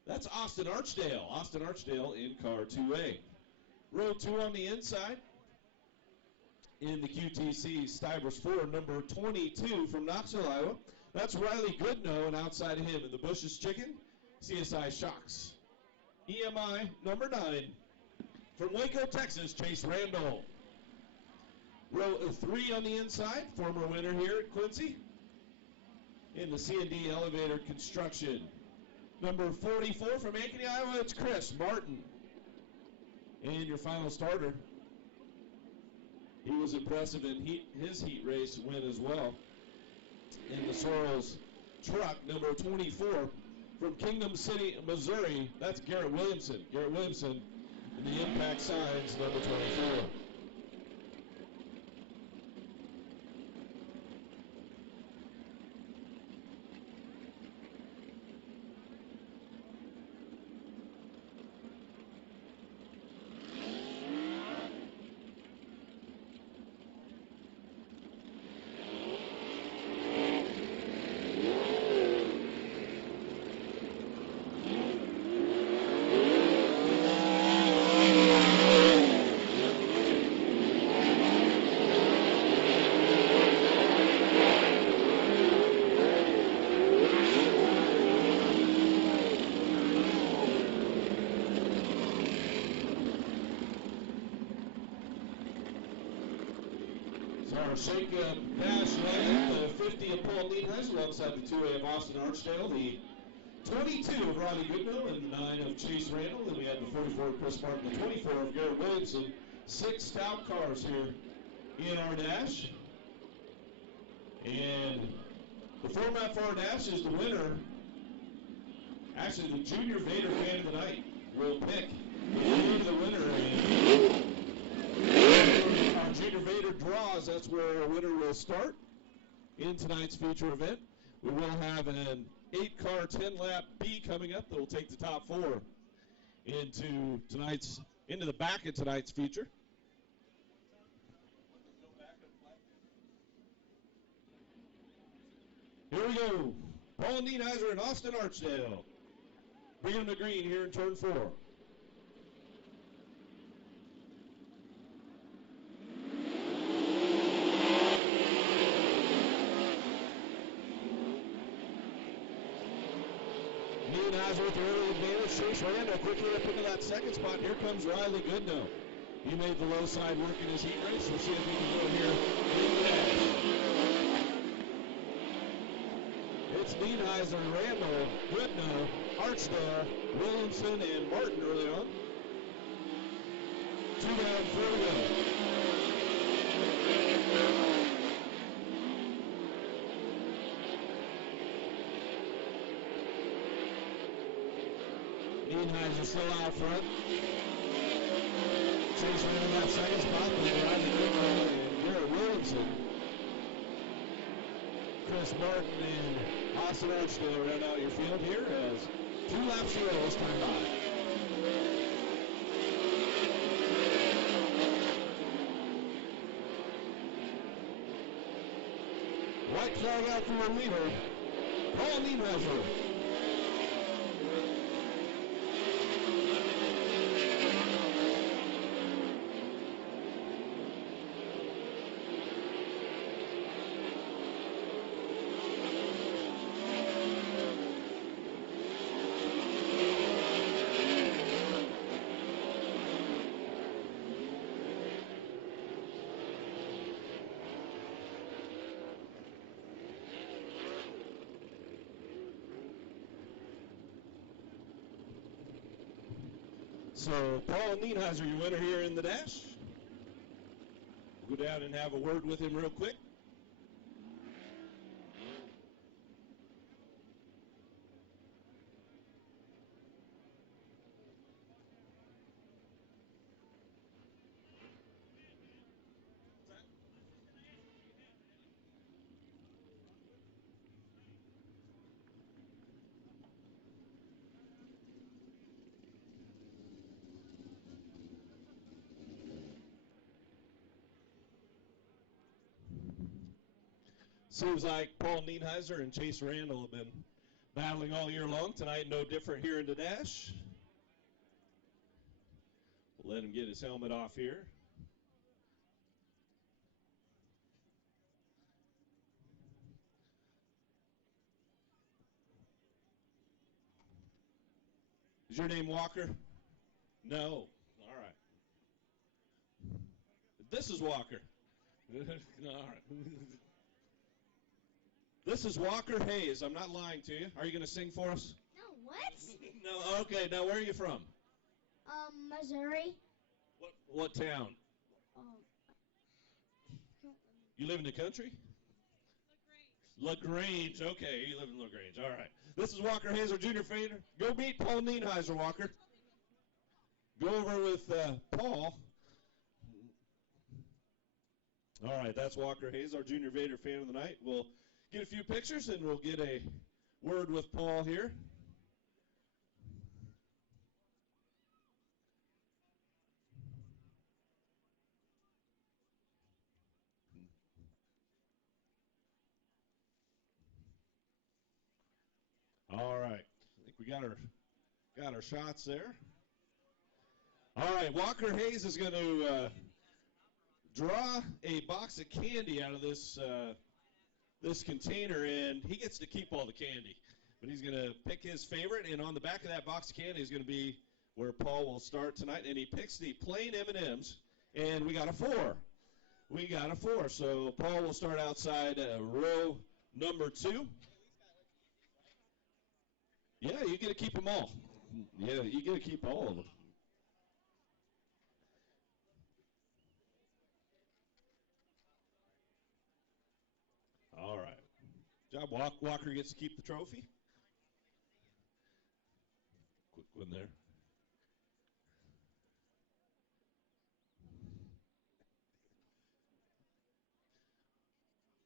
That's Austin Archdale. Austin Archdale in car 2A. Row 2 on the inside. In the QTC Stivers 4, number 22 from Knoxville, Iowa. That's Riley Goodnow, and outside of him in the Bush's Chicken, CSI Shocks. EMI number 9 from Waco, Texas, Chase Randall. Row 3 on the inside, former winner here at Quincy. In the C&D Elevator Construction. Number 44 from Ankeny, Iowa, it's Chris Martin. And your final starter, he was impressive in his heat race win as well. In the Sorrels truck, number 24 from Kingdom City, Missouri, that's Garrett Williamson. Garrett Williamson in the Impact Signs, number 24. Shake-Up Dash running the 50 of Paul Nienheiser alongside the 2A of Austin Archdale, the 22 of Riley Goodnow, and 9 of Chase Randall. Then we had the 44 of Chris Martin, the 24 of Garrett Williamson. 6 stout cars here in our dash. And the format for our dash is the winner. Actually, the Junior Vader fan of the night will pick the winner. And our Junior Vader draws, that's where our winner will start in tonight's feature event. We will have an 8-car 10-lap B coming up that will take the top 4 into the back of tonight's feature. Here we go. Paul Nienheiser and Austin Archdale. Bringing them to green here in turn 4. Nienheiser with the early advantage. Chase Randall quickly up into that second spot. Here comes Riley Goodnow. He made the low side work in his heat race. We'll see if he can go here in the dash. It's Nienheiser, Randall, Goodnow, Archdale, Williamson, and Martin early on. 2 down, 4 to go. Nienheiser still out front. Chase Randall that second spot, but Riley Goodnow and Garrett Williamson. Chris Martin and Austin Archdale round out your field here as 2 laps to go this time by. White flag out for our leader, Paul Nienheiser. So Paul Nienheiser, your winner here in the dash. We'll go down and have a word with him real quick. Seems like Paul Nienheiser and Chase Randall have been battling all year long. Tonight, no different here in the dash. We'll let him get his helmet off here. Is your name Walker? No. All right. This is Walker. All right. This is Walker Hayes. I'm not lying to you. Are you going to sing for us? No, what? No. Okay. Now, where are you from? Missouri. What town? You live in the country? LaGrange. Okay, you live in LaGrange. All right. This is Walker Hayes, our junior fader. Go meet Paul Nienheiser, Walker. Go over with Paul. All right, that's Walker Hayes, our junior Vader fan of the night. We'll get a few pictures and we'll get a word with Paul here. All right, I think we got our shots there. All right, Walker Hayes is going to draw a box of candy out of this this container, and he gets to keep all the candy. But he's going to pick his favorite, and on the back of that box of candy is going to be where Paul will start tonight. And he picks the plain M&Ms, and we got a 4. We got a 4. So Paul will start outside row number 2. Yeah, you get to keep them all. Yeah, you get to keep all of them. All right. Job. Walker gets to keep the trophy. Quick one there.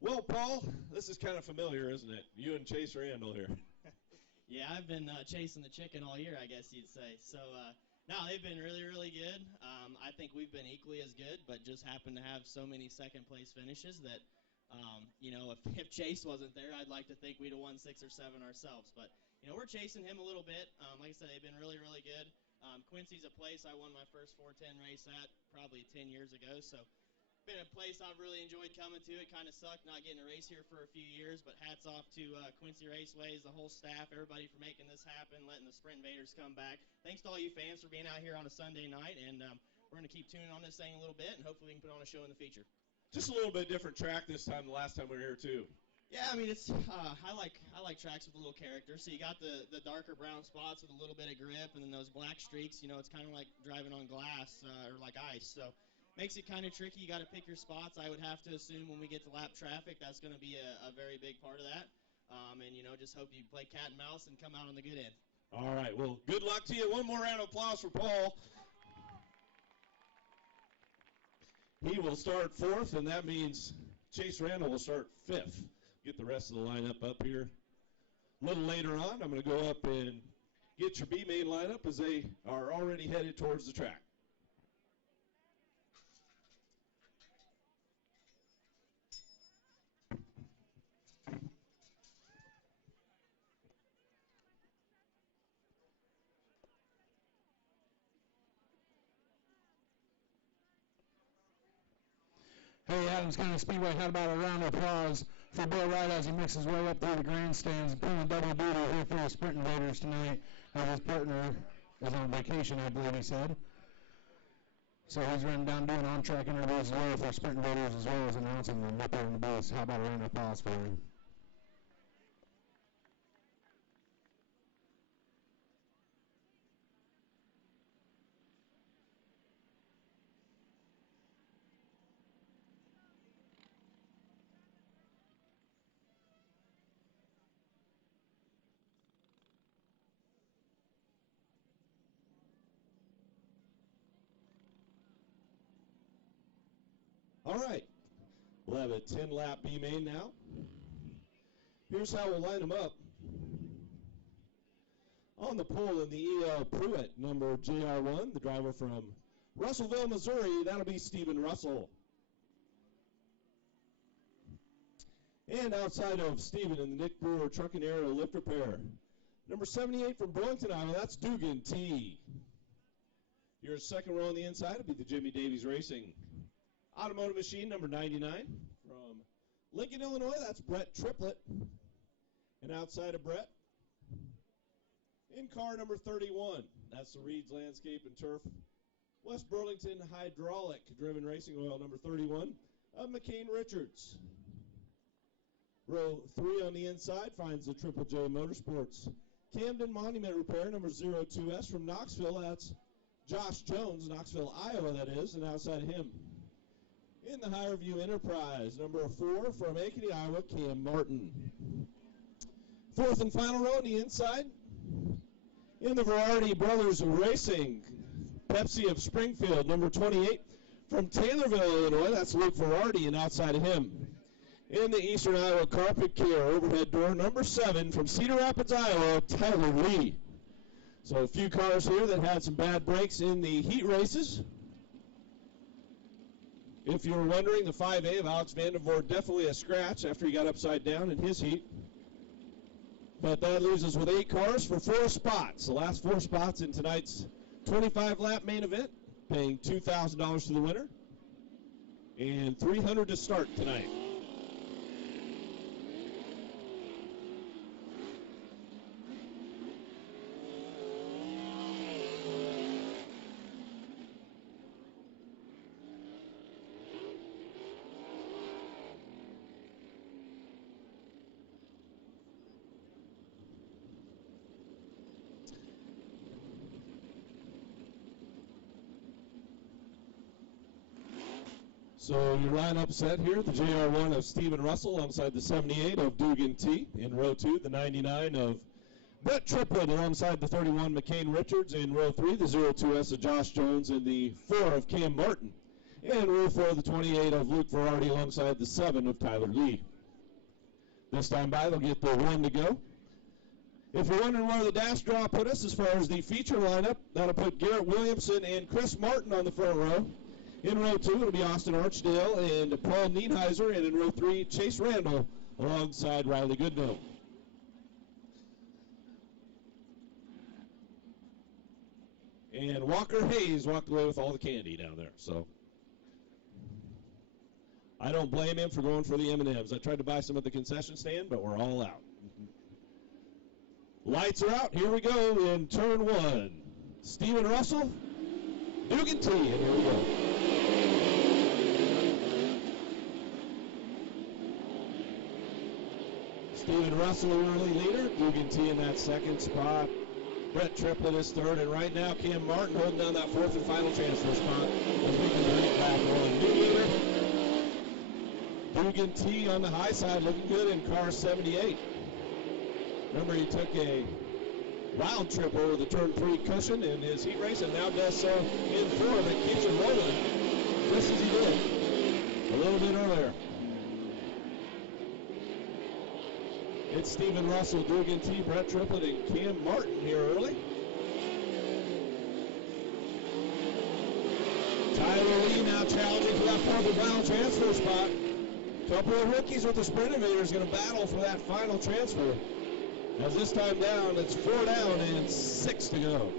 Well, Paul, this is kind of familiar, isn't it? You and Chase Randall here. Yeah, I've been chasing the chicken all year, I guess you'd say. So, no, they've been really, really good. I think we've been equally as good, but just happen to have so many second-place finishes that, you know, if Chase wasn't there, I'd like to think we'd have won 6 or 7 ourselves. But, you know, we're chasing him a little bit. Like I said, they've been really, really good. Quincy's a place I won my first 410 race at probably 10 years ago, so been a place I've really enjoyed coming to. It kind of sucked not getting a race here for a few years, but hats off to Quincy Raceways, the whole staff, everybody for making this happen, letting the Sprint Invaders come back. Thanks to all you fans for being out here on a Sunday night, and we're going to keep tuning on this thing a little bit, and hopefully we can put on a show in the future. Just a little bit different track this time than the last time we were here, too. Yeah, I mean, it's I like tracks with a little character. So you got the darker brown spots with a little bit of grip, and then those black streaks. You know, it's kind of like driving on glass or like ice. So makes it kind of tricky. You got to pick your spots. I would have to assume when we get to lap traffic, that's going to be a very big part of that. And, you know, just hope you play cat and mouse and come out on the good end. All right. Well, good luck to you. One more round of applause for Paul. He will start 4th, and that means Chase Randall will start 5th. Get the rest of the lineup up here. A little later on, I'm going to go up and get your B main lineup as they are already headed towards the track. Hey, Adams County Speedway, how about a round of applause for Bill Wright as he makes his way up through the grandstands, pulling double duty here for the Sprint Invaders tonight. His partner is on vacation, I believe he said. So he's running down doing on-track interviews as well for Sprint Invaders as well as announcing them up there in the booth. How about a round of applause for him? All right. We'll have a 10-lap B main now. Here's how we'll line them up. On the pole in the EL Pruitt, number JR1, the driver from Russellville, Missouri, that'll be Stephen Russell. And outside of Stephen in the Nick Brewer Truck and Aero Lift Repair, number 78 from Burlington, Iowa, that's Dugan T. Your second row on the inside will be the Jimmy Davies Racing Automotive Machine, number 99 from Lincoln, Illinois, that's Brett Triplett. And outside of Brett, in car number 31, that's the Reed's Landscape and Turf West Burlington Hydraulic Driven Racing Oil, number 31 of McCain Richards. Row 3 on the inside finds the Triple J Motorsports Camden Monument Repair, number 02S from Knoxville. That's Josh Jones, Knoxville, Iowa, that is, and outside him. In the Higher View Enterprise, number 4 from Ankeny, Iowa, Cam Martin. Fourth and final row on the inside. In the Variety Brothers Racing, Pepsi of Springfield, number 28 from Taylorville, Illinois, that's Luke Variety, and outside of him. In the Eastern Iowa Carpet Care overhead door, number 7 from Cedar Rapids, Iowa, Tyler Lee. So a few cars here that had some bad breaks in the heat races. If you were wondering, the 5A of Alex Vandervoort definitely a scratch after he got upside down in his heat. But that leaves us with 8 cars for 4 spots. The last 4 spots in tonight's 25-lap main event, paying $2,000 to the winner and $300 to start tonight. So your lineup set here, the JR1 of Stephen Russell alongside the 78 of Dugan T. In row 2, the 99 of Brett Triplett alongside the 31 McCain Richards. In row 3, the 02S of Josh Jones and the 4 of Cam Martin. And row 4, the 28 of Luke Verardi alongside the 7 of Tyler Lee. This time by, they'll get the 1 to go. If you're wondering where the dash draw put us as far as the feature lineup, that'll put Garrett Williamson and Chris Martin on the front row. In row 2, it'll be Austin Archdale and Paul Nienheiser. And in row 3, Chase Randall alongside Riley Goodnow. And Walker Hayes walked away with all the candy down there. So I don't blame him for going for the M&Ms. I tried to buy some at the concession stand, but we're all out. Lights are out. Here we go in turn 1. Stephen Russell, Dugan T. And here we go. Stephen Russell, early leader. Dugan T in that second spot. Brett Triplett is third. And right now, Cam Martin holding down that fourth and final transfer spot as we can bring it back on. New leader, Dugan T on the high side, looking good in car 78. Remember, he took a wild trip over the turn 3 cushion in his heat race and now does so in 4 that keeps it rolling just as he did a little bit earlier. It's Stephen Russell, Dugan T, Brett Triplett, and Cam Martin here early. Tyler Lee now challenging for that fourth and final transfer spot. Couple of rookies with the Sprint Invaders going to battle for that final transfer. As this time down, it's 4 down and 6 to go.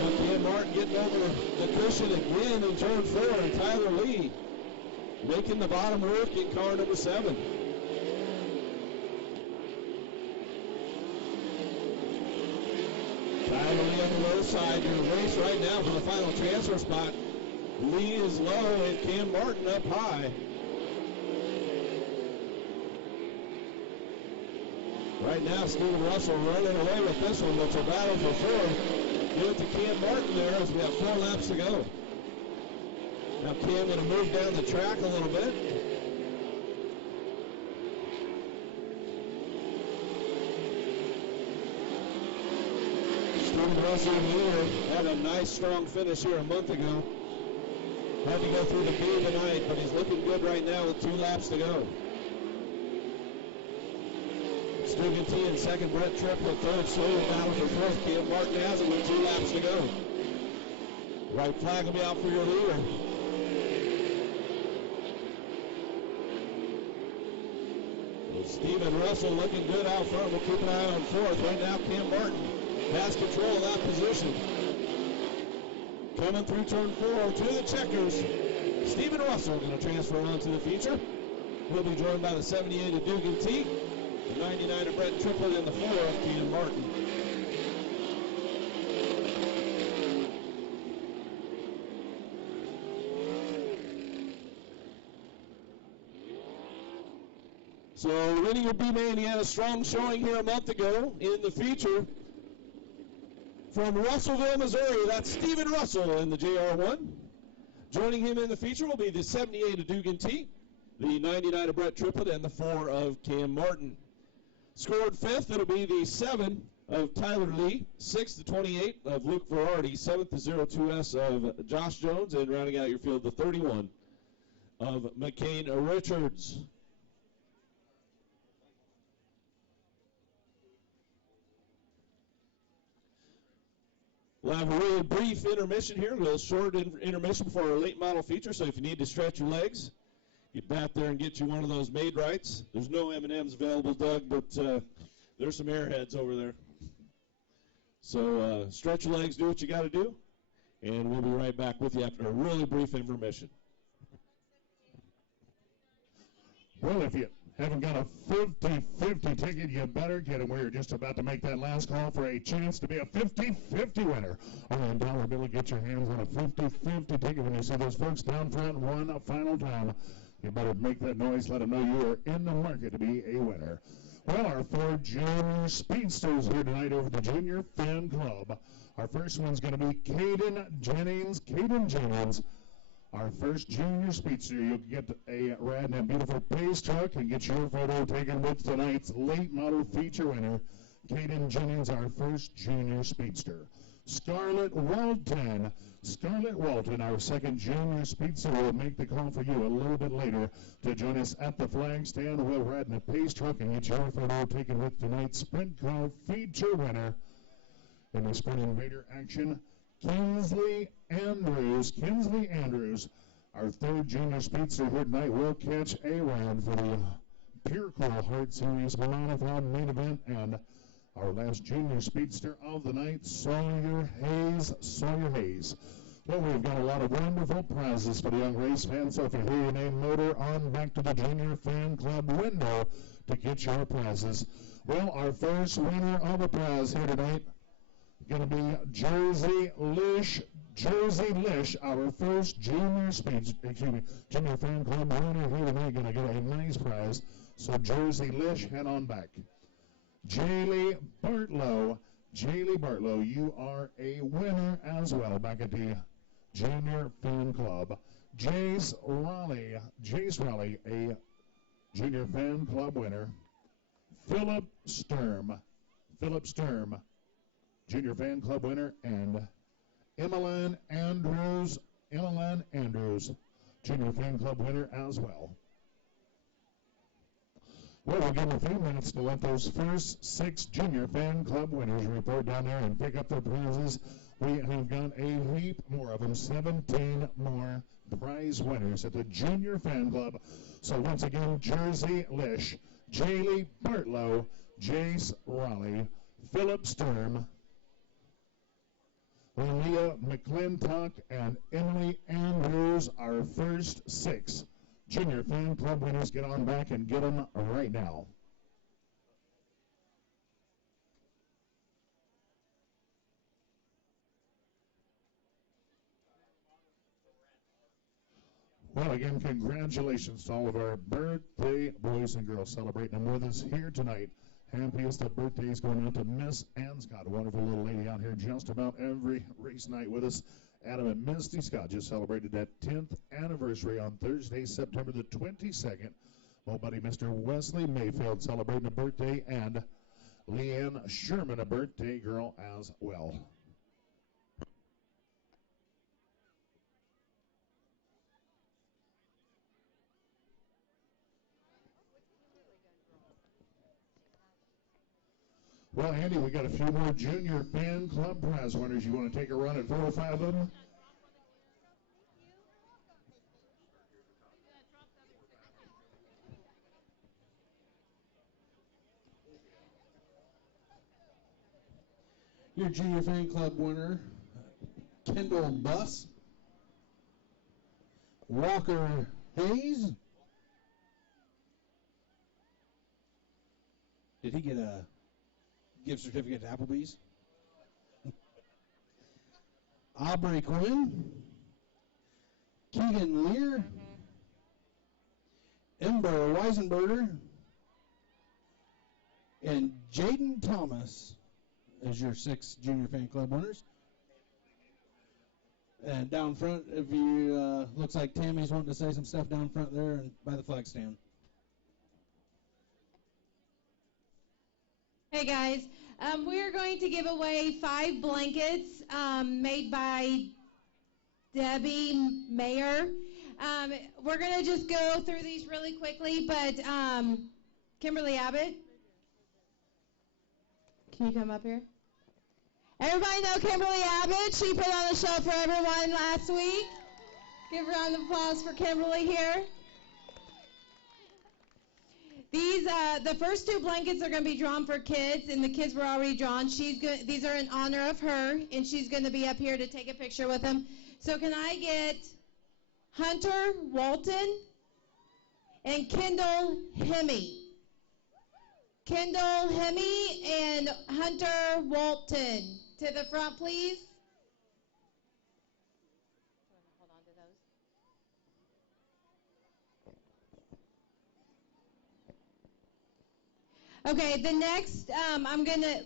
Now Cam Martin getting over the cushion again in turn 4, and Tyler Lee making the bottom work in car number 7. Tyler Lee on the low side, your race right now for the final transfer spot. Lee is low and Cam Martin up high. Right now, Stephen Russell running away with this one, but it's a battle for 4th. Give it to Cam Martin there as we have 4 laps to go. Now Cam going to move down the track a little bit. Stephen Russell here had a nice strong finish here a month ago. Had to go through the beam tonight, but he's looking good right now with 2 laps to go. Dugan T in second, Brett Triplett third, solo battle for 4th. Cam Martin has it with 2 laps to go. Right flag will be out for your leader. Well, Stephen Russell looking good out front. We'll keep an eye on 4th. Right now, Cam Martin has control of that position. Coming through turn 4 to the checkers. Stephen Russell going to transfer on to the feature. He'll be joined by the 78 of Dugan T. The 99 of Brett Triplett and the 4 of Cam Martin. So winning your B-Main, he had a strong showing here a month ago in the feature. From Russellville, Missouri, that's Stephen Russell in the JR1. Joining him in the feature will be the 78 of Dugan T, the 99 of Brett Triplett, and the 4 of Cam Martin. Scored 5th, it'll be the 7 of Tyler Lee, 6th to 28 of Luke Verardi, 7th to 02S of Josh Jones, and rounding out your field, the 31 of McCain Richards. We'll have a really brief intermission here, a little short intermission for our late model feature, so if you need to stretch your legs, get back there and get you one of those made rights. There's no M&Ms available, Doug, but there's some airheads over there. So stretch your legs, do what you got to do, and we'll be right back with you after a really brief intermission. Well, if you haven't got a 50-50 ticket, you better get it. We're just about to make that last call for a chance to be a 50-50 winner. Only in Dollar Bill, get your hands on a 50-50 ticket when you see those folks down front one final time. You better make that noise. Let them know you are in the market to be a winner. Well, our 4 junior speedsters here tonight over the Junior Fan Club. Our first one's going to be Caden Jennings. Caden Jennings, our first junior speedster. You'll get a rad in a beautiful pace truck and get your photo taken with tonight's late model feature winner. Caden Jennings, our first junior speedster. Scarlett Walton. Scarlett Walton, our second junior speedster, will make the call for you a little bit later to join us at the flag stand. We'll ride in a pace truck and get your photo taken with tonight's sprint car feature winner. In the Sprint Invader action, Kinsley Andrews. Kinsley Andrews, our third junior speedster here tonight, will catch a ride for the Pure Cool Heart Series Modified main event. And our last junior speedster of the night, Sawyer Hayes. Sawyer Hayes. Well, we've got a lot of wonderful prizes for the young race fans, so if you hear your name, motor on back to the Junior Fan Club window to get your prizes. Well, our first winner of a prize here tonight going to be Jersey Lish. Jersey Lish, our first junior Junior Fan Club winner here tonight, going to get a nice prize. So Jersey Lish, head on back. Jaylee Bartlow. Jaylee Bartlow, you are a winner as well back at the Junior Fan Club. Jace Raleigh. Jace Raleigh, a Junior Fan Club winner. Philip Sturm. Philip Sturm, Junior Fan Club winner. And Emmeline Andrews. Emmeline Andrews, Junior Fan Club winner as well. Well, we'll give them a few minutes to let those first 6 Junior Fan Club winners report down there and pick up their prizes. We have got a heap more of them, 17 more prize winners at the Junior Fan Club. So once again, Jersey Lish, Jaylee Bartlow, Jace Raleigh, Philip Sturm, Leah McClintock, and Emily Andrews, our first 6 Junior Fan Club winners. Get on back and get them right now. Well, again, congratulations to all of our birthday boys and girls celebrating them with us here tonight. Happiest of birthdays going out to Miss Anscott, a wonderful little lady out here just about every race night with us. Adam and Misty Scott just celebrated that 10th anniversary on Thursday, September the 22nd. My buddy Mr. Wesley Mayfield celebrating a birthday, and Leanne Sherman, a birthday girl as well. Well, Andy, we got a few more Junior Fan Club prize winners. You want to take a run at 4 or 5 of them? Your Junior Fan Club winner, Kendall Buss, Walker Hayes. Did he get a gift certificate to Applebee's? Aubrey Quinn, Keegan Lear, Ember Weisenberger, and Jaden Thomas as your 6 Junior Fan Club winners. And down front, if you looks like Tammy's wanting to say some stuff down front there and by the flag stand. Hey guys, we're going to give away 5 blankets made by Debbie Mayer. We're going to just go through these really quickly, but Kimberly Abbott, can you come up here? Everybody know Kimberly Abbott? She put on a show for everyone last week. Give a round of applause for Kimberly here. These, the first 2 blankets are going to be drawn for kids, and the kids were already drawn. These are in honor of her, and she's going to be up here to take a picture with them. So can I get Hunter Walton and Kendall Hemme? Kendall Hemme and Hunter Walton. To the front, please. Hold on to Okay, the next,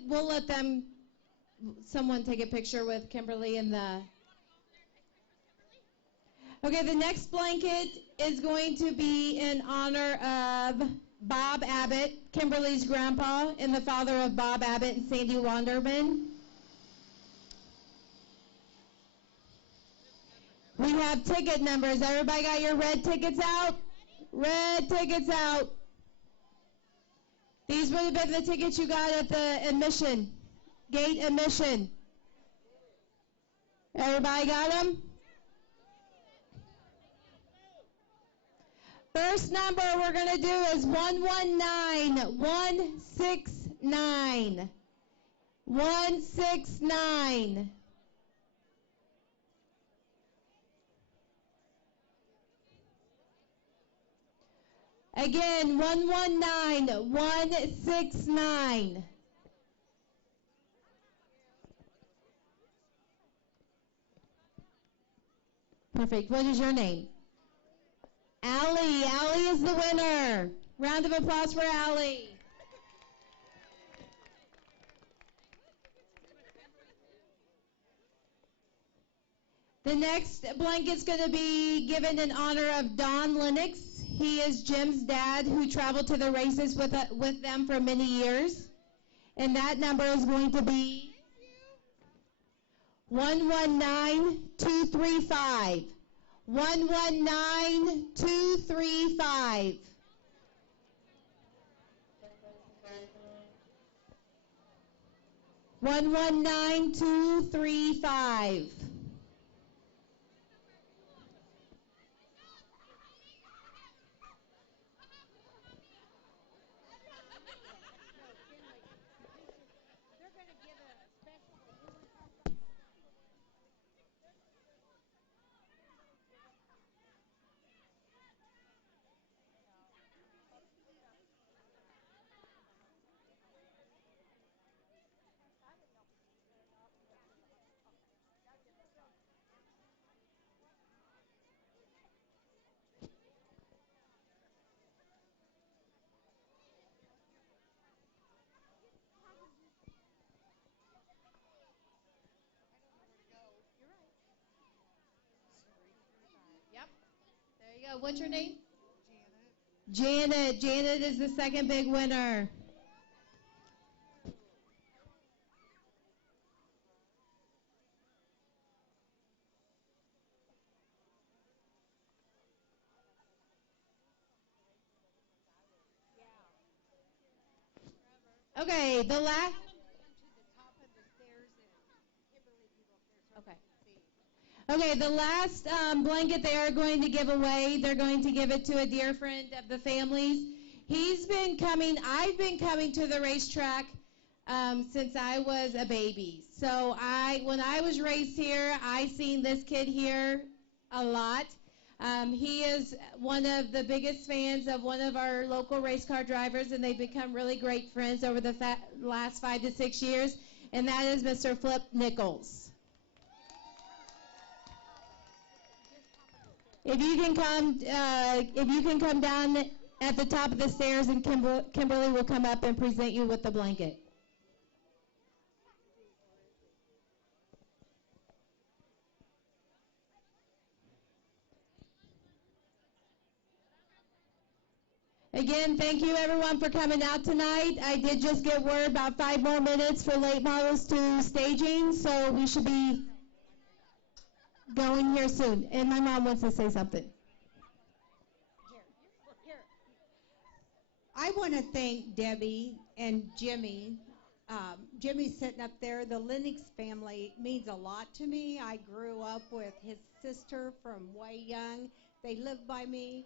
we'll let someone take a picture with Kimberly and Okay, the next blanket is going to be in honor of Bob Abbott, Kimberly's grandpa, and the father of Bob Abbott and Sandy Wanderman. We have ticket numbers. Everybody got your red tickets out? Red tickets out. These would have been the tickets you got at the admission, gate admission. Everybody got them? First number we're going to do is 119169. 169. Again, 119169. Perfect. What is your name? Allie. Allie is the winner. Round of applause for Allie. The next blanket's going to be given in honor of Don Lennox. He is Jim's dad who traveled to the races with them for many years. And that number is going to be 119235. 119235. One 19235. What's your name? Janet. Janet is the second big winner. Okay, the last. Okay, the last blanket they are going to give away, they're going to give it to a dear friend of the family's. I've been coming to the racetrack since I was a baby. So when I was raised here, I seen this kid here a lot. He is one of the biggest fans of one of our local race car drivers, and they've become really great friends over the last 5 to 6 years, and that is Mr. Flip Nichols. If you can come down at the top of the stairs, and Kimberly will come up and present you with the blanket. Again, thank you everyone for coming out tonight. I did just get word about 5 more minutes for late models to staging, so we should be going here soon. And my mom wants to say something. Here. I want to thank Debbie and Jimmy. Jimmy's sitting up there. The Lennox family means a lot to me. I grew up with his sister from way young. They live by me.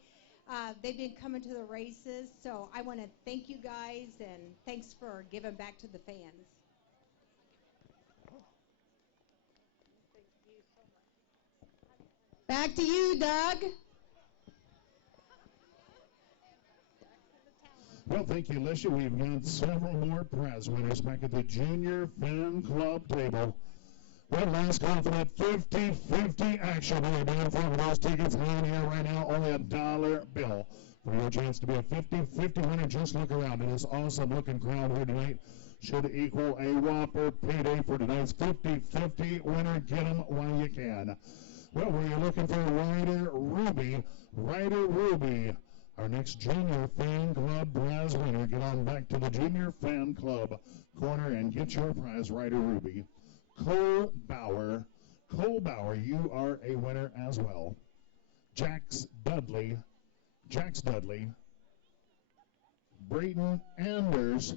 They've been coming to the races, so I want to thank you guys, and thanks for giving back to the fans. Back to you, Doug. Well, thank you, Alicia. We've got several more prize winners back at the Junior Fan Club table. Well, last call for that 50-50 action. We're down for those tickets hanging here right now, only $1 bill. For your chance to be a 50-50 winner, just look around. It is awesome looking crowd here tonight. Should equal a whopper payday for tonight's 50-50 winner. Get them while you can. Well, we're looking for Ryder Ruby. Ryder Ruby, our next Junior Fan Club prize winner. Get on back to the Junior Fan Club corner and get your prize, Ryder Ruby. Cole Bauer, you are a winner as well. Jax Dudley, Brayton Anders,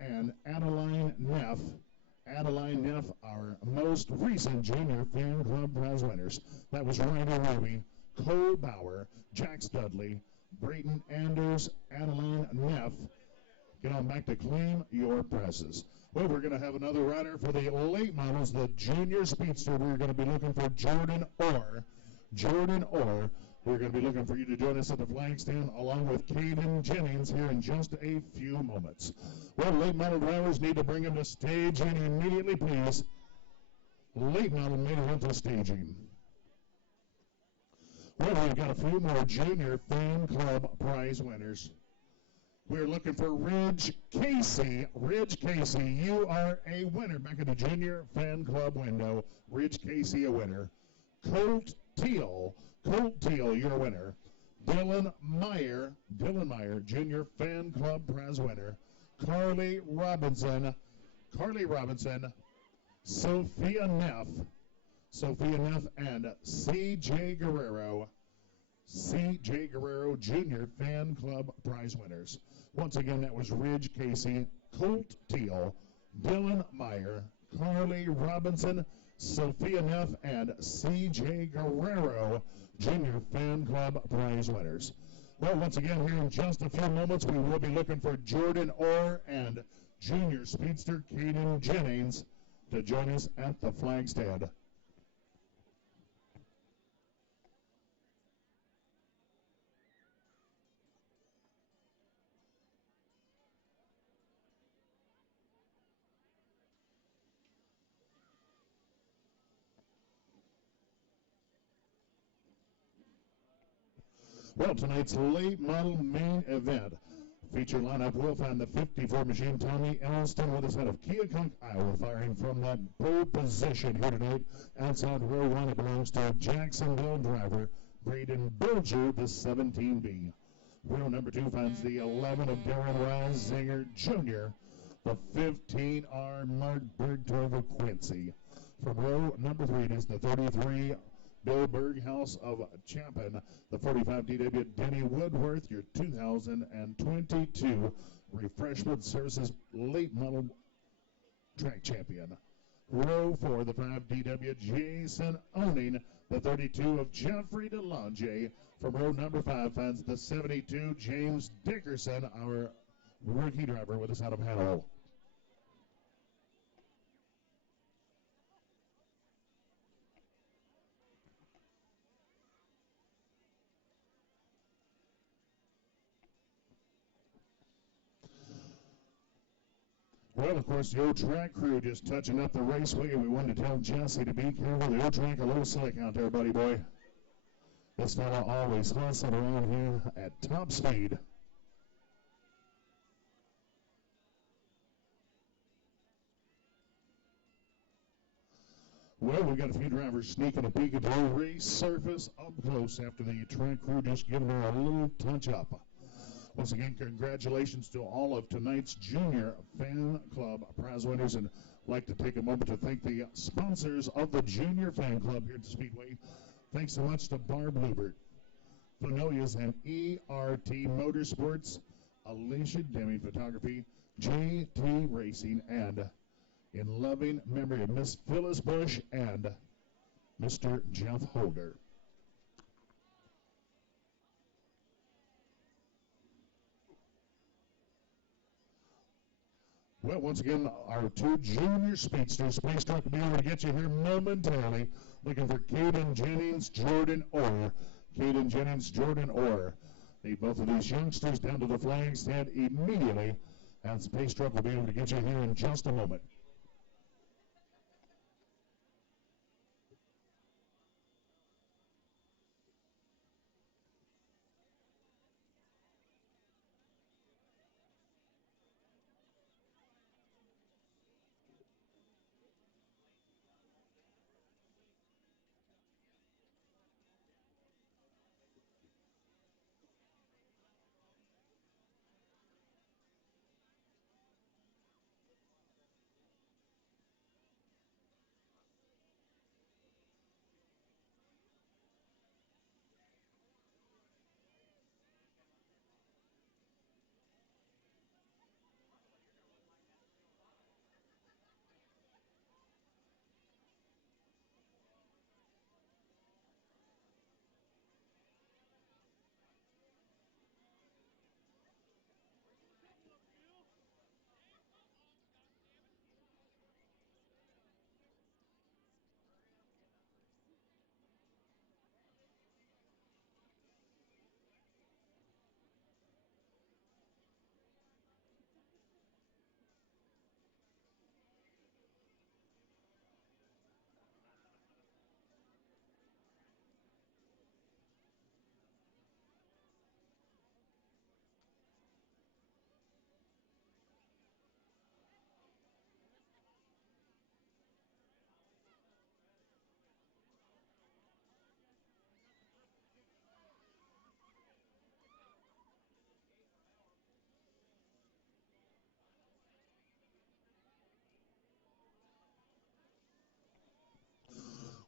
and Adeline Neff. Adeline Neff, our most recent Junior Fan Club prize winners. That was Ryder Ruby, Cole Bauer, Jax Dudley, Brayton Anders, Adeline Neff. Get on back to claim your prizes. Well, we're going to have another rider for the late models, the Junior Speedster. We're going to be looking for Jordan Orr. We're going to be looking for you to join us at the flag stand along with Caden Jennings here in just a few moments. Well, late model drivers need to bring them to staging immediately, please. Late model main event staging. Well, we've got a few more Junior Fan Club prize winners. We're looking for Ridge Casey. Ridge Casey, you are a winner back at the Junior Fan Club window. Ridge Casey, a winner. Colt Teal, you're a winner. Dylan Meyer, Junior Fan Club prize winner. Carly Robinson, Sophia Neff, and C.J. Guerrero, Junior Fan Club prize winners. Once again, that was Ridge Casey, Colt Teal, Dylan Meyer, Carly Robinson, Sophia Neff, and C.J. Guerrero, Junior Fan Club prize winners. Well, once again, here in just a few moments, we will be looking for Jordan Orr and Junior Speedster Caden Jennings to join us at the flag stand. Well, tonight's late model main event feature lineup will find the 54 machine Tommy Elston with us out of Keokuk, Iowa, firing from that pole position here tonight. Outside row one, it belongs to Jacksonville driver Braden Bilger, the 17B. Row number two finds the 11 of Darren Reisinger Jr., the 15R Mark Bergdorf of Quincy. From row number three, it is the 33 Bill Berghaus of Chapin, the 45 DW Denny Woodworth, your 2022 Refreshment Services late model track champion. Row 4, the 5 DW Jason Owning, the 32 of Jeffrey DeLonge. From row number 5 finds the 72 James Dickerson, our rookie driver with us out of Hannibal. Well, of course, the old track crew just touching up the raceway. We wanted to tell Jesse to be careful. The old track a little slick out there, buddy boy. This fella always hustling around here at top speed. Well, we've got a few drivers sneaking a peek at the old race surface up close after the track crew just giving her a little touch up. Once again, congratulations to all of tonight's Junior Fan Club prize winners, and I'd like to take a moment to thank the sponsors of the Junior Fan Club here at the Speedway. Thanks so much to Barb Lubert, Fenolia's and ERT Motorsports, Alicia Deming Photography, JT Racing, and in loving memory of Miss Phyllis Bush and Mr. Jeff Holder. Well, once again, our two Junior Speedsters. Space Truck will be able to get you here momentarily. Looking for Caden Jennings, Jordan Orr. Caden Jennings, Jordan Orr. Need both of these youngsters down to the flag stand immediately. And Space Truck will be able to get you here in just a moment.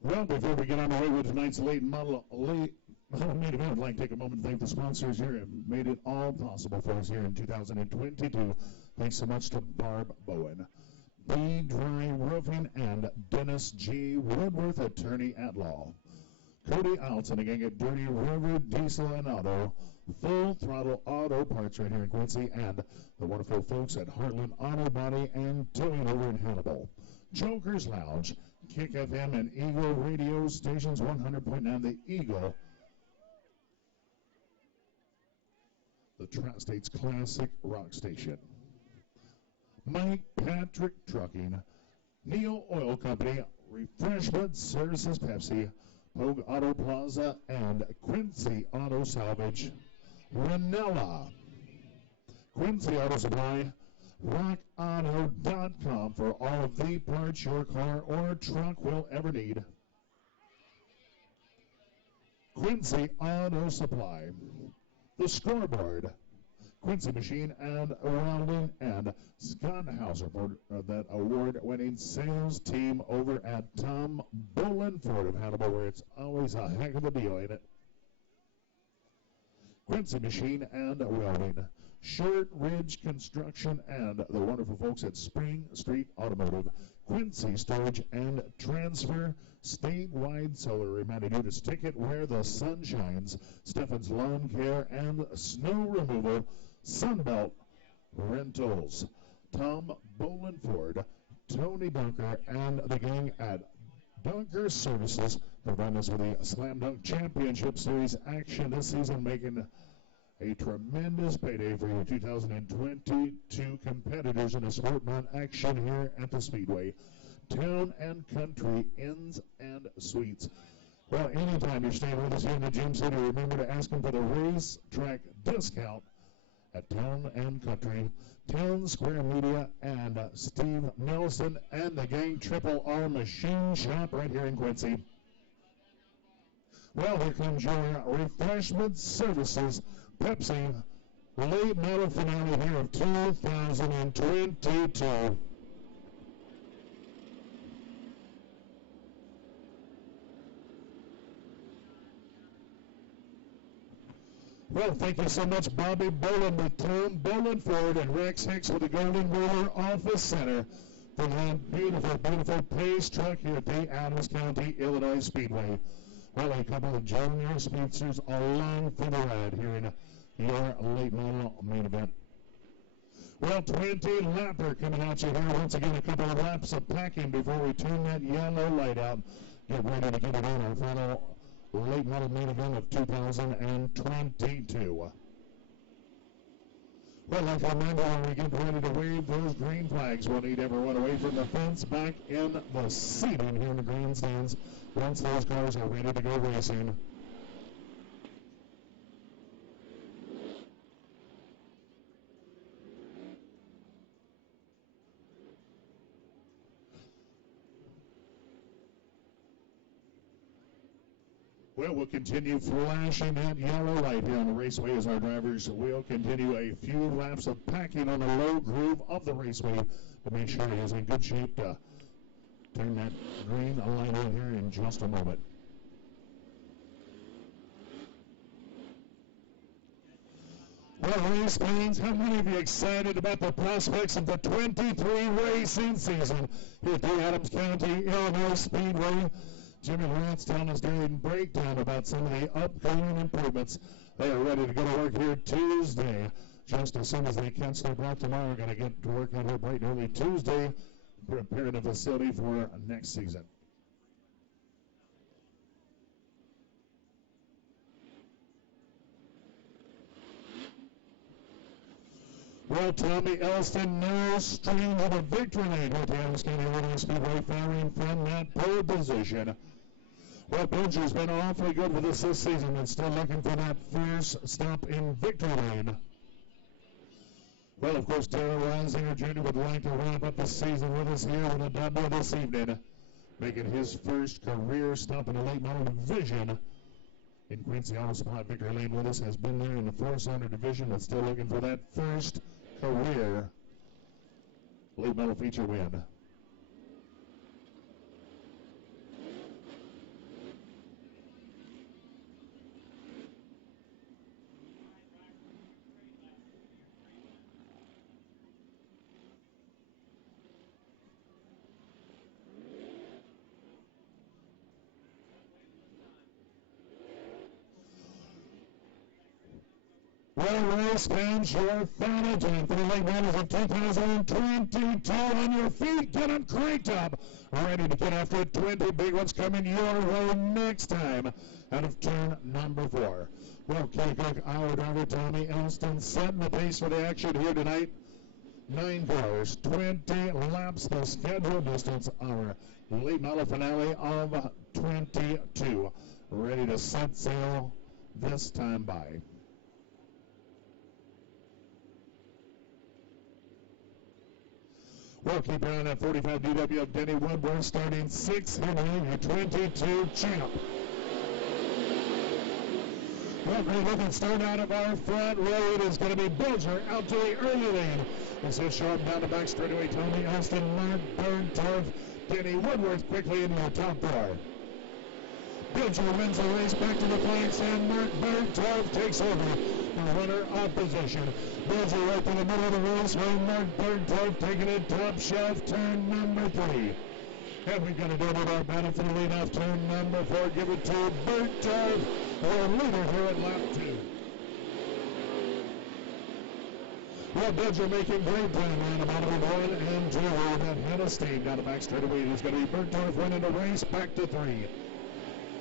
Well, before we get on the way with tonight's late model main event, I'd like to take a moment to thank the sponsors here and made it all possible for us here in 2022. Thanks so much to Barb Bowen, B. Dry Roofing, and Dennis G. Woodworth, attorney at law. Cody Alton, again at Dirty River Diesel and Auto, Full Throttle Auto Parts right here in Quincy, and the wonderful folks at Heartland Auto Body and Towing over in Hannibal. Joker's Lounge, Kick FM and Eagle radio stations, 100.9 The Eagle. The Tri-States Classic Rock Station. Mike Patrick Trucking, Neil Oil Company, Refreshment Services Pepsi, Pogue Auto Plaza, and Quincy Auto Salvage. Ranella, Quincy Auto Supply, RockAuto.com for all of the parts your car or truck will ever need. Quincy Auto Supply, The Scoreboard, Quincy Machine and Welding, and Scott Hauser for that award-winning sales team over at Tom Bolin Ford of Hannibal, where it's always a heck of a deal, ain't it? Quincy Machine and Welding, Short Ridge Construction, and the wonderful folks at Spring Street Automotive, Quincy Storage and Transfer, statewide solar, reminding you to stick it where the sun shines, Steffen's Lawn Care and Snow Removal, Sunbelt Rentals, Tom Bolin Ford, Tony Dunker, and the gang at Dunker Services provide us with the Slam Dunk Championship Series action this season, making a tremendous payday for your 2022 competitors in the Sportman action here at the Speedway. Town and Country Inns and Suites. Well, anytime you're staying with us here in the Gym City, remember to ask them for the race track discount at Town and Country. Town Square Media and Steve Nelson and the gang Triple R Machine Shop right here in Quincy. Well, here comes your Refreshment Services Pepsi late medal finale here of 2022. Well, thank you so much, Bobby Bolin with Tom Bolin Ford and Rex Hicks with the Golden Ruler Office Center for that beautiful, beautiful pace truck here at the Adams County, Illinois Speedway. Well, a couple of junior speedsters along for the ride here in your late model main event. Well, 20 lapper coming at you here. Once again, a couple of laps of packing before we turn that yellow light out. Get ready to get it on our final late model main event of 2022. Well, like I remember, when we get ready to wave those green flags, we'll need everyone away from the fence back in the seating here in the grandstands once those cars are ready to go racing. Well, we'll continue flashing that yellow light here on the raceway as our drivers will continue a few laps of packing on the low groove of the raceway to make sure he is in good shape to turn that green light on here in just a moment. Well, race fans, how many of you excited about the prospects of the 23 racing season here at the Adams County, Illinois Speedway? Jimmy Lance telling us during breakdown about some of the upcoming improvements. They are ready to go to work here Tuesday. Just as soon as they catch their breath tomorrow, going to get to work on here bright and early Tuesday, preparing the facility for next season. Well, Tommy Elston, no stranger to victory lane with the Adams County Illinois Speedway, firing from that pole position. Well, Pincher's been awfully good with us this season and still looking for that first stop in victory lane. Well, of course, Darrell Reisinger Jr. would like to wrap up the season with us here with a W this evening, making his first career stop in the late model division in Quincy Auto Supply. Victory lane with us, has been there in the 400 division and still looking for that first career late model feature win. Well, race fans, your final time for the late models of 2022 on your feet. Get them cranked up. Ready to get after it. 20 big ones coming your way next time out of turn number 4. Well, K-Cook, our driver, Tommy Elston, setting the pace for the action here tonight. 9 cars, 20 laps, the scheduled distance, our late model finale of 22. Ready to set sail this time by. We'll keep an eye on that 45 DW of Denny Woodward starting 6 Henry, your 22 champ. Well, great looking start out of our front row. It is going to be Bilger out to the early lane. This is sharp down the back straightaway. Tommy Elston, Mark Bergdorf, Denny Woodworth quickly into the top 4. Bilger wins the race back to the flanks, and Mark Bergdorf takes over the runner-up position. Bilger right to the middle of the race, while Mark Bergdorf taking it top shelf, turn number 3. And we've got to do our battle for the lead off turn number 4. Give it to Bergdorf, our leader here at lap 2. Well, Bilger making great time on the bottom of 1 and 2. That head of steam down the back straightaway. It's going to be Bergdorf winning the race back to 3.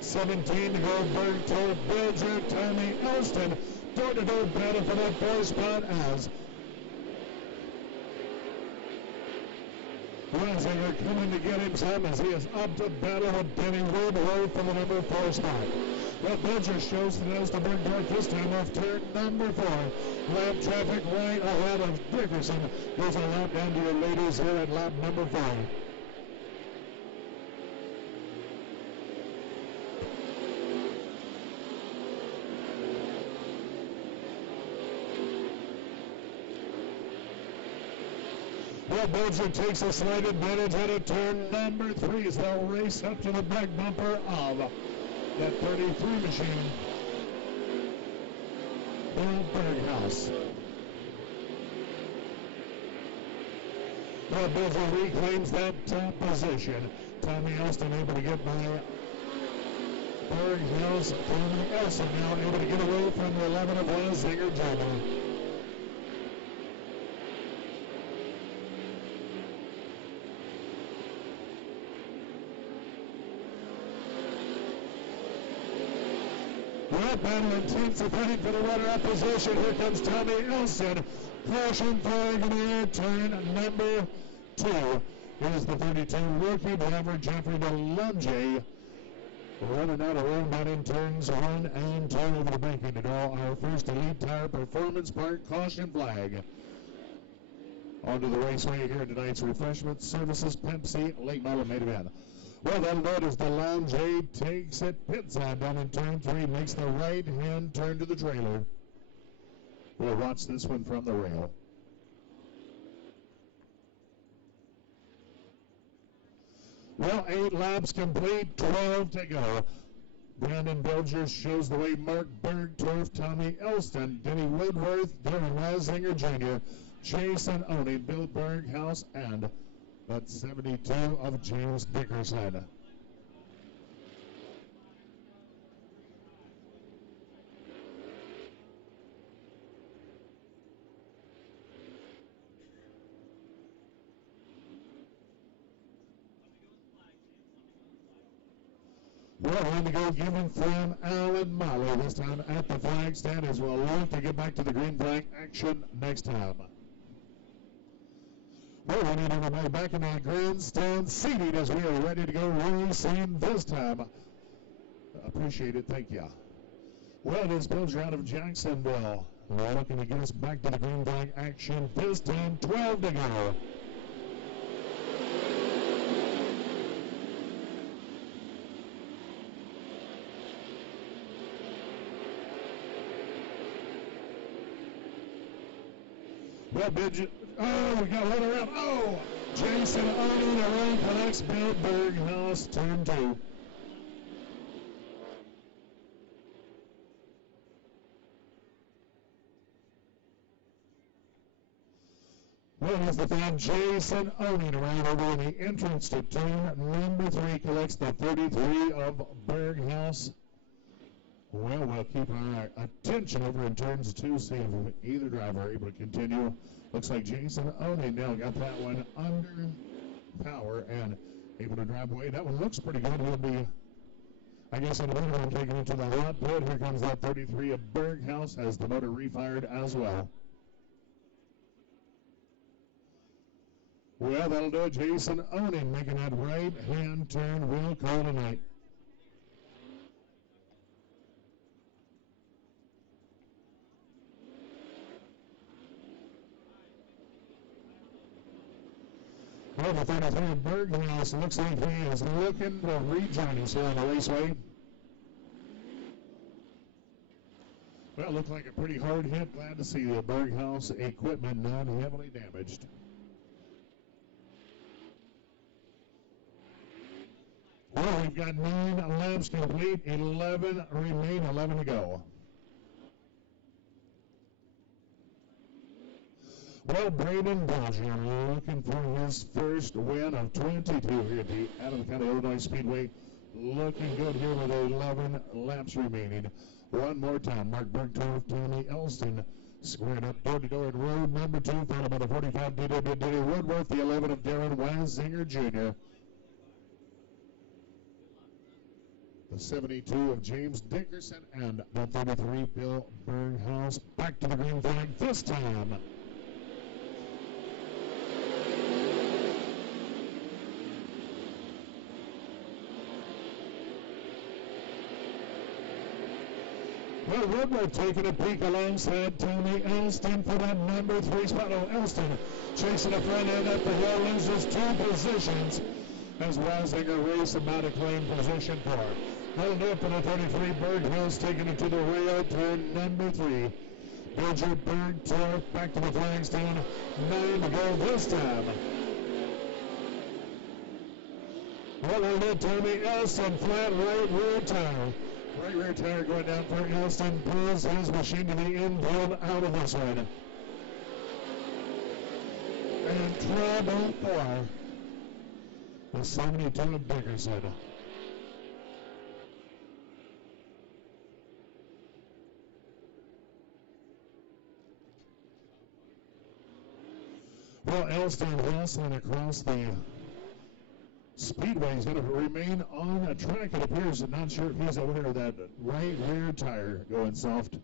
17 to go, Bergdorf, Bilger, Tommy Elston. Door-to-door battle for that 4th spot as Renzinger coming to get him some as he is up to battle with Denny Woodworth for the number 4 spot. Well, Bilger shows that Elston Bergdorf this time off turn number 4. Lap traffic right ahead of Dickerson. Goes a lap down to your ladies here at lap number 4. Well, Bilger takes a slight advantage out of turn number 3 as they'll race up to the back bumper of that 33 machine, Bill Berghaus. Well, Bilger reclaims that top position. Tommy Elston able to get by Berghaus. Tommy Elston now able to get away from the 11 of Zinger Jr. That battle intensifying for the runner-up position. Here comes Tommy Elston. Caution flag in the air, turn number 2. Here's the 32 rookie driver, Jeffrey DeLunge, running out of room down in turns 1 and 2 over the banking to draw our first Elite Tire Performance Park caution flag. Onto the raceway here tonight's refreshment services, Pepsi late model main event. Well, that'll do it as DeLonge takes it pit side down in turn 3, makes the right-hand turn to the trailer. We'll watch this one from the rail. Well, 8 laps complete, 12 to go. Brandon Bilger shows the way. Mark Bergdorf, Tommy Elston, Denny Woodworth, Darren Razinger Jr., Jason Oney, Bill Berghaus, and that's 72 of James Dickerson. Well, on the go given from Alan Molly this time at the flag stand as we'll look to get back to the green flag action next time. Well, we need everybody back in the grandstand seated as we are ready to go racing this time. Appreciate it. Thank you. Well, it is Bilger out of Jacksonville. We're looking to get us back to the green flag action this time. 12 to go. Well, Bilger. Oh, we got one around. Oh, Jason Oney around connects Bill Berghaus, turn 2. Well, as the fan, Jason Oney around over in the entrance to turn number 3 collects the 33 of Berghaus. Well, we'll keep our attention over in turns 2, see if either driver able to continue. Looks like Jason Oney now got that one under power and able to drive away. That one looks pretty good. He'll be, I guess, in a minute, I'm taking it to the hot pit. Here comes that 33 of Berghaus, has the motor refired as well. Well, that'll do it. Jason Oning making that right-hand turn will call tonight. Well, the 33 of Berghaus looks like he is looking to rejoin us here on the raceway. Well, looked like a pretty hard hit. Glad to see the Berghaus equipment not heavily damaged. Well, we've got 9 laps complete, 11 remain, 11 to go. Well, Braden Belgian looking for his first win of 22 here at the Adams County Illinois Speedway. Looking good here with 11 laps remaining. One more time, Mark Bergdorf, Tommy Elston squared up door-to-door at road number 2, followed by the 45 Diddy Woodworth, the 11 of Darren Weisinger Jr., the 72 of James Dickerson, and the 33 Bill Berghaus. Back to the green flag this time. Well, Woodward taking a peek alongside Tony Elston for that number 3 spot. Oh, Elston chasing the front end up the hill, loses 2 positions as Weisinger race about a claim position 4. That'll do it for the 33 Berghaus, taking it to the rail, turn number 3. Roger Bergdorf back to the flags down, 9 to go this time. Well, we'll let Tommy Elston flat right rear tire. Right rear tire going down for Elston, pulls his machine to the infield out of this one. And trouble for the 72 of Dickerson. Well, Elston wrestling across the Speedway is going to remain on the track, it appears. I'm not sure if he's aware of that right rear tire going soft.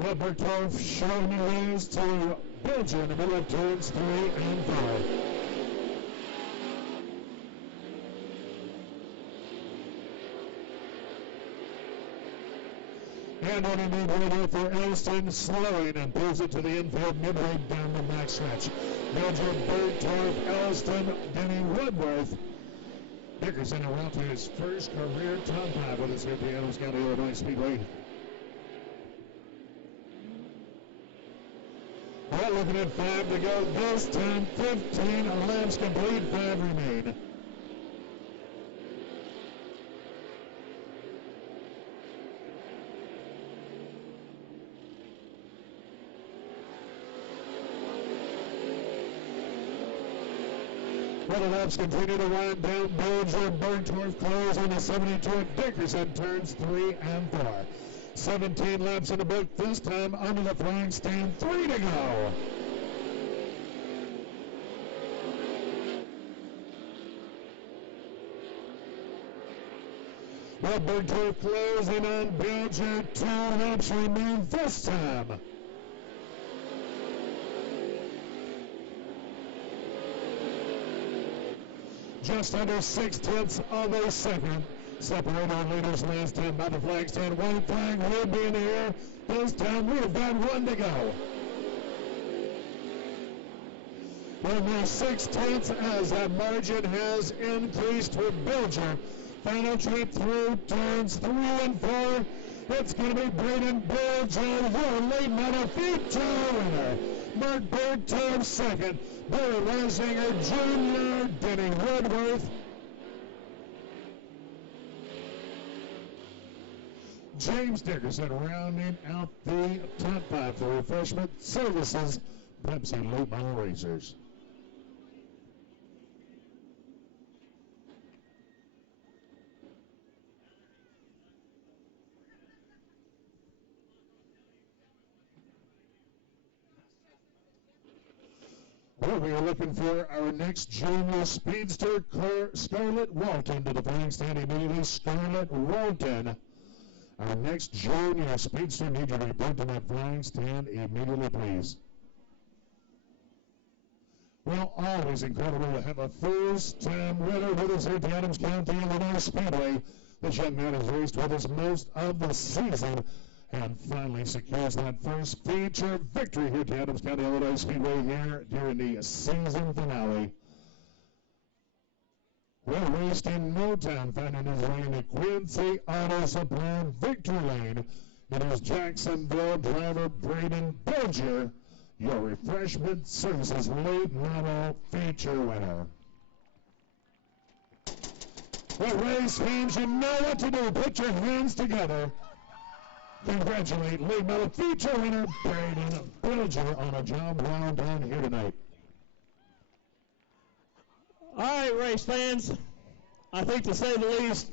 Well, Bergdorf showing the ways to Bilger in the middle of turns 3 and 4. And on a mid-way for Elston, slowing and pulls it to the infield midway down the back stretch. Bilger, Bergdorf, Elston, Denny Woodworth. Dickerson around to his first career top 5 with us here at the Adams County Illinois Speedway. Well, looking at 5 to go this time, 15 laps complete, 5 remain. Well, the laps continue to wind down. Bilger, Bergdorf close on the 72 at Dickerson, turns 3 and 4. 17 laps in the book, this time under the flag stand, 3 to go. Bergdorf closing on Belgium. 2 laps remain this time. Just under 6/10 of a second. Separating our leaders last time by the flag stand. White flag will be in the air. This time we've got 1 to go. Well, now 6/10 as that margin has increased with Belgium. Final trip through turns 3 and 4. It's going to be Braden Belgium, your late model feature winner. Mark Bergdorf second. Barry Reisinger Jr., Denny Woodworth. James Dickerson rounding out the top 5 for refreshment services. Pepsi Late Model Racers. Well, we are looking for our next junior speedster, Scarlett Walton, to the flying stand immediately. Scarlett Walton, our next junior speedster. Need you to report to that flying stand immediately, please. Well, always incredible to have a first-time winner with us here at the Adams County Illinois Speedway. This young man has raced with us most of the season and finally secures that first feature victory here at the Adams County Illinois Speedway here during the season finale. Well, wasting no time finding his way in the Quincy Auto Supply victory lane. It is Jacksonville driver Braden Belger, your refreshment services late model feature winner. Well, race fans, you know what to do. Put your hands together. Congratulate late model feature winner Braden Belger on a job well done here tonight. All right, race fans. I think to say the least,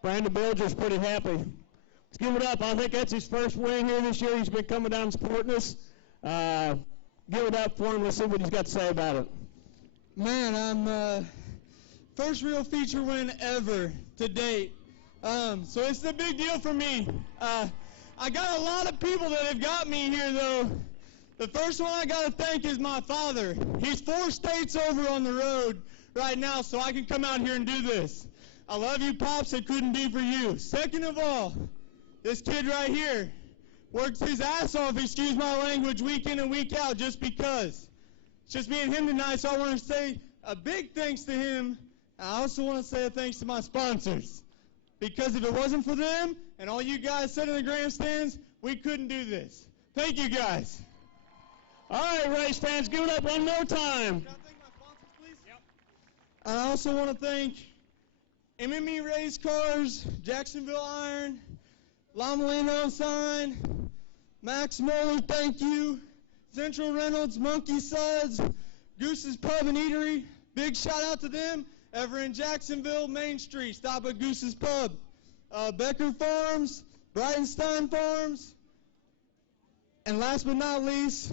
Brandon Belger's pretty happy. Let's give it up. I think that's his first win here this year. He's been coming down and supporting us. Give it up for him. Let's see what he's got to say about it. Man, I'm first real feature win ever to date. So it's a big deal for me. I got a lot of people that have got me here, though. The first one I got to thank is my father. He's 4 states over on the road right now, so I can come out here and do this. I love you, Pops. It couldn't be for you. Second of all, this kid right here works his ass off, excuse my language, week in and week out just because. It's just me and him tonight, so I want to say a big thanks to him. I also want to say a thanks to my sponsors. Because if it wasn't for them and all you guys sitting in the grandstands, we couldn't do this. Thank you, guys. All right, race fans, give it up one more time. Can I thank my sponsors, please? Yep. I also want to thank MME Race Cars, Jacksonville Iron, La Molina Sign, Max Moeller, thank you, Central Reynolds, Monkey Suds, Goose's Pub and Eatery. Big shout out to them. Ever in Jacksonville, Main Street, stop at Goose's Pub. Becker Farms, Brightenstein Farms, and last but not least,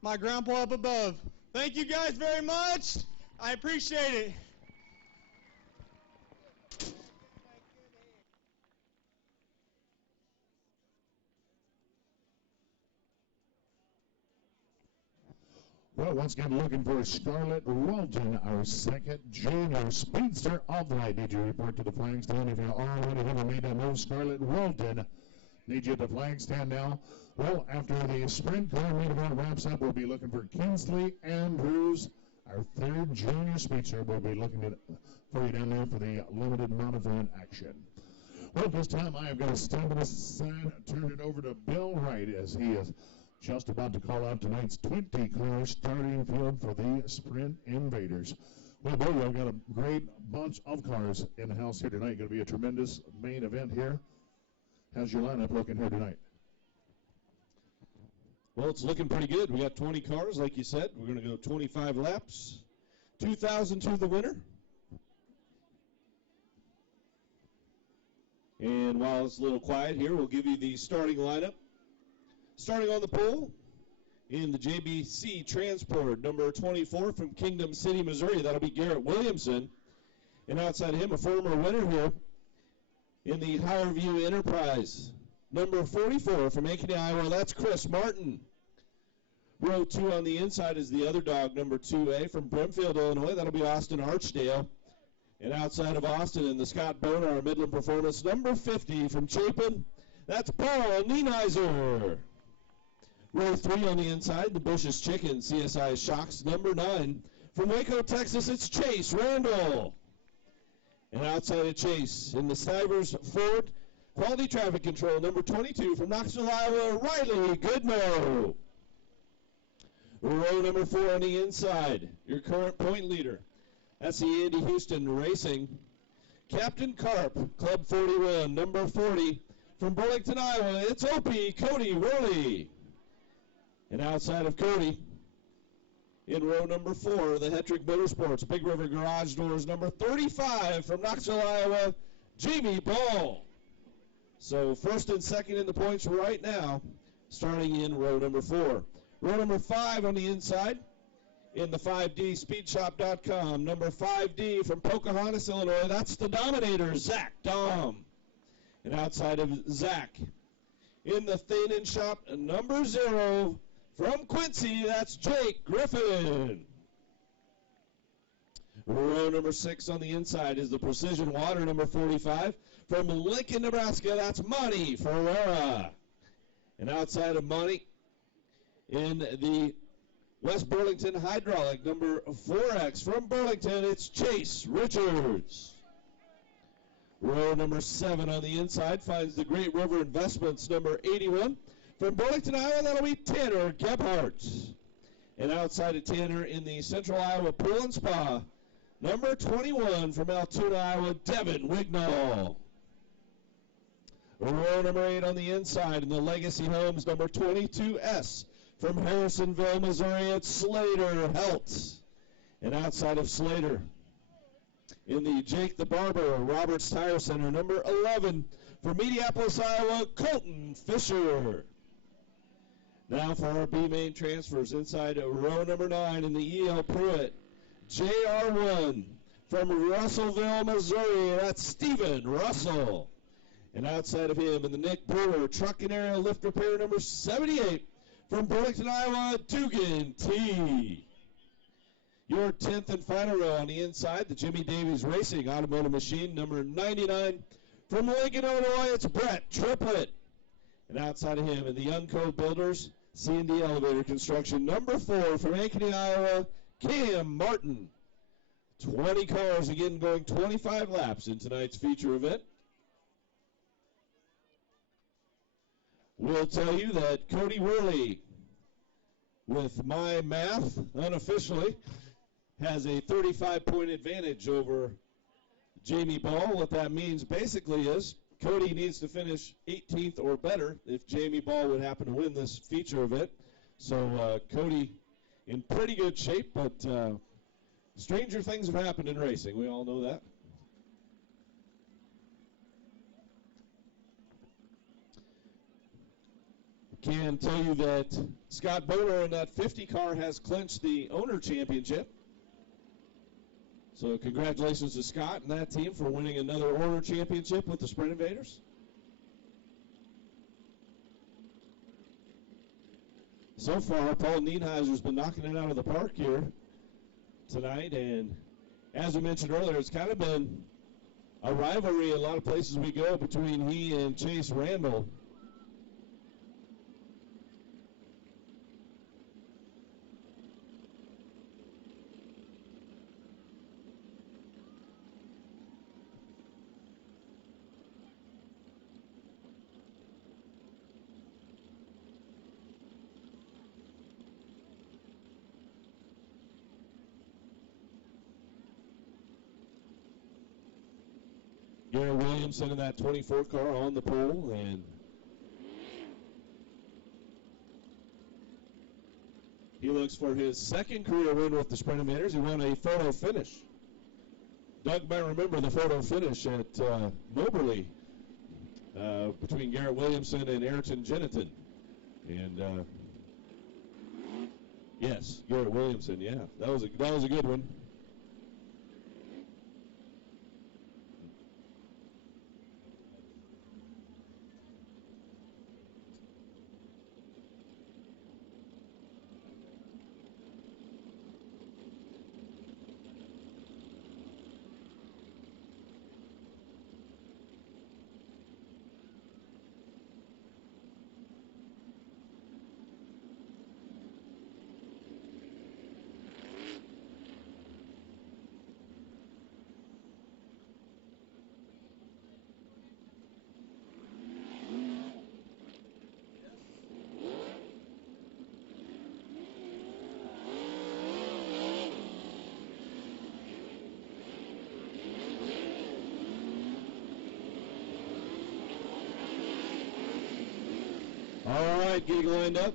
my grandpa up above. Thank you guys very much. I appreciate it. Well, once again, looking for Scarlett Walton, our second junior speedster of the night. Need you to report to the flag stand if you already haven't made that move. Scarlett Walton, need you at the flag stand now. Well, after the sprint car main event wraps up, we'll be looking for Kinsley Andrews, our third junior speedster. We'll be looking for you down there for the limited modified action. Well, this time I have got to step aside, turn it over to Bill Wright as he is just about to call out tonight's 20-car starting field for the Sprint Invaders. Well, Bill, we've got a great bunch of cars in the house here tonight. Going to be a tremendous main event here. How's your lineup looking here tonight? Well, it's looking pretty good. We got 20 cars, like you said. We're going to go 25 laps. 2,000 to the winner. And while it's a little quiet here, we'll give you the starting lineup. Starting on the pole in the JBC Transport, number 24 from Kingdom City, Missouri. That'll be Garrett Williamson. And outside of him, a former winner here In the Higherview Enterprise, number 44 from Ankeny, Iowa, that's Chris Martin. Row 2 on the inside is the other dog, number 2A from Brimfield, Illinois. That'll be Austin Archdale. And outside of Austin in the Scott Bonar Midland Performance, number 50 from Chapin, that's Paul Nienheiser. Row 3 on the inside, the Bush's Chicken, CSI Shocks, number 9. From Waco, Texas, it's Chase Randall. And outside of Chase, in the Stivers Ford Quality Traffic Control, number 22 from Knoxville, Iowa, Riley Goodnow. Row number 4 on the inside, your current point leader. That's the Andy Houston Racing. Captain Carp, Club 41, number 40. From Burlington, Iowa, it's Opie Cody Worley. And outside of Cody, in row number 4, the Hetrick Motorsports Big River Garage Doors, number 35 from Knoxville, Iowa, Jamie Ball. So first and second in the points right now, starting in row number 4. Row number 5 on the inside, in the 5D Speedshop.com, number 5D from Pocahontas, Illinois, that's the Dominator, Zach Dom. And outside of Zach, in the Thin and Shop, number 0 from Quincy, that's Jake Griffin. Row number 6 on the inside is the Precision Water, number 45. From Lincoln, Nebraska, that's Monty Ferreira. And outside of Monty, in the West Burlington Hydraulic, number 4X from Burlington, it's Chase Richards. Row number 7 on the inside finds the Great River Investments, number 81. From Burlington, Iowa, that'll be Tanner Gebhardt. And outside of Tanner in the Central Iowa Pool and Spa, number 21 from Altoona, Iowa, Devin Wignall. Row number 8 on the inside in the Legacy Homes, number 22S. From Harrisonville, Missouri, it's Slater Helt. And outside of Slater, in the Jake the Barber Roberts Tire Center, number 11. From Mediapolis, Iowa, Colton Fisher. Now for our B-main transfers inside row number 9 in the E.L. Pruitt, JR1. From Russellville, Missouri, that's Stephen Russell. And outside of him in the Nick Brewer Truck and Aerial Lift Repair, number 78. From Burlington, Iowa, Dugan T. Your 10th and final row on the inside, the Jimmy Davies Racing Automotive Machine, number 99. From Lincoln, Illinois, it's Brett Triplett. And outside of him in the Young Code Builders, C&D Elevator Construction, number 4. From Ankeny, Iowa, Cam Martin. 20 cars, again going 25 laps in tonight's feature event. We'll tell you that Cody Worley, with my math, unofficially, has a 35-point advantage over Jamie Ball. What that means basically is Cody needs to finish 18th or better if Jamie Ball would happen to win this feature event. So Cody in pretty good shape, but stranger things have happened in racing. We all know that. Can tell you that Scott Bonar in that 50 car has clinched the owner championship. So congratulations to Scott and that team for winning another owner championship with the Sprint Invaders. So far, Paul Nienheiser's been knocking it out of the park here tonight, and as we mentioned earlier, it's kind of been a rivalry in a lot of places we go between he and Chase Randall. Garrett Williamson in that 24 car on the pole, and he looks for his second career win with the Sprint Invaders. He won a photo finish. Doug might remember the photo finish at Moberly between Garrett Williamson and Ayrton Jennington. And yes, Garrett Williamson, yeah, that was a good one. right, getting lined up.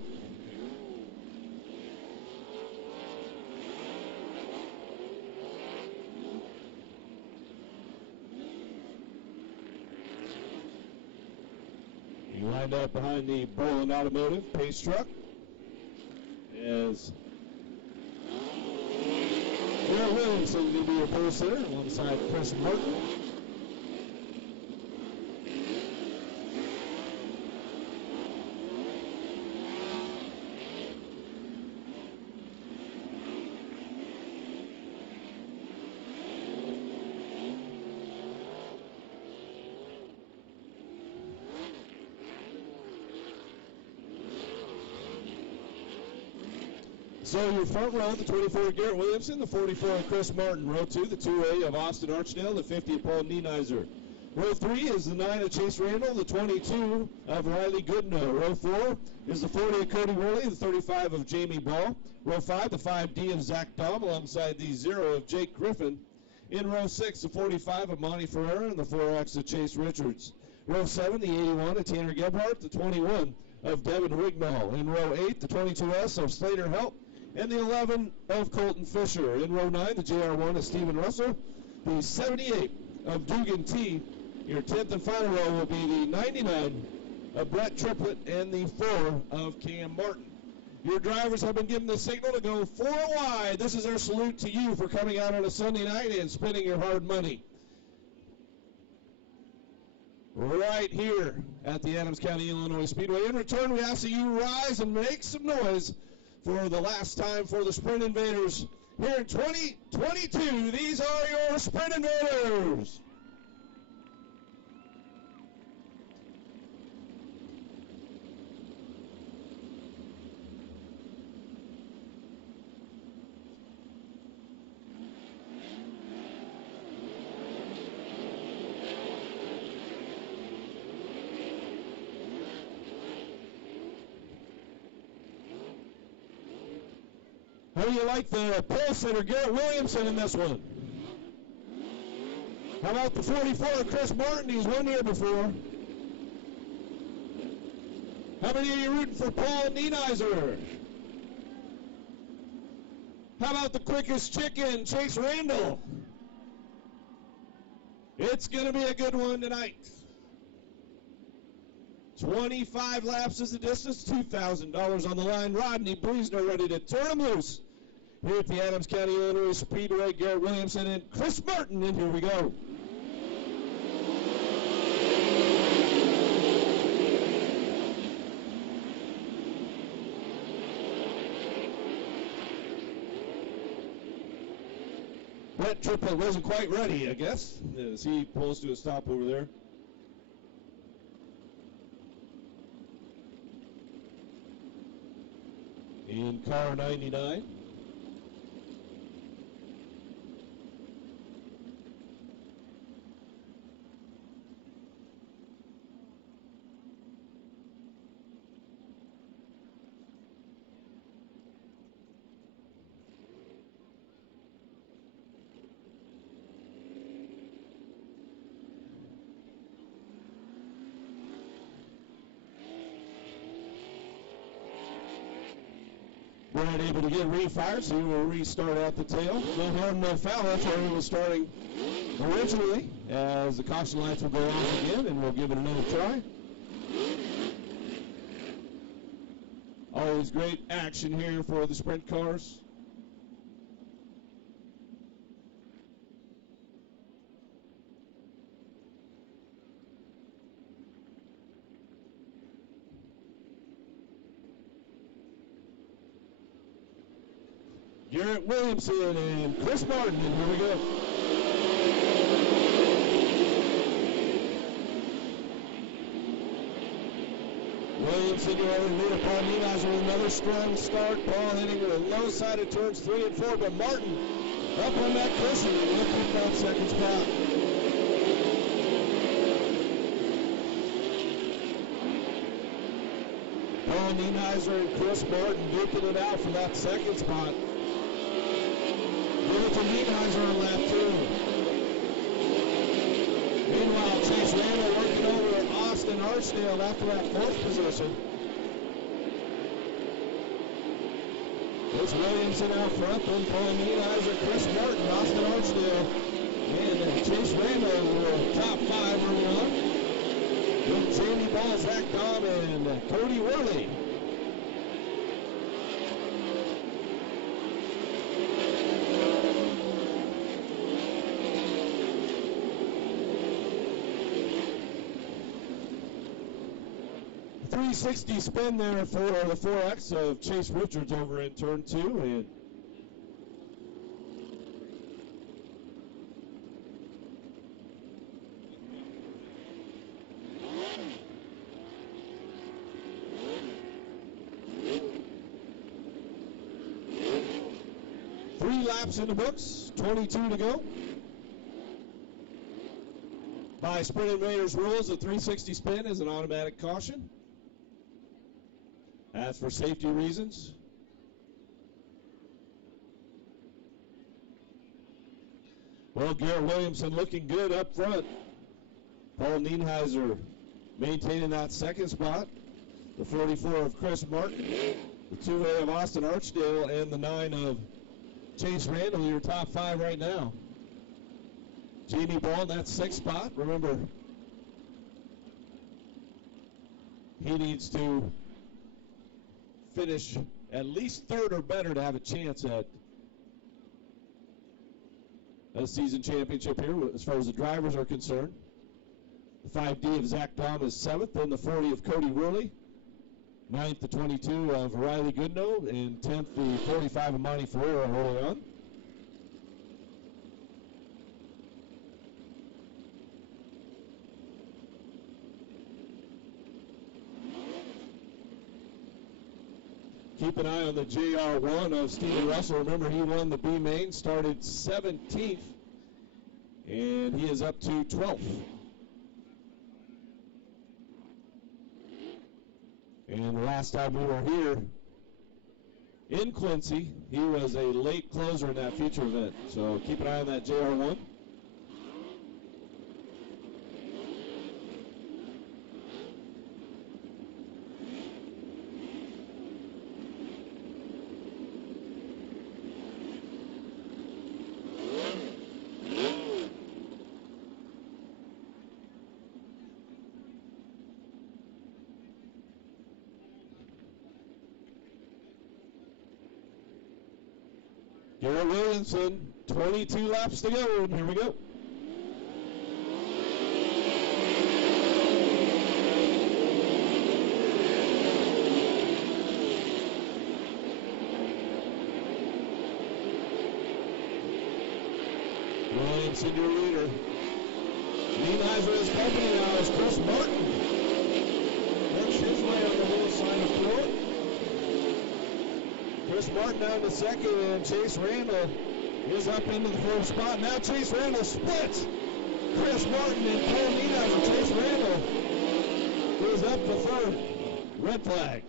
He lined up behind the Berlin Automotive pace truck as Garrett Williamson going to be your pole sitter alongside Chris Martin. So your front row, the 24 of Garrett Williamson, the 44 of Chris Martin. Row 2, the 2A of Austin Archdale, the 50 of Paul Nienizer. Row 3 is the 9 of Chase Randall, the 22 of Riley Goodnow. Row 4 is the 40 of Cody Worley, the 35 of Jamie Ball. Row 5, the 5D of Zach Daum alongside the 0 of Jake Griffin. In row 6, the 45 of Monty Ferreira and the 4X of Chase Richards. Row 7, the 81 of Tanner Gebhardt, the 21 of Devin Rignall. In row 8, the 22S of Slater Help and the 11 of Colton Fisher. In row 9, the JR1 of Stephen Russell, the 78 of Dugan T. Your 10th and final row will be the 99 of Brett Triplett and the 4 of Cam Martin. Your drivers have been given the signal to go 4 wide. This is their salute to you for coming out on a Sunday night and spending your hard money right here at the Adams County, Illinois Speedway. In return, we ask that you rise and make some noise for the last time for the Sprint Invaders here in 2022. These are your Sprint Invaders. How do you like the pole sitter, Garrett Williamson, in this one? How about the 44 of Chris Martin? He's won here before. How many of you rooting for Paul Nienizer? How about the quickest chicken, Chase Randall? It's going to be a good one tonight. 25 laps is the distance, $2,000 on the line. Rodney Breesner ready to turn him loose here at the Adams County, Illinois Speedway. Garrett Williamson and Chris Martin, and here we go. Brett Triplett wasn't quite ready, I guess, as he pulls to a stop over there. In car 99. We're not able to get refired, so we will restart at the tail. No harm, no foul. That's where we were starting originally, as the caution lights will go off again, and we'll give it another try. Always great action here for the sprint cars. Garrett Williamson and Chris Martin, and here we go. Williamson, you're over lead upon Nienizer with another strong start. Paul hitting with a low side of turns 3 and 4, but Martin up on that cushion and looking at that second spot. Paul Nienizer and Chris Martin duking it out for that second spot. Give it to Nienizer on lap 2. Meanwhile, Chase Randall working over at Austin Archdale after that 4th position. It's Williamson out front, then Paul Nienheiser, Chris Martin, Austin Archdale, and Chase Randall were top 5 early on. Then Jamie Ball, Zach Dahm, and Cody Worley. .360 spin there for the 4X of Chase Richards over in turn 2. And three laps in the books, 22 to go. By Sprint Invaders rules, a 360 spin is an automatic caution. That's for safety reasons. Well, Garrett Williamson looking good up front. Paul Nienheiser maintaining that second spot. The 44 of Chris Martin, the 2A of Austin Archdale, and the 9 of Chase Randall, your top 5 right now. Jamie Ball in that 6th spot. Remember, he needs to finish at least 3rd or better to have a chance at a season championship here as far as the drivers are concerned. The 5D of Zach Dahm is 7th, then the 40 of Cody Worley, 9th the 22 of Riley Goodnow, and 10th the 45 of Monty Ferreira early on. Keep an eye on the JR1 of Steven Russell. Remember, he won the B main, started 17th, and he is up to 12th. And the last time we were here in Quincy, he was a late closer in that feature event. So keep an eye on that JR1. Garrett Williamson, 22 laps to go, and here we go. Williamson, your leader. Nienheiser is company now as Chris Martin works his way on the little side of throat. Chris Martin down to 2nd, and Chase Randall is up into the 4th spot. Now Chase Randall splits Chris Martin and Paul Nienheiser. Chase Randall is up to 3rd. Red flag.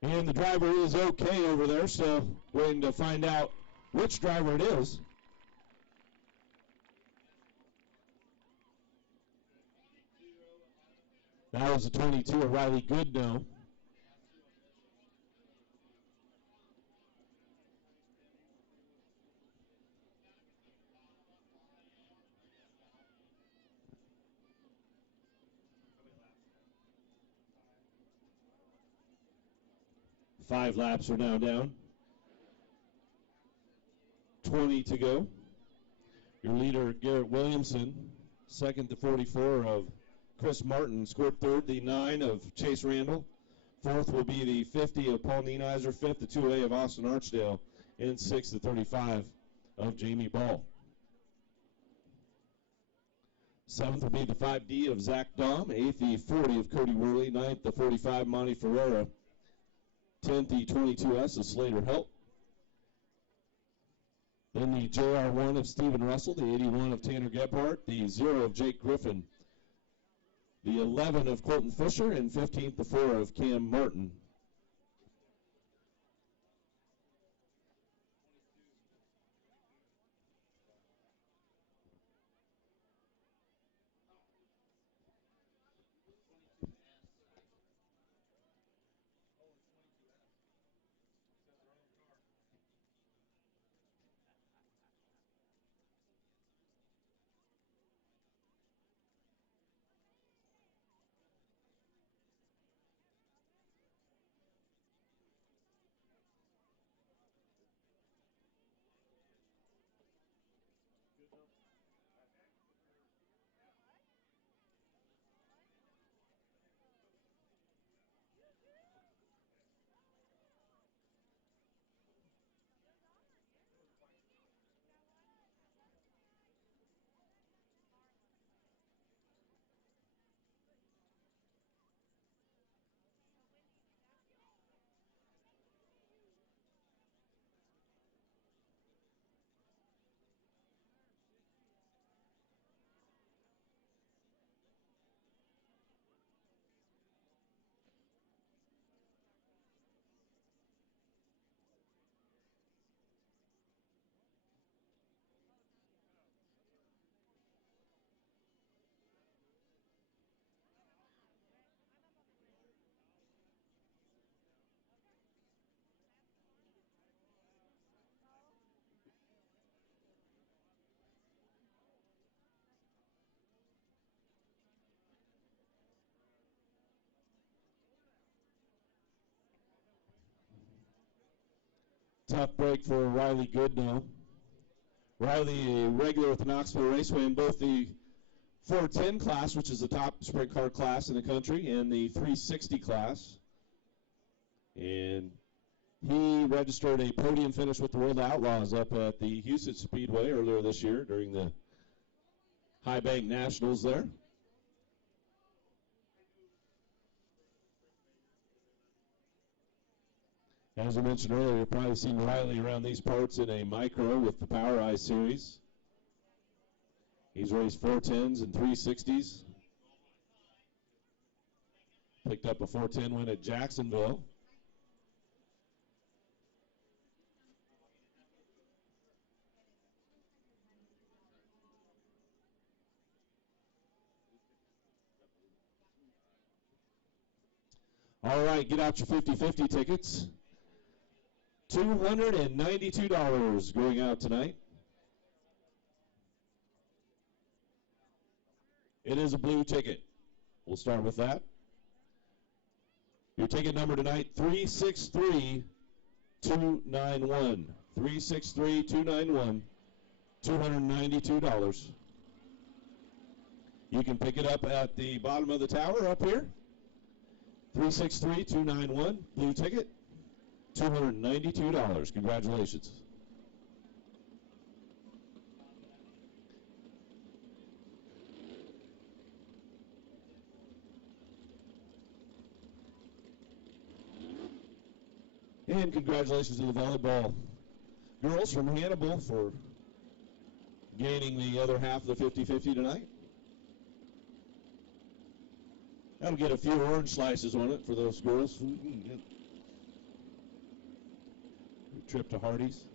And the driver is okay over there, so waiting to find out which driver it is. That was the 22 of Riley Goodnow. 5 laps are now down. 20 to go. Your leader, Garrett Williamson, second to 44 of Chris Martin, scored third, the 9 of Chase Randall. Fourth will be the 50 of Paul Nienizer, fifth, the 2A of Austin Archdale, and sixth, the 35 of Jamie Ball. Seventh will be the 5D of Zach Dahm, eighth, the 40 of Cody Worley, ninth, the 45 Monty Ferreira, 10th, the 22S of Slater Help. Then the JR1 of Stephen Russell, the 81 of Tanner Gebhardt, the 0 of Jake Griffin, the 11 of Colton Fisher, and 15th, the 4 of Cam Martin. Tough break for Riley Goodnow. Riley, a regular with the Knoxville Raceway in both the 410 class, which is the top sprint car class in the country, and the 360 class. And he registered a podium finish with the World Outlaws up at the Houston Speedway earlier this year during the High Bank Nationals there. As I mentioned earlier, you've probably seen Riley around these parts in a micro with the Power Eye Series. He's raced 410s and 360s. Picked up a 410 win at Jacksonville. All right, get out your 50-50 tickets. $292 going out tonight. It is a blue ticket. We'll start with that. Your ticket number tonight, 363291. 363291. $292. You can pick it up at the bottom of the tower up here. 363291, blue ticket, $292. Congratulations. And congratulations to the volleyball girls from Hannibal for gaining the other half of the 50-50 tonight. That'll get a few orange slices on it for those girls. Trip to Hardee's.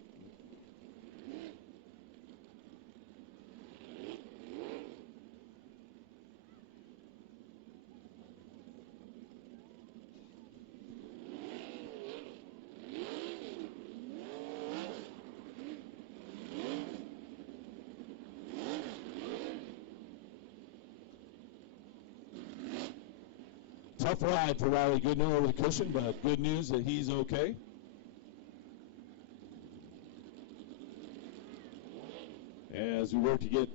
Tough ride for Riley Goodnow over the cushion, but good news that he's okay. As we work to get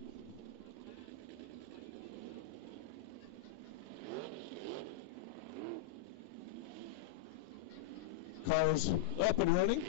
cars up and running.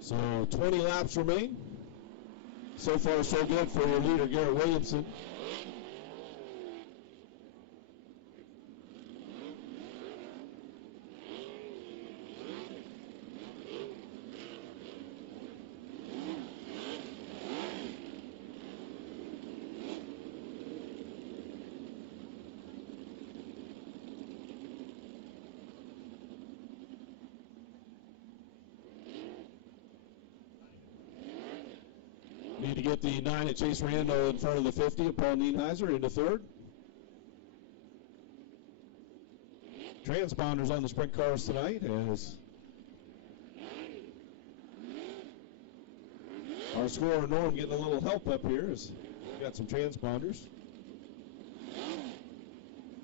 So 20 laps remain. So far, so good for your leader, Garrett Williamson. Need to get the 9 at Chase Randall in front of the 50 of Paul Nienheiser into third. Transponders on the sprint cars tonight as our scorer Norm getting a little help up here as we got some transponders.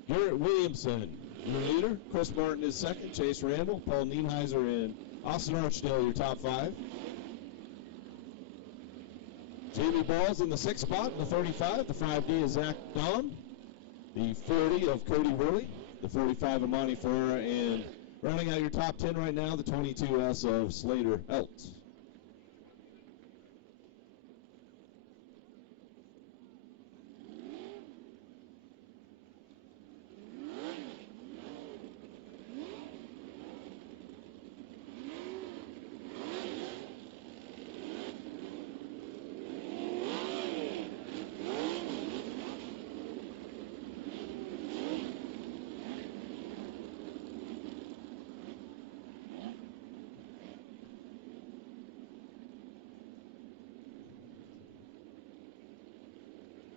Garrett Williamson, your leader. Chris Martin is second. Chase Randall, Paul Nienheiser, and Austin Archdale, your top 5. Jamie Ball's in the 6th spot in the 35. The 5D is Zach Dahm. The 40 of Cody Worley. The 45 of Monty Ferreira. And rounding out your top 10 right now, the 22S of SlaterElt.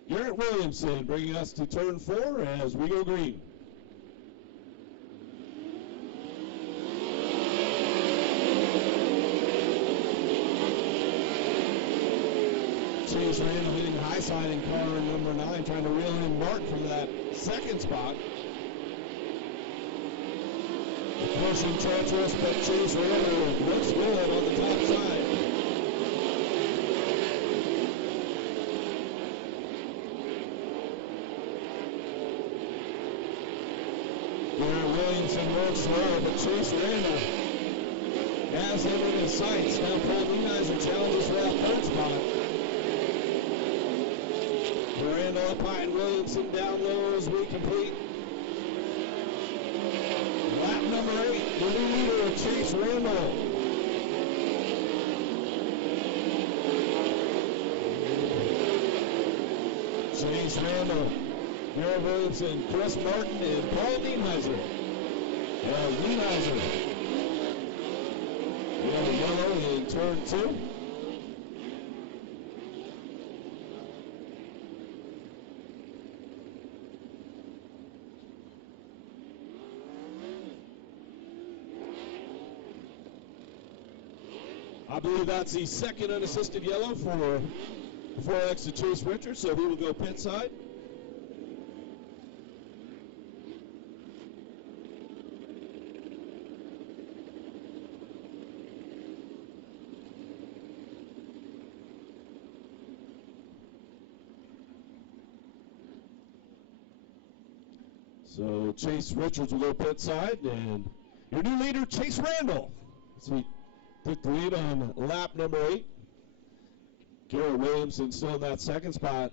Garrett Williamson bringing us to turn 4 as we go green. Chase Randall hitting the high side in car number 9, trying to reel in Martin from that 2nd spot. Caution treacherous, but Chase Randall looks good on the top side. Williamson works well, but Chase Randall has him in his sights. Now Paul Nienheiser challenges for that 3rd spot. Randall up high and Williamson down low as we complete lap number 8. The new leader of Chase Randall. Chase Randall, Garrett Williamson, Chris Martin, and Paul Nienheiser. Nienheiser. We have a yellow in turn 2. I believe that's the 2nd unassisted yellow for before exit Chase Richards, so he will go pit side. So Chase Richards will go pit side, and your new leader, Chase Randall. So he took the lead on lap number 8. Garrett Williamson still in that 2nd spot.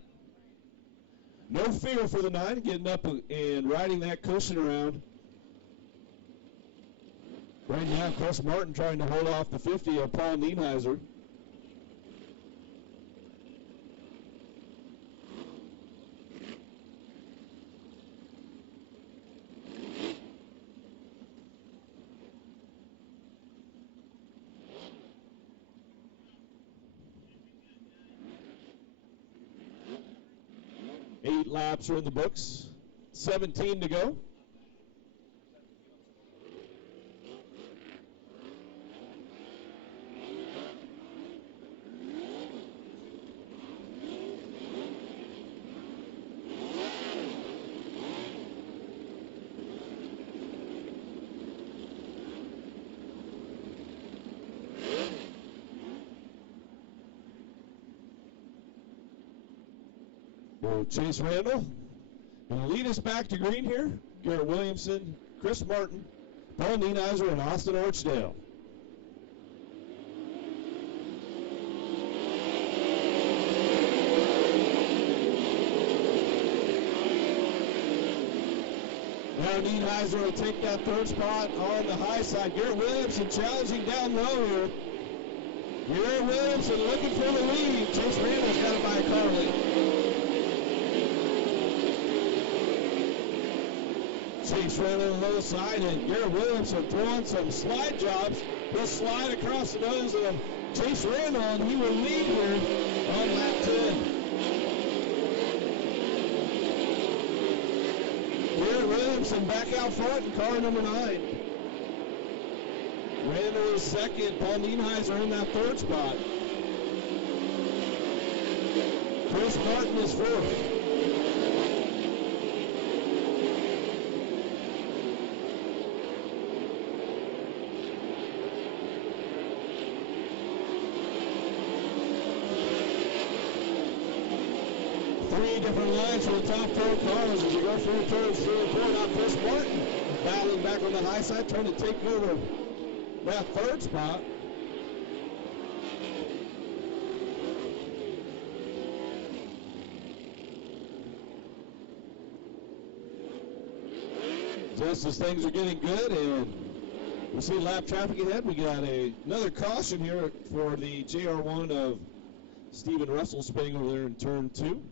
No fear for the 9, getting up and riding that cushion around. Right now, Chris Martin trying to hold off the 50 of Paul laps are in the books. 17 to go. Chase Randall going to lead us back to green here. Garrett Williamson, Chris Martin, Paul Nienheiser, and Austin Archdale. Now Nienheiser will take that third spot on the high side. Garrett Williamson challenging down low here. Garrett Williamson looking for the lead. Chase Randall's got it by a car lead. Chase Randall on the low side, and Garrett Williamson throwing some slide jobs. He'll slide across the nose of Chase Randall, and he will lead here on lap 10. Garrett Williamson back out front in car number 9. Randall is second. Paul Nienheiser in that third spot. Chris Martin is fourth. Different lines for the top 4 cars as you go through turns 3 and 4. Now Chris Martin battling back on the high side, trying to take over that third spot. Just as things are getting good, and we see lap traffic ahead, we got another caution here for the JR1 of Stephen Russell spinning over there in turn 2.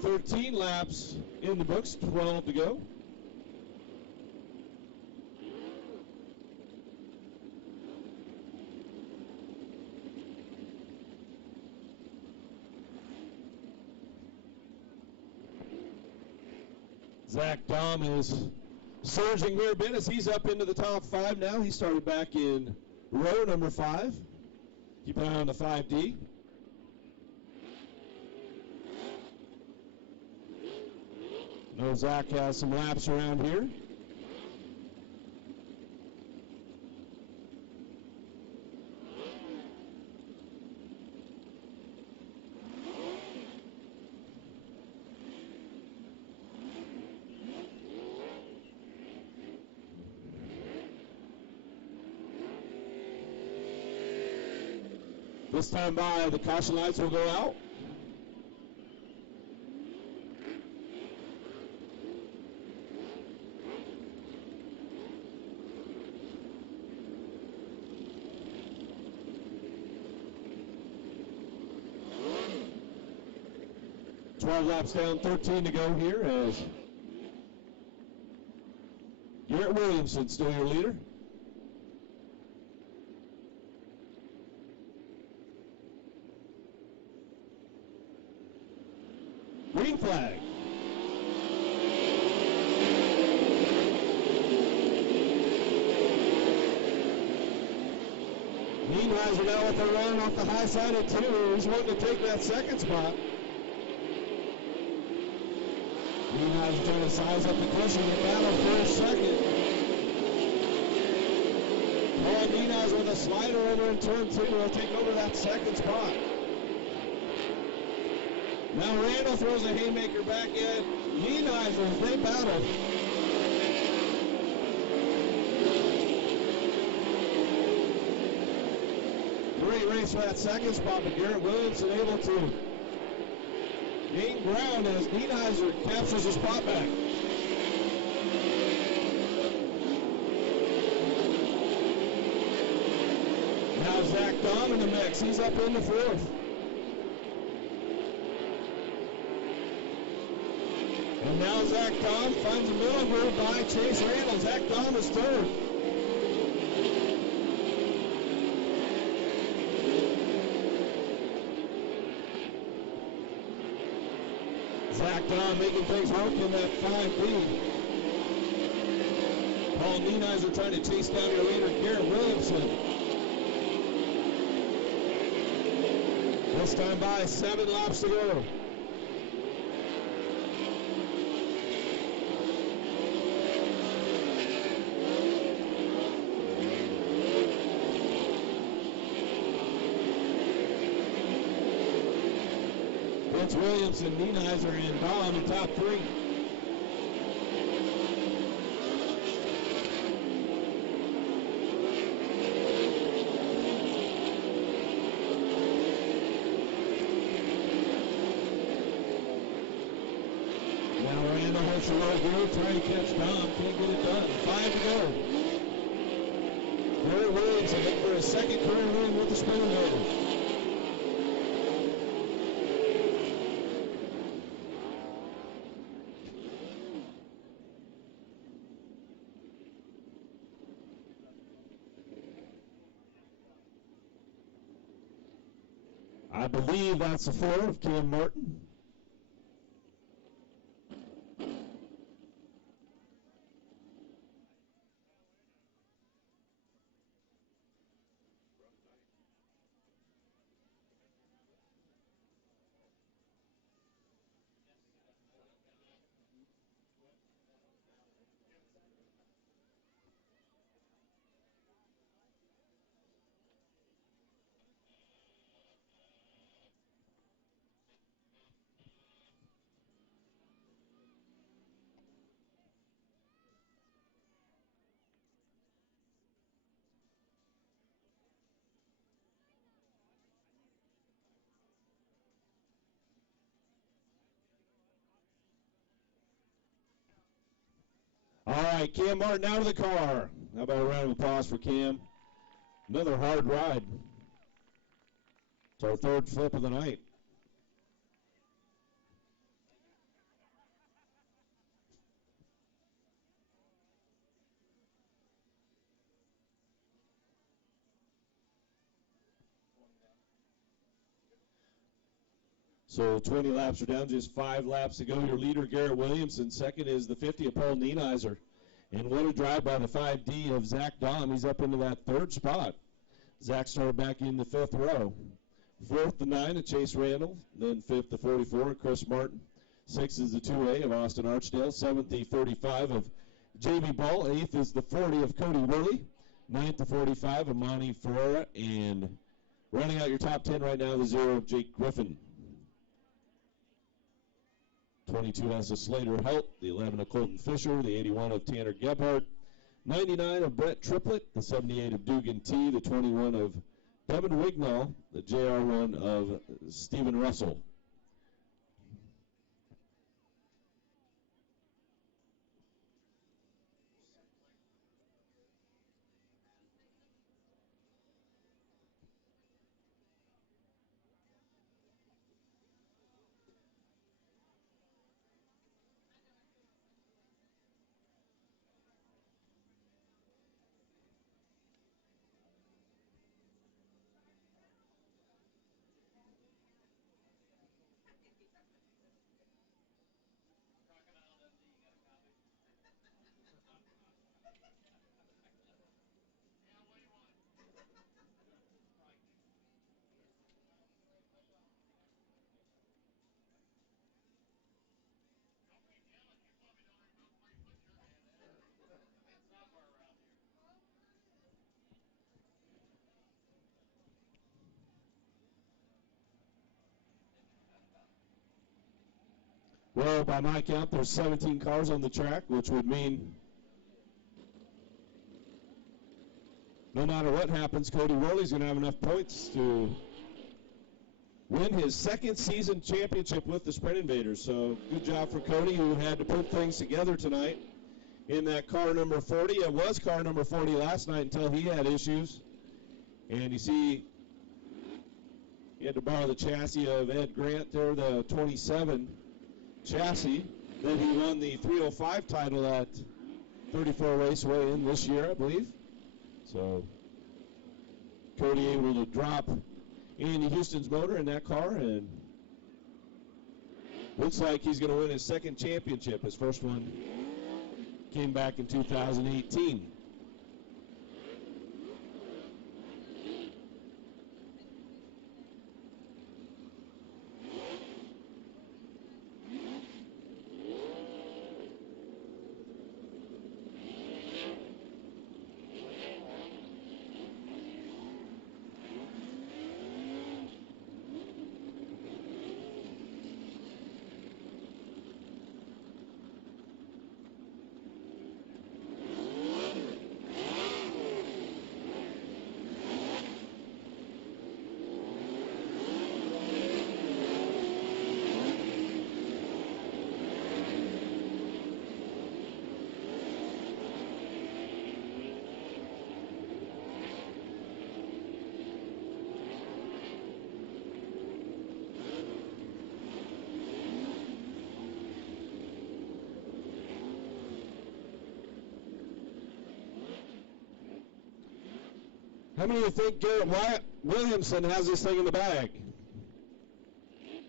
13 laps in the books, 12 to go. Zach Dahm is surging here a bit as he's up into the top 5 now. He started back in row number 5. Keep an eye on the 5D. No, Zach has some laps around here. This time by, the caution lights will go out. Laps down, 13 to go here as Garrett Williamson still your leader. Green flag. Nienheiser now with the run off the high side of 2. He's wanting to take that second spot. Nienheiser trying to size up the cushion and battle for a second. Paul Nienheiser with a slider over in turn 2 will take over that second spot. Now Randall throws a haymaker back at Nienheiser as they battle. Great race for that second spot, but Garrett Williamson able to gain ground as Nienheiser captures his spot back. Now Zach Dahm in the mix. He's up in the 4th. And now Zach Dahm finds a middle groove by Chase Randall. Zach Dahm is 3rd. Dom making things work in that 5B. Paul Nienizer trying to chase down your leader, Garrett Williamson. This time by 7 laps to go. It's Williamson, Nienizer, and Dahl in the top 3. Now Randall hits a low groove, trying to catch Dom, can't get it done. 5 to go. Garrett Williamson looking for his second career win with the Speedway. I believe that's the 4 of Cam Martin. All right, Cam Martin out of the car. How about a round of applause for Cam? Another hard ride. It's our 3rd flip of the night. So 20 laps are down, just 5 laps to go. Your leader, Garrett Williamson. Second is the 50 of Paul Nienizer. And what a drive by the 5D of Zach Dahm. He's up into that 3rd spot. Zach started back in the 5th row. 4th, the 9 of Chase Randall. Then 5th, the 44 of Chris Martin. 6th is the 2A of Austin Archdale. 7th, the 35 of Jamie Ball. 8th is the 40 of Cody Worley. 9th, the 45 of Monty Ferreira. And running out your top 10 right now, the 0 of Jake Griffin. 22 has the Slater Helt, the 11 of Colton Fisher, the 81 of Tanner Gebhardt, 99 of Brett Triplett, the 78 of Dugan T, the 21 of Devin Wignall, the JR1 of Stephen Russell. Well, by my count, there's 17 cars on the track, which would mean no matter what happens, Cody Worley's going to have enough points to win his 2nd season championship with the Sprint Invaders. So good job for Cody, who had to put things together tonight in that car number 40. It was car number 40 last night until he had issues. And you see, he had to borrow the chassis of Ed Grant there, the 27 chassis. Then he won the 305 title at 34 Raceway in this year, I believe. So Cody able to drop Andy Houston's motor in that car and Looks like he's going to win his second championship. His first one came back in 2018. How many of you think Garrett Williamson has this thing in the bag?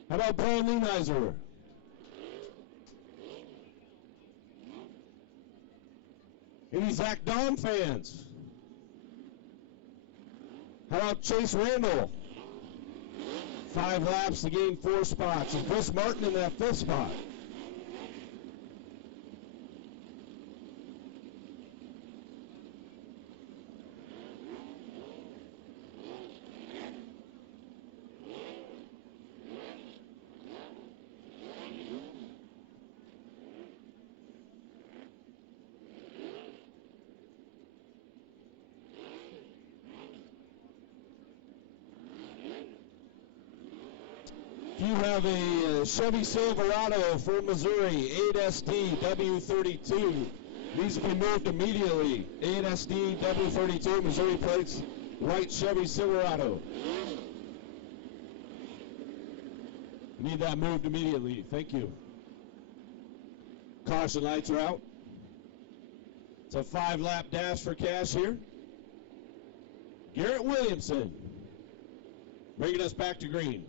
How about Paul Nienheiser? Any Zach Dawn fans? How about Chase Randall? 5 laps to gain 4 spots. And Chris Martin in that 5th spot. If you have a Chevy Silverado from Missouri, 8SD W32, needs to be moved immediately. 8SD W32, Missouri plates, white Chevy Silverado. Need that moved immediately. Thank you. Caution lights are out. It's a 5-lap dash for cash here. Garrett Williamson bringing us back to green.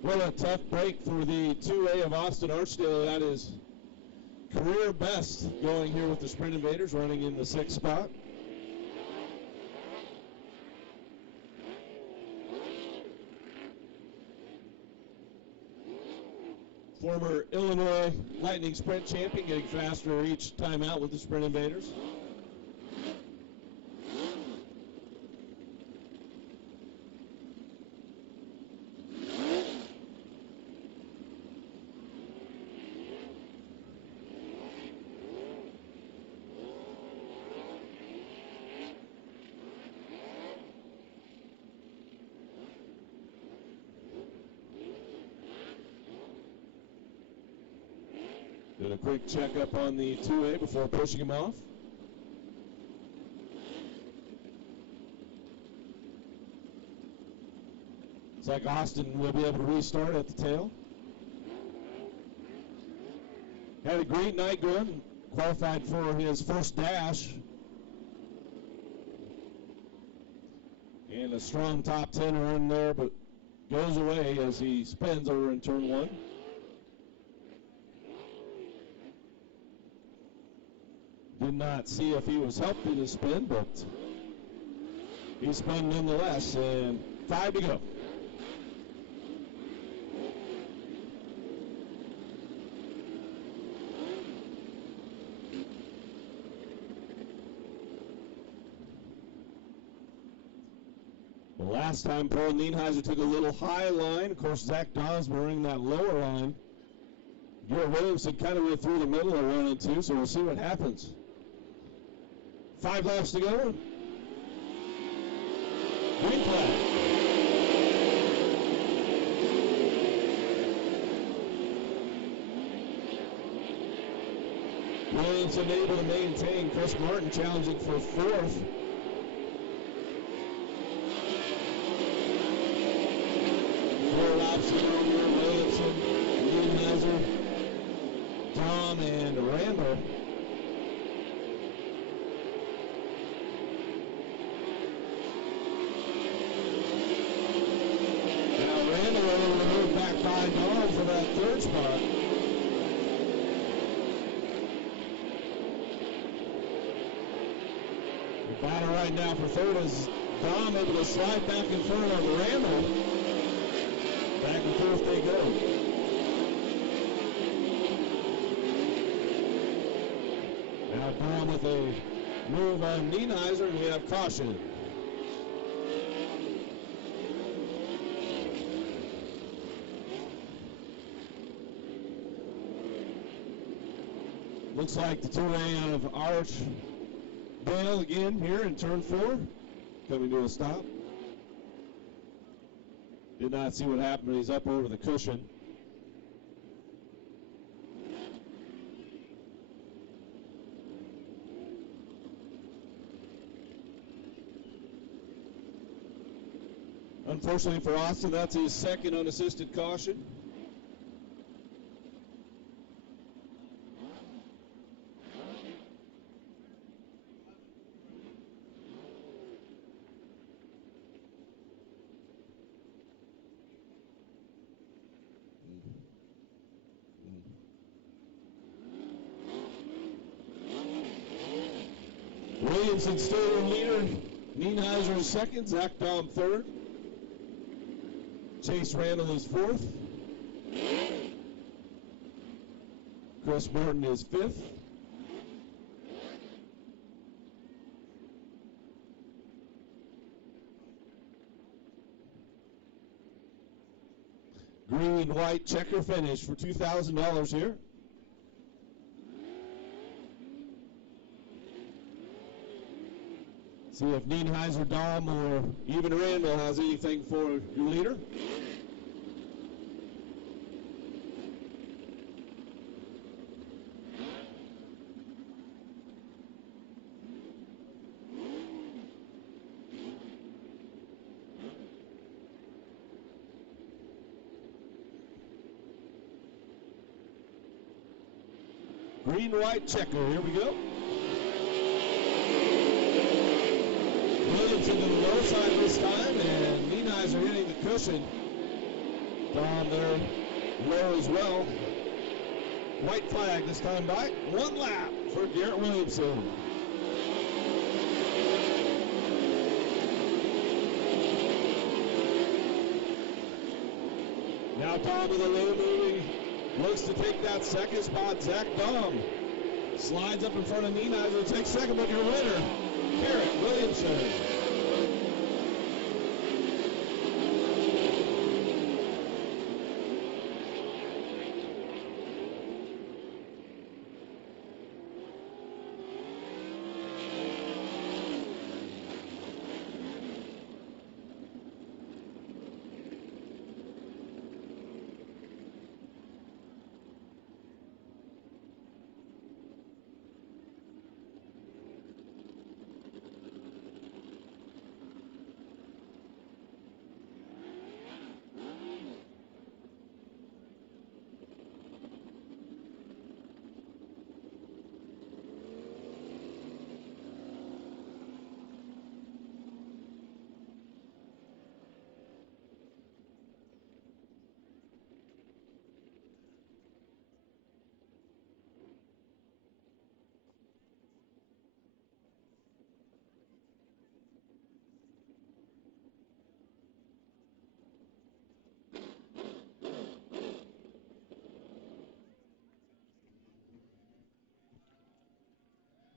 What a tough break for the 2A of Austin Archdale. That is career best going here with the Sprint Invaders, running in the 6th spot. Former Illinois Lightning Sprint champion, getting faster each time out with the Sprint Invaders. Doing a quick checkup on the 2A before pushing him off. Looks like Austin will be able to restart at the tail. Had a great night going. Qualified for his first dash. And a strong top 10 run there, but goes away as he spins over in turn 1. Did not see if he was helped in his spin, but he spun nonetheless, and 5 to go. Well, last time Paul Nienheiser took a little high line. Of course, Zach Dawes wearing that lower line. Garrett Williamson kind of went through the middle of 1 and 2, so we'll see what happens. 5 laps to go. Green flag. Williamson able to maintain. Chris Martin challenging for fourth. Four laps to go here. Williamson, Niedenheiser, Tom, and Randall. Now Randall able to move back by Dom for that third spot. The battle right now for third is Dom able to slide back in front of Randall. Back and forth they go. Now Dom with a move on Niedenheiser, and we have caution. Looks like the 2A out of Archdale again here in turn 4, coming to a stop. Did not see what happened, but he's up over the cushion. Unfortunately for Austin, that's his second unassisted caution. Williamson still the leader. Niedenheiser is second. Zach Dom third. Chase Randall is fourth. Chris Martin is fifth. Green, white checker finish for $2,000 here. See if Niedenheiser, Dom, or even Randall has anything for your leader. Green, white checker. Here we go. Williamson to the low side this time, and Niedenheiser hitting the cushion. Dom there low as well. White flag this time by 1 lap for Garrett Williamson. Now Dom with a low moving. Looks to take that second spot. Zach Dom slides up in front of Niedenheiser to take second, but your winner, Garrett Williamson.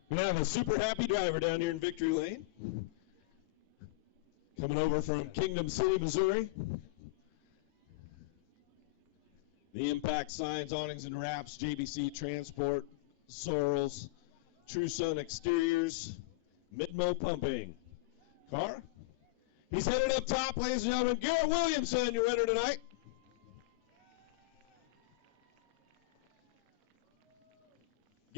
We have a super happy driver down here in Victory Lane. Coming over from Kingdom City, Missouri. The Impact Signs, Awnings and Wraps, JBC Transport, Sorrels, True Sun Exteriors, Midmo Pumping. Car? He's headed up top, ladies and gentlemen. Garrett Williamson, your winner tonight.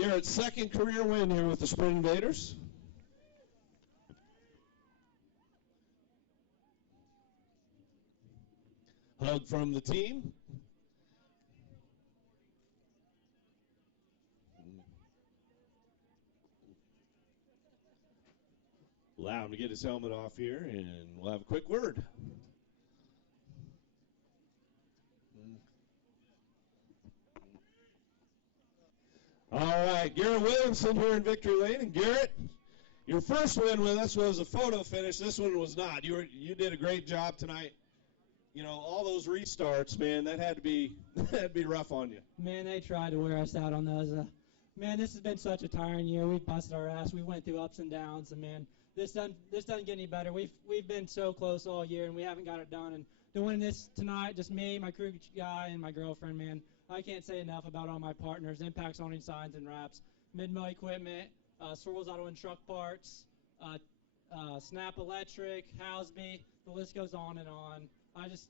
Garrett's second career win here with the Sprint Invaders. Hug from the team. Allow him to get his helmet off here, and we'll have a quick word. All right, Garrett Williamson here in Victory Lane. And Garrett, your first win with us was a photo finish. This one was not. You did a great job tonight. You know, all those restarts, man, that had to be rough on you. Man, they tried to wear us out on those. Man, this has been such a tiring year. We've busted our ass. We went through ups and downs, and man, this doesn't get any better. We've been so close all year, and we haven't got it done. And to win this tonight, just me, my crew guy, and my girlfriend, man, I can't say enough about all my partners. Impact's awning signs and wraps, Mid-Mo Equipment, Swirls Auto and Truck Parts, Snap Electric, Houseby. The list goes on and on. I just,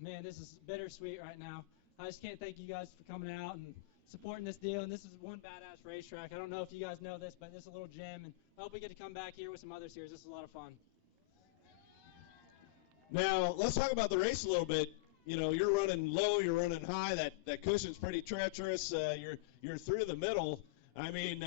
man, this is bittersweet right now. I just can't thank you guys for coming out and supporting this deal. And this is one badass racetrack. I don't know if you guys know this, but this is a little gym. And I hope we get to come back here with some other series. This is a lot of fun. Now, let's talk about the race a little bit. You know, you're running low, you're running high. That cushion's pretty treacherous. You're through the middle. I mean,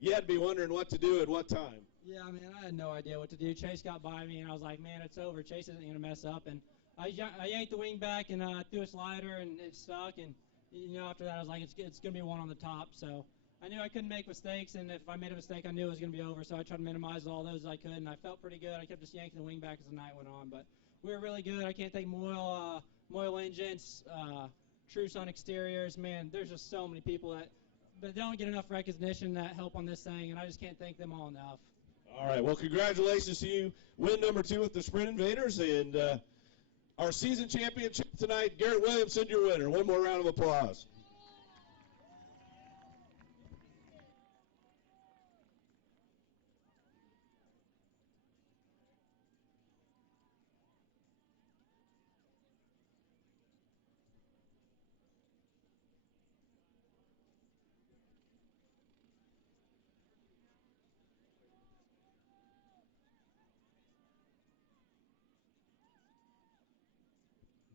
you had to be wondering what to do at what time. Yeah, man, I had no idea what to do. Chase got by me, and I was like, man, it's over. Chase isn't going to mess up. And I yanked the wing back and threw a slider, and it stuck. And, you know, after that, I was like, it's going to be one on the top. So I knew I couldn't make mistakes, and if I made a mistake, I knew it was going to be over. So I tried to minimize all those I could, and I felt pretty good. I kept just yanking the wing back as the night went on. But we were really good. I can't thank Moyle Engines, True Sun Exteriors. Man, there's just so many people that don't get enough recognition that help on this thing, and I just can't thank them all enough. All right, well, congratulations to you. Win number 2 with the Sprint Invaders, and our season championship tonight, Garrett Williamson, your winner. One more round of applause.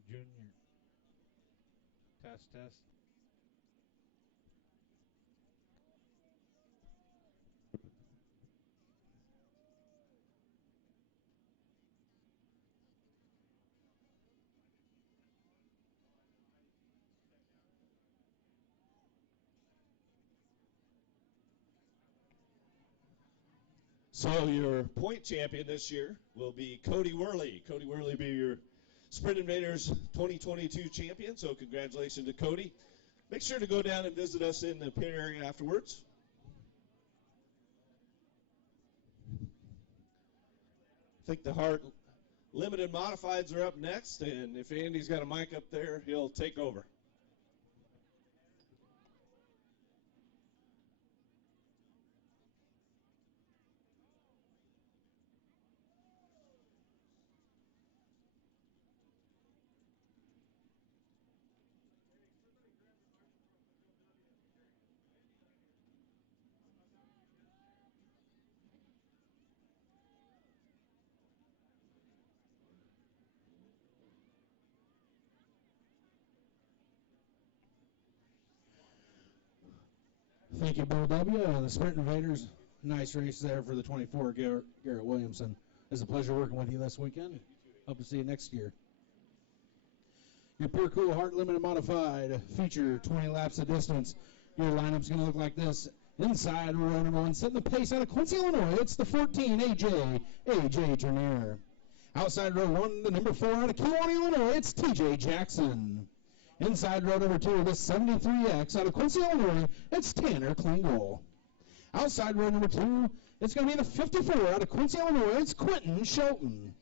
Junior. Test. So your point champion this year will be Cody Worley. Cody Worley will be your Sprint Invaders 2022 champion, so congratulations to Cody. Make sure to go down and visit us in the pit area afterwards. I think the Hart Limited Modifieds are up next, and if Andy's got a mic up there, he'll take over. Thank you, Bill W. The Sprint Invaders, nice race there for the 24, Garrett Williamson. It's a pleasure working with you this weekend. Hope to see you next year. Your Pure Cool Heart Limited Modified feature 20 laps of distance. Your lineup's going to look like this. Inside row number 1, setting the pace out of Quincy, Illinois. It's the 14, AJ Turnier. Outside row 1, the number 4 out of Kewanee, Illinois. It's TJ Jackson. Inside row number 2, the 73X out of Quincy, Illinois, it's Tanner Klingel. Outside row number 2, it's going to be the 54 out of Quincy, Illinois, it's Quentin Shelton.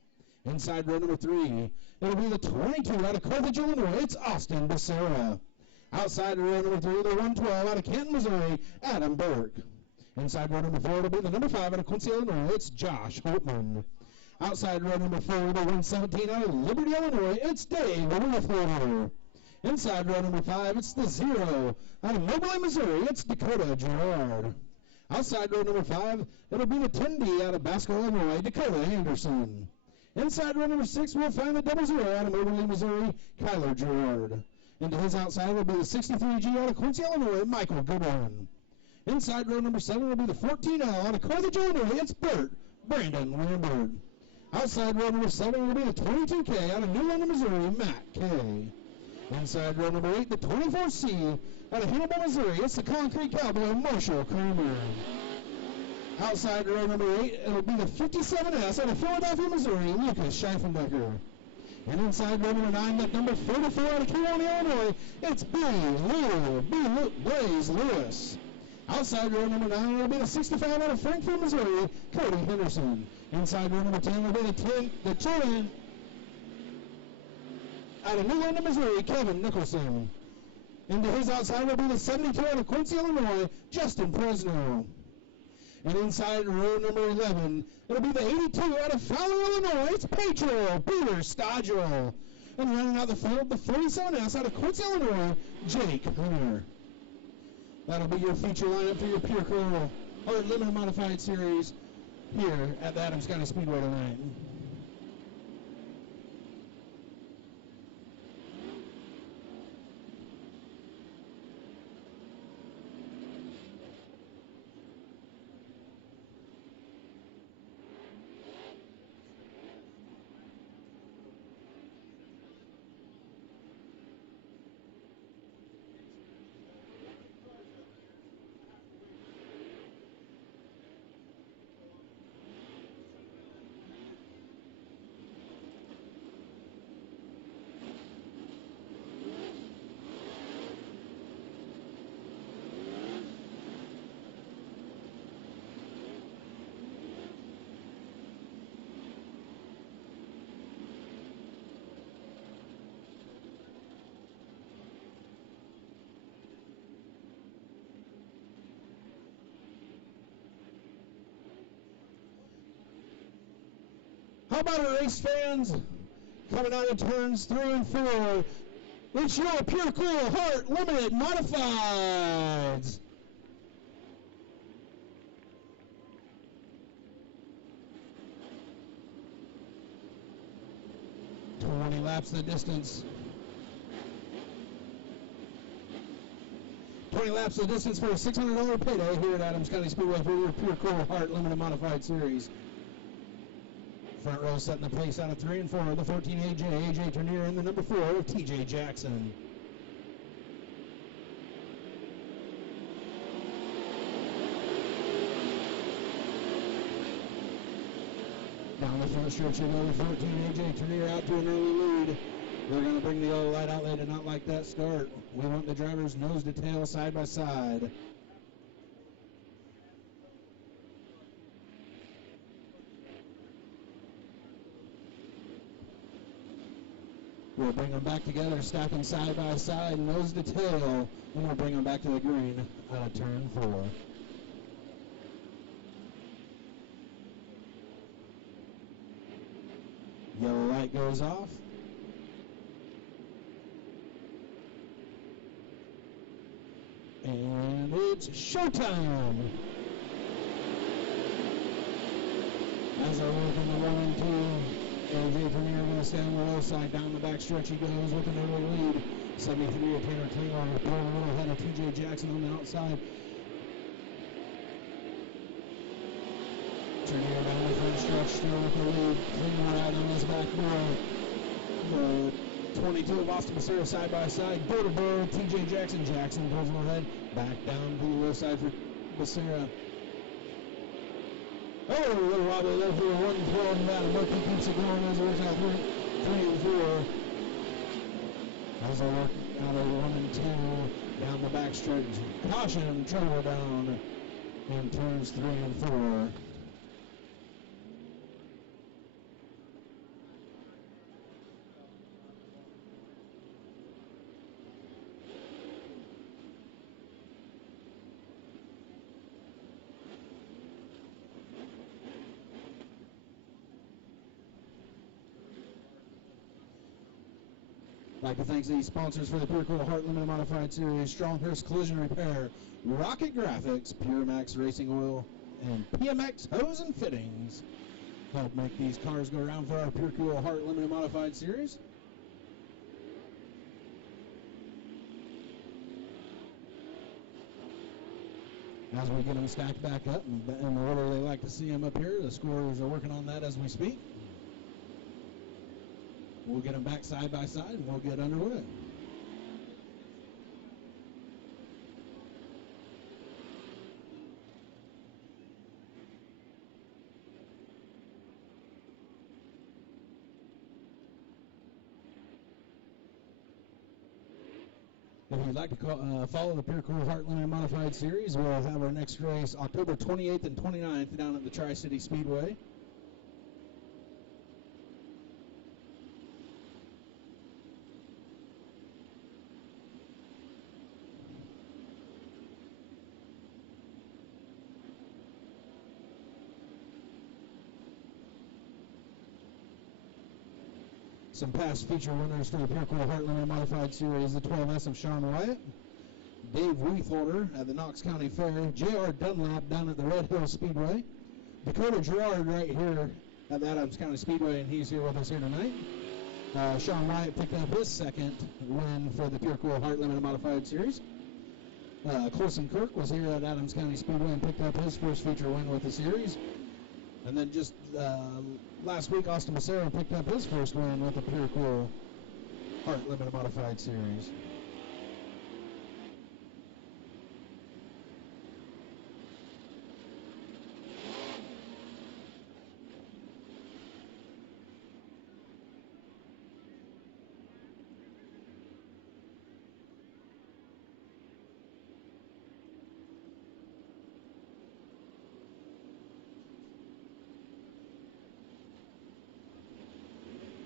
Inside row number 3, it'll be the 22 out of Carthage, Illinois, it's Austin Becerra. Outside row number 3, the 112 out of Canton, Missouri, Adam Burke. Inside row number 4, it'll be the number 5 out of Quincy, Illinois, it's Josh Holtman. Outside row number 4, the 117 out of Liberty, Illinois, it's Dave Wolfwater. Inside row number 5, it's the 0. Out of Moberly, Missouri, it's Dakota Gerard. Outside row number 5, it'll be the 10D out of Basco, Illinois, Dakota Anderson. Inside row number 6, we'll find the 00 out of Moberly, Missouri, Kyler Gerard. Into his outside will be the 63G out of Quincy, Illinois, Michael Goodwin. Inside row number 7 will be the 14L out of Carthage, Illinois, it's Brandon Lambert. Outside row number 7 will be the 22K out of New London, Missouri, Matt Kay. Inside row number 8, the 24C out of Hannibal, Missouri, it's the Concrete Cowboy, Marshall Kramer. Outside row number 8, it'll be the 57S out of Philadelphia, Missouri, Lucas Scheifenbecker. And inside row number 9, that number 44 out of Kewanee, Illinois, it's Blaze Lewis. Outside row number 9 will be the 65 out of Frankfort, Missouri, Cody Henderson. Inside row number 10 will be the 10 out of New London, Missouri, Kevin Nicholson. Into his outside will be the 72 out of Quincy, Illinois, Justin Presno. And inside row number 11, it'll be the 82 out of Fowler, Illinois, it's Pedro Peter Stodgel. And running out the field, the 47S out of Quincy, Illinois, Jake Hunter. That'll be your feature lineup for your Pure Cool or Limited Modified Series here at the Adams County Speedway tonight. How about it, race fans? Coming out of turns 3 and 4, it's your Pure Cool Heart Limited Modifieds. Laps the distance. 20 laps the distance for a $600 payday here at Adams County Speedway for your Pure Cool Heart Limited Modified Series. Front row setting the pace out of 3 and 4, the 14 AJ Turnier, and the number 4 of TJ Jackson. Down the front stretch of the 14 AJ Turnier out to an early lead. They're going to bring the yellow light out. They did not like that start. We want the drivers nose to tail, side by side. We'll bring them back together, stacking side by side, nose to tail, and we'll bring them back to the green out of turn 4. Yellow light goes off. And it's showtime. As I work in the 1 and 2. AJ Premier going to stand on the low side, down the back stretch he goes with an early lead. 73 of Tanner Taylor, pulling a little ahead of TJ Jackson on the outside. Turnier down the front stretch, still with the lead. Taylor out on his back door. The 22 of Austin Becerra side by side, door to door. TJ Jackson, Jackson pulls him ahead, back down to the low side for Becerra. Oh, a little wobbly there for 112 and down. Look, he keeps it going as it works out 3 and 4. As I work out of 1 and 2 down the back stretch. Caution, trouble down in turns 3 and 4. I'd like to thank the sponsors for the Pure Cool Heart Limited Modified Series: Stronghurst Collision Repair, Rocket Graphics, Pure Max Racing Oil, and PMX Hose and Fittings. Help make these cars go around for our Pure Cool Heart Limited Modified Series. As we get them stacked back up in the order they like to see them up here, the scorers are working on that as we speak. We'll get them back side by side and we'll get underway. If you'd like to follow the Pure Cool Heart Limited Modified Series, we'll have our next race October 28th and 29th down at the Tri-City Speedway. Some past feature winners for the Pure Cool Heart Limited Modified Series: the 12S of Sean Wyatt, Dave Weitholder at the Knox County Fair, J.R. Dunlap down at the Red Hill Speedway, Dakota Gerard right here at the Adams County Speedway, and he's here with us here tonight. Sean Wyatt picked up his second win for the Pure Cool Heart Limited Modified Series. Colson Kirk was here at Adams County Speedway and picked up his first feature win with the series. And then just last week, Austin Massaro picked up his first win with the Pure Cool Heart Limited Modified Series.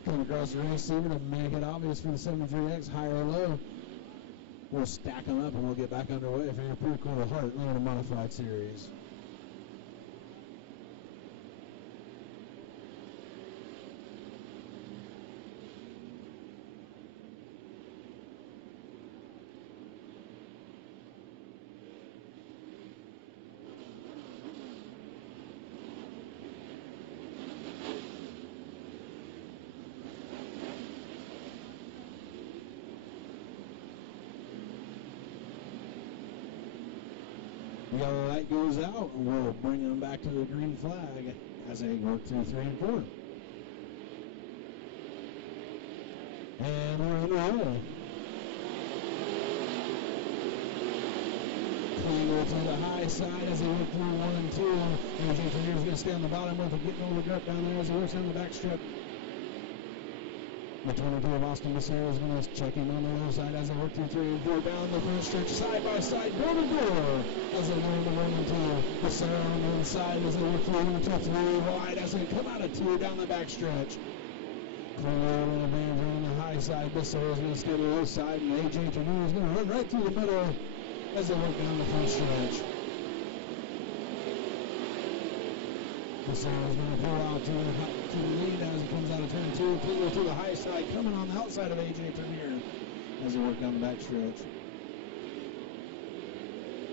Coming across the receiver to make it obvious for the 73X, high or low. We'll stack them up and we'll get back underway for your Pure Cool Heart Limited Modified Series. The yellow light goes out, and we'll bring them back to the green flag as they work through 3 and 4. And we're underway. Klinger to the high side as they work through 1 and 2. AJ Turnier's going to stay on the bottom with it, getting over the grip down there as he works down the back strip. The 22 of Austin Massaro is going to check in on the low side as they work through 3 and 4. Down the front stretch, side by side, door to door as they go into 1 and 2. Massaro on the inside as they work through 1 to 3 wide as they come out of 2 down the back stretch. Klinger in advantage on the high side. Massaro is going to stay to the low side, and AJ Turnier is going to run right through the middle as they work down the front stretch. Massaro is going to pull out to the lead as he comes out of turn 2. Klinger to the high side, coming on the outside of AJ Turnier as they work down the back stretch.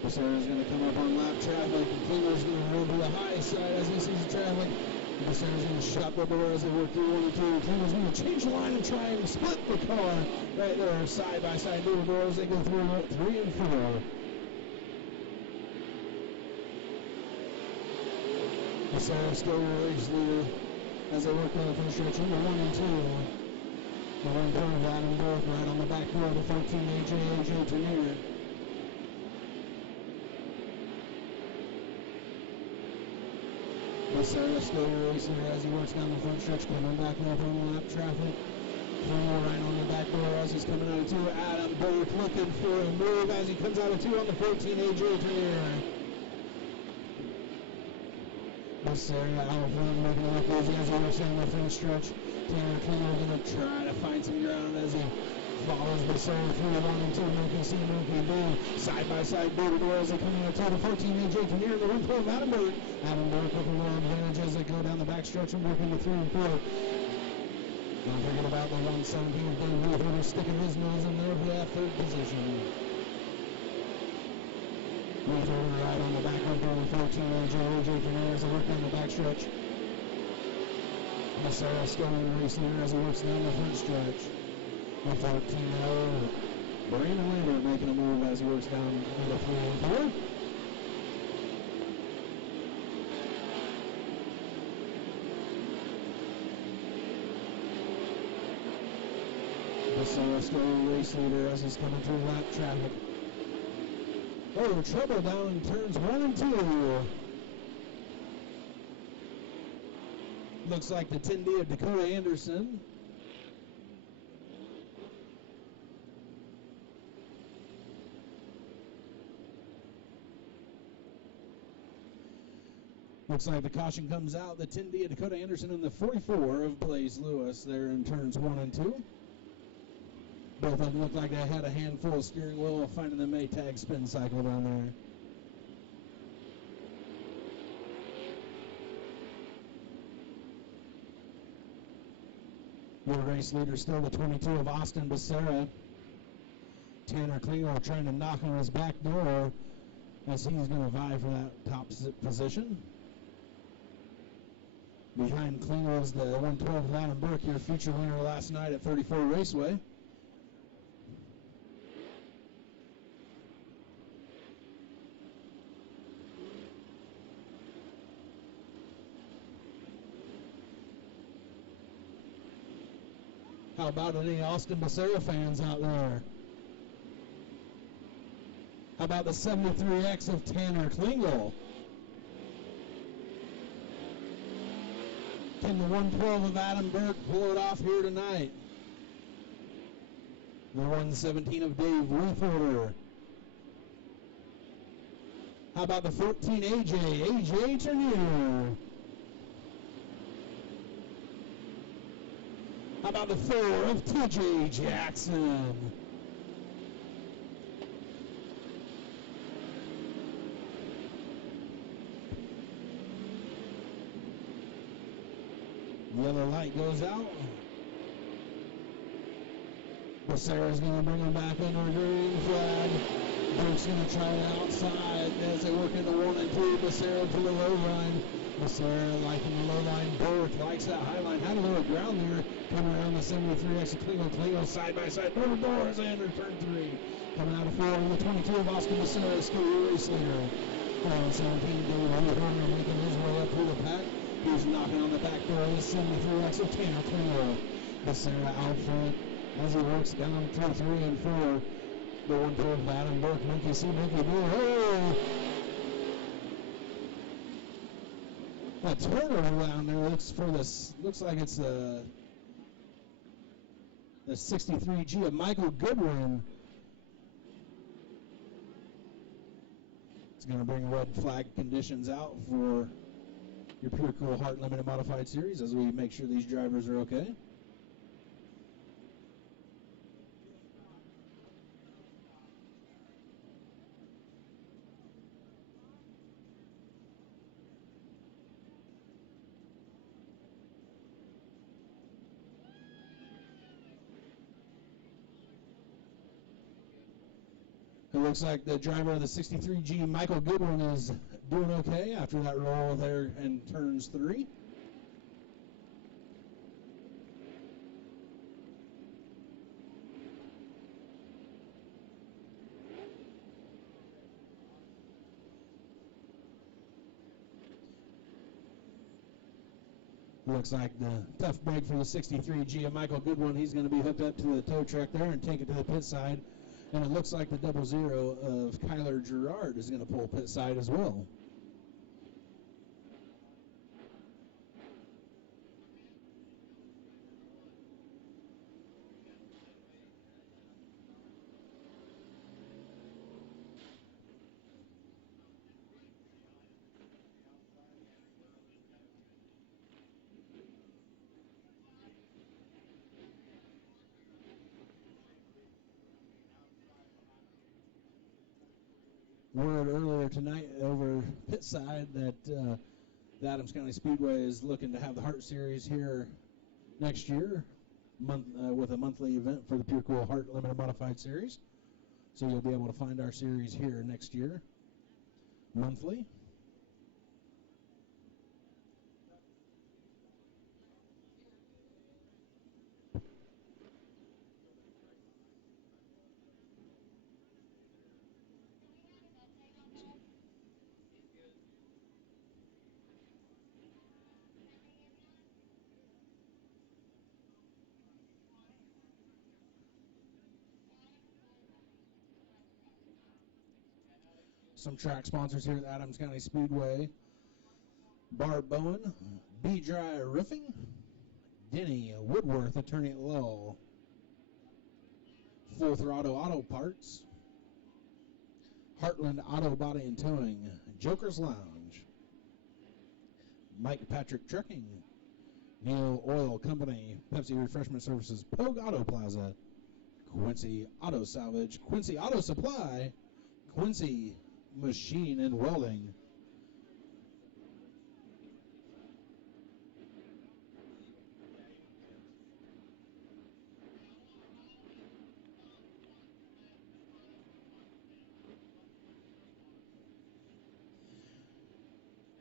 Massaro is going to come up on lap traffic, and Klinger is going to roll to the high side as he sees the traffic. Massaro is going to shut the door as they work through 1 and 2. Klinger is going to change the line and try and split the car right there, side by side, door to door as they go through 3 and 4. Massaro still race leader as they work down the front stretch into 1 and 2. The 1 point of Adam Burke right on the back door of the 14 AJ Turnier. Massaro still race leader as he works down the front stretch, coming back up on the lap traffic. Klinger right on the back door as he's coming out of 2. Adam Burke looking for a move as he comes out of 2 on the 14 AJ Turnier. Massaro out front, making it look easy as he works down the front stretch. Tanner Klinger going to try to find some ground as he follows Massaro through 1 and 2. Monkey see, Monkey do. Side by side, door to door as they come out to the 14 AJ Turnier. The 1 point of Adam Burke. Adam Burke with a little advantage as they go down the back stretch and work into 3 and 4. Don't forget about the 117 of Dave Weaver sticking his nose in there for that third position. Weaver right on the back right there with 14 AJ Fernandez to work down the backstretch. Becerra still in the race leader as he works down the front stretch. With 14 now, Brandon Lambert making a move as he works down into 3 and 4. Becerra still a race leader as he's coming through lap traffic. Oh, trouble down in turns 1 and 2. Looks like the 10D of Dakota Anderson. Looks like the caution comes out. The 10D of Dakota Anderson and the 44 of Blaze Lewis there in turns 1 and 2. Both of them look like they had a handful of steering wheel finding the Maytag spin cycle down there. Your race leader still the 22 of Austin Becerra. Tanner Klingel trying to knock on his back door as he's going to vie for that top position. Behind Klingel is the 112 of Adam Burke, your feature winner last night at 34 Raceway. How about any Austin Becerra fans out there? How about the 73X of Tanner Klingel? Can the 112 of Adam Burke pull it off here tonight? The 117 of Dave Weaver. How about the 14 AJ Turnier? How about the 4 of TJ Jackson? Yellow light goes out. Becerra's going to bring him back under a green flag. Burke's going to try it outside as they work into 1 and 2. Becerra to the low line. Becerra liking the low line. Burke likes that high line. Had a little ground there. Coming around the 73X of Klingel side by side. Door to door as they enter turn 3. Coming out of 4 with the 22 of Austin Becerra, still a race leader. 17 David Weaver making his way up through the pack. He's knocking on the back door of the 73X of Tanner Klingel. Becerra out front as he works down through 3 and 4. The 112 of Adam Burke. Monkey see, monkey do. Oh! That turnaround there looks like it's the 63G of Michael Goodwin. It's going to bring red flag conditions out for your Pure Cool Heart Limited Modified Series as we make sure these drivers are okay. It looks like the driver of the 63G, Michael Goodwin, is doing okay after that roll there in turns 3. Looks like the tough break for the 63G of Michael Goodwin. He's going to be hooked up to the tow truck there and take it to the pit side. And it looks like the 00 of Kyler Gerard is going to pull pit side as well. Word earlier tonight over pit side that the Adams County Speedway is looking to have the Heart Series here next year with a monthly event for the Pure Cool Heart Limited Modified Series. So you'll be able to find our series here next year, monthly. Some track sponsors here at Adams County Speedway: Barb Bowen, B-Dry Roofing, Denny Woodworth, attorney at law, Full Throttle Auto Parts, Heartland Auto Body and Towing, Joker's Lounge, Mike Patrick Trucking, Neil Oil Company, Pepsi Refreshment Services, Pogue Auto Plaza, Quincy Auto Salvage, Quincy Auto Supply, Quincy Machine and Welding,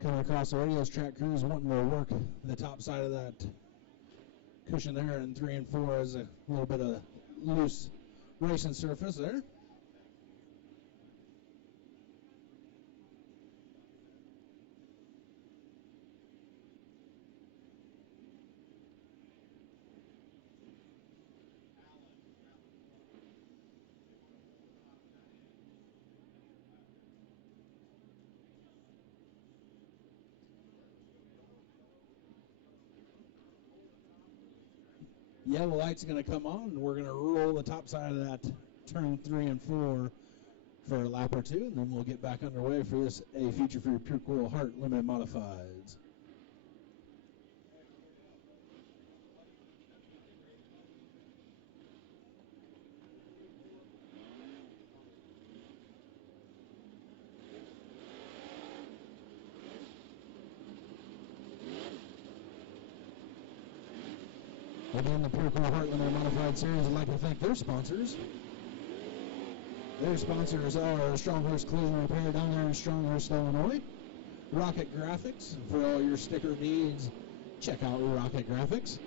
coming across the radios, track crews wanting to work the top side of that cushion there, and 3 and 4 is a little bit of loose racing surface there. Yellow light's going to come on, and we're going to roll the top side of that turn 3 and 4 for a lap or two, and then we'll get back underway for this a feature for your Pure Cool Heart Limited Modifieds. Again, the Pure Cool Heart Limited Modified Series would like to thank their sponsors. Their sponsors are Stronghurst Collision Repair down there in Stronghurst, Illinois. Rocket Graphics, for all your sticker needs, check out Rocket Graphics.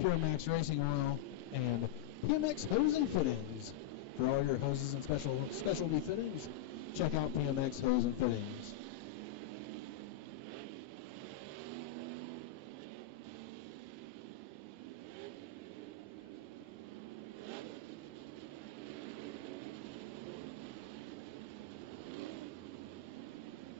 Pure Max Racing Oil, and PMX Hose and Fittings. For all your hoses and specialty fittings, check out PMX Hose and Fittings.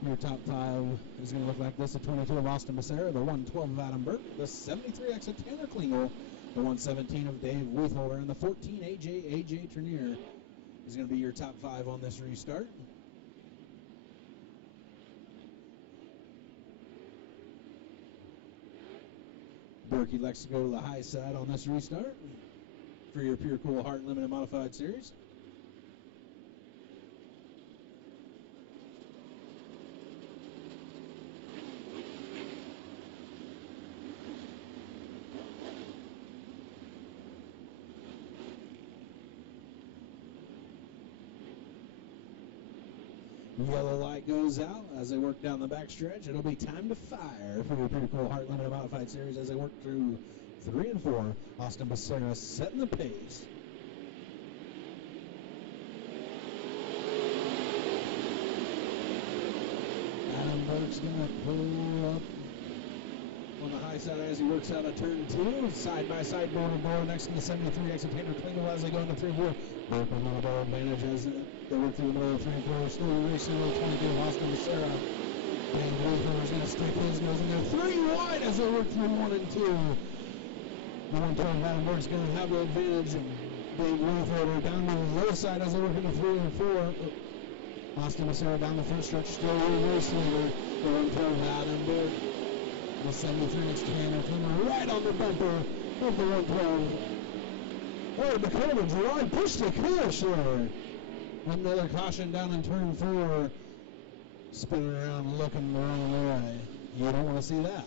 Your top 5 is going to look like this: the 22 of Austin Becerra, the 112 of Adam Burke, the 73X of Tanner Klingel, the 117 of Dave Weitholder, and the 14 AJ Trenier is going to be your top 5 on this restart. Berkey likes to go to the high side on this restart for your Pure Cool Heart Limited Modified Series. Yellow light goes out as they work down the backstretch. It'll be time to fire for your Pure Cool Heart Limited Modified Series as they work through 3 and 4. Austin Becerra setting the pace. Adam Burke's going to pull up on the high side as he works out of turn 2. Side by side, door to door next to the 73X of Tanner Klingel as they go into 3 and 4. Burke with a little ball advantage as they work through the middle of 3 and 4. Still racing with 22 of Austin Becerra. And Weitholder's going to stick his nose in there 3 wide as they work through 1 and 2. The 112 Adam Burke's going to have the advantage. Dave Weitholder down to the low side as they work into 3 and 4. Austin Becerra down the front stretch, still race leader. The 112 Adam Burke. The 73 Tanner Klingel right on the bumper of the 112. Oh, Dakota Gerard pushed the cush there. Another caution down in turn 4. Spinning around looking the wrong way. You don't want to see that.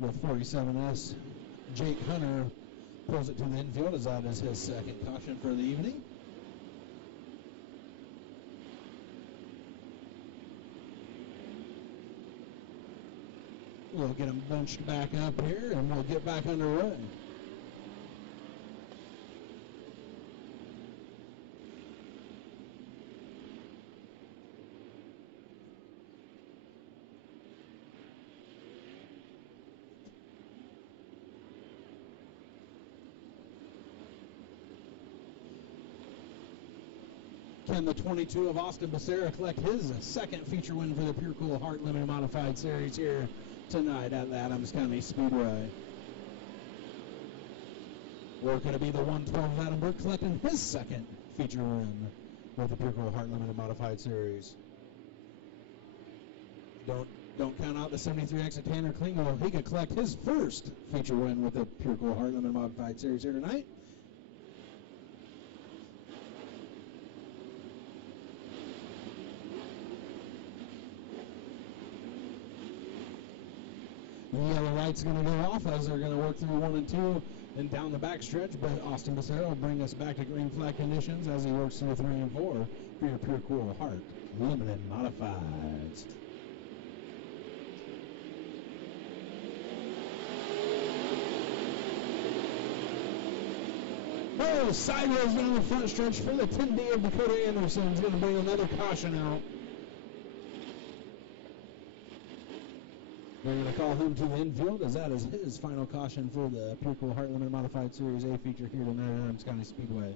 The 47S, Jake Hunter, pulls it to the infield as that is his second caution for the evening. We'll get them bunched back up here, and we'll get back underway. Can the 22 of Austin Becerra collect his second feature win for the Pure Cool Heart Limited Modified Series here tonight at the Adams County Speedway? Or could it be the 112 of Adam Burke collecting his second feature win with the Pure Cool Heart Limited Modified Series? Don't count out the 73X of Tanner Klingel. He could collect his first feature win with the Pure Cool Heart Limited Modified Series here tonight. The yellow light's going to go off as they're going to work through 1 and 2 and down the back stretch, but Austin Becerra will bring us back to green flag conditions as he works through 3 and 4 for your Pure Cool Heart Limited Modifieds. Oh, sideways down the front stretch for the 10D of Dakota Anderson. He's going to bring another caution out. They're going to call him to the infield as that is his final caution for the Pure Cool Heart Limited Modified Series A feature here tonight at Adams County Speedway.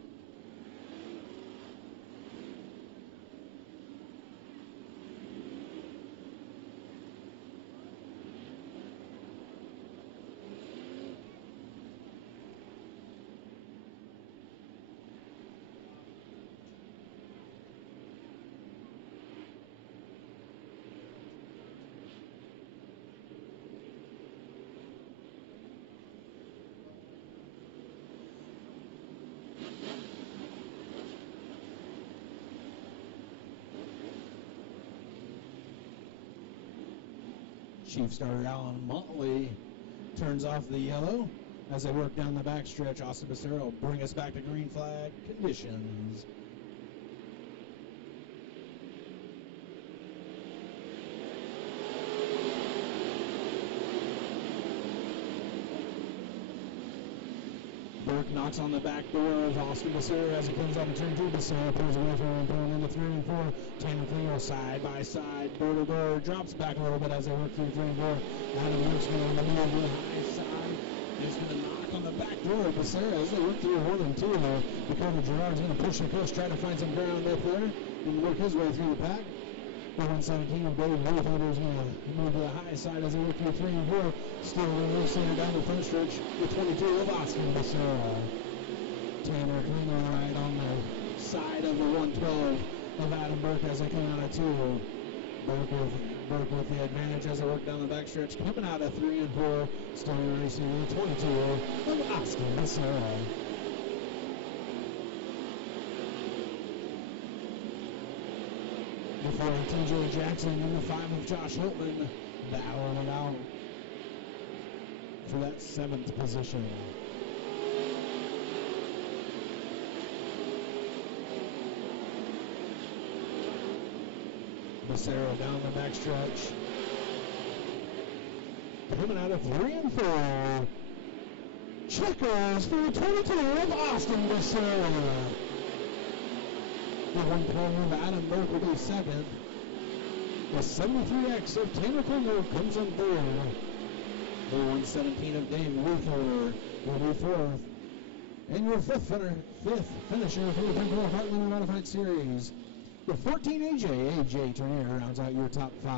Chief starter Alan Motley turns off the yellow as they work down the backstretch. Austin Becerra will bring us back to green flag conditions. Burke knocks on the back door of Austin Becerra as he comes on the turn 2. Becerra pulls away from him, pulling into 3 and 4. Tanner Klingel side by side, door to door, drops back a little bit as they work through 3 and 4. Adam Burke's going on the move to the high side. He's going to knock on the back door of Becerra as they work through 1 and 2. Dakota Gerard's going to push the push, try to find some ground up there and work his way through the pack. The 117 of Dave Rutherford is going to move to the high side as they work through 3 and 4. Still reversing down the front stretch with 22 of Austin Becerra. Tanner Klingel right on the side of the 112 of Adam Burke as they come out of 2. Burke with the advantage as they work down the backstretch. Coming out of 3 and 4. Still racing with 22 of Austin Becerra. Before TJ Jackson and the 5 of Josh Hiltman battling it out for that 7th position. Becerra down the backstretch. Coming out of 3 and 4. Checkers for the 22 of Austin Becerra. The 112 of Adam Burke will be second. The 73X of Tanner Klingel comes on third. The 117 of Dave Ruther will be fourth. And your fifth finisher for the Pure Cool Heart Limited Modified Series. The 14 AJ Turnier rounds out your top 5.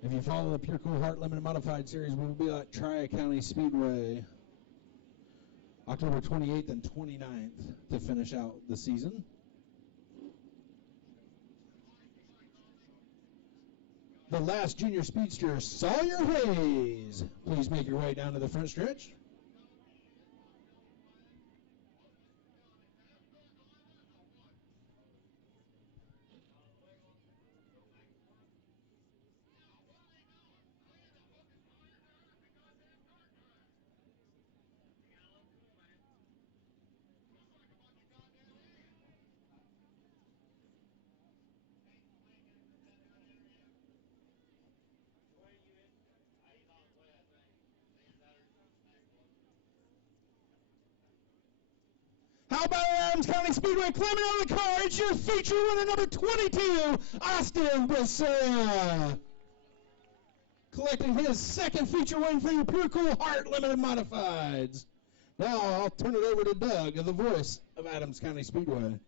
If you follow the Pure Cool Heart Limited Modified Series, we'll be at Tri-County Speedway October 28th and 29th to finish out the season. The last junior speedster, Sawyer Hayes. Please make your way down to the front stretch. How about Adams County Speedway climbing out of the car? It's your feature winner, number 22, Austin Becerra. Collecting his second feature win for your Pure Cool Heart Limited Modifieds. Now I'll turn it over to Doug, the voice of Adams County Speedway.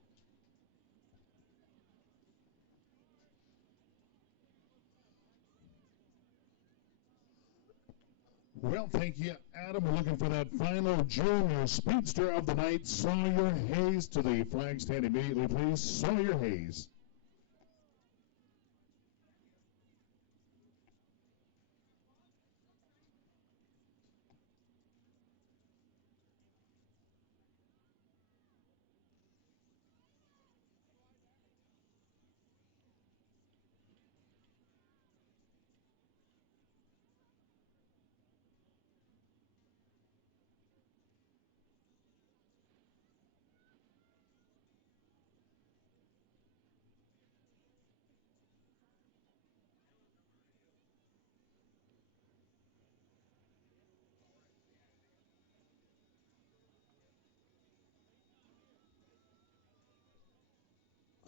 Well, thank you, Adam. We're looking for that final junior speedster of the night, Sawyer Hayes. To the flag stand immediately, please. Sawyer Hayes.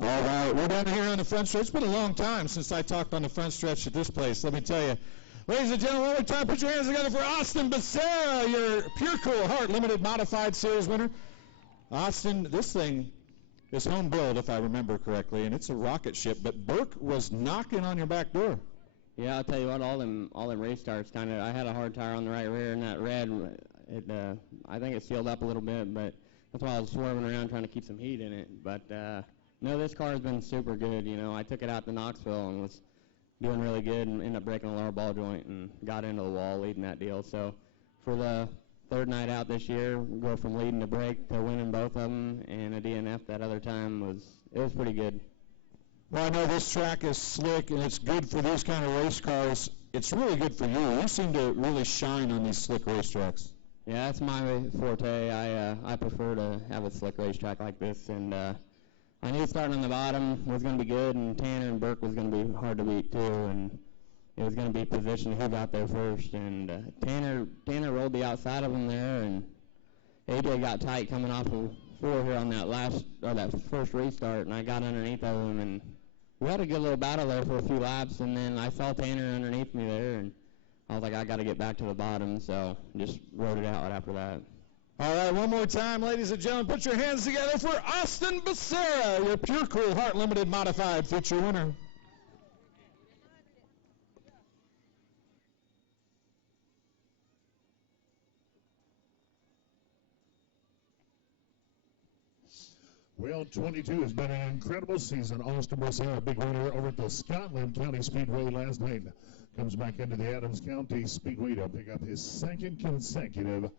All right, we're down here on the front stretch. It's been a long time since I talked on the front stretch at this place, let me tell you. Ladies and gentlemen, one more time, put your hands together for Austin Becerra, your Pure Cool Heart Limited Modified Series winner. Austin, this thing is home built, if I remember correctly, and it's a rocket ship, but Burke was knocking on your back door. Yeah, I'll tell you what, all them race starts kind of, I had a hard tire on the right rear, and that red, I think it sealed up a little bit, but that's why I was swerving around trying to keep some heat in it. But no, this car has been super good. You know, I took it out to Knoxville and was doing really good and ended up breaking a lower ball joint and got into the wall leading that deal. So for the third night out this year, go from leading to break to winning both of them, and a DNF that other time was pretty good. Well, I know this track is slick and it's good for these kind of race cars. It's really good for you. You seem to really shine on these slick racetracks. Yeah, that's my forte. I prefer to have a slick racetrack like this, and I knew starting on the bottom was going to be good, and Tanner and Burke was going to be hard to beat too, and it was going to be position who got there first. And Tanner rolled the outside of him there, and AJ got tight coming off of 4 here on that first restart, and I got underneath of him, and we had a good little battle there for a few laps, and then I saw Tanner underneath me there, and I was like, I got to get back to the bottom, so just rode it out after that. All right, one more time, ladies and gentlemen, put your hands together for Austin Becerra, your Pure Cool Heart Limited Modified feature winner. Well, 22 has been an incredible season. Austin Becerra, a big winner over at the Scotland County Speedway last night. Comes back into the Adams County Speedway to pick up his second consecutive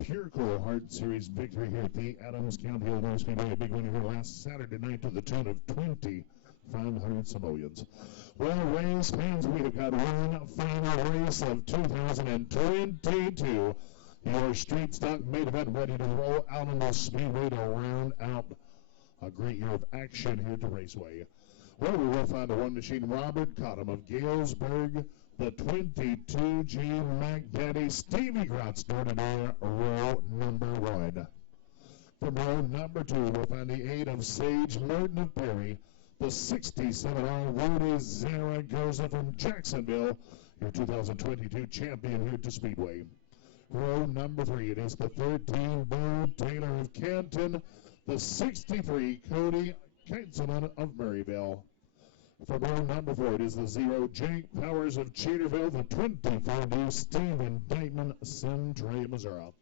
Pure Cool Heart Series victory here at the Adams County Illinois Speedway. A big winner here last Saturday night to the tune of 2,500 simoleons. Well, race fans, we have got one final race of 2022. Your street stock main event ready to roll out on the Speedway to round out a great year of action here at the Raceway. Well, we will find the one machine Robert Cottom of Galesburg, the 22G Mac Daddy Stevie Grotz door-to-door row number 1. From row number 2, we'll find the 8 of Sage Merton of Perry, the 67R Rudy Zaragoza from Jacksonville, your 2022 champion here at the Speedway. Row number 3, it is the 13 Bo Taylor of Canton, the 63 Cody Keitzelman of Maryville. From row number 4, it is the 0 Jake Powers of Cedarville, the 24 D Stephen Dykeman, Centray, Missouri.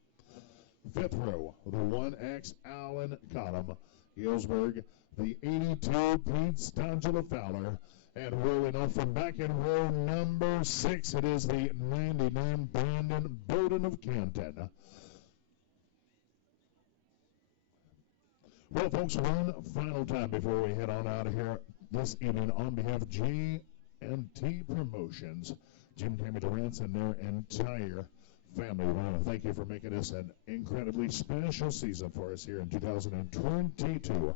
Fifth row, the 1X Allen Cottom, Galesburg, the 82 Pete Stangela Fowler, and rolling off from back in row number 6, it is the 99 Brandon Bowden of Canton. Well, folks, one final time before we head on out of here this evening, on behalf of G&T Promotions, Jim, Tammy Durance, and their entire family, we want to thank you for making this an incredibly special season for us here in 2022.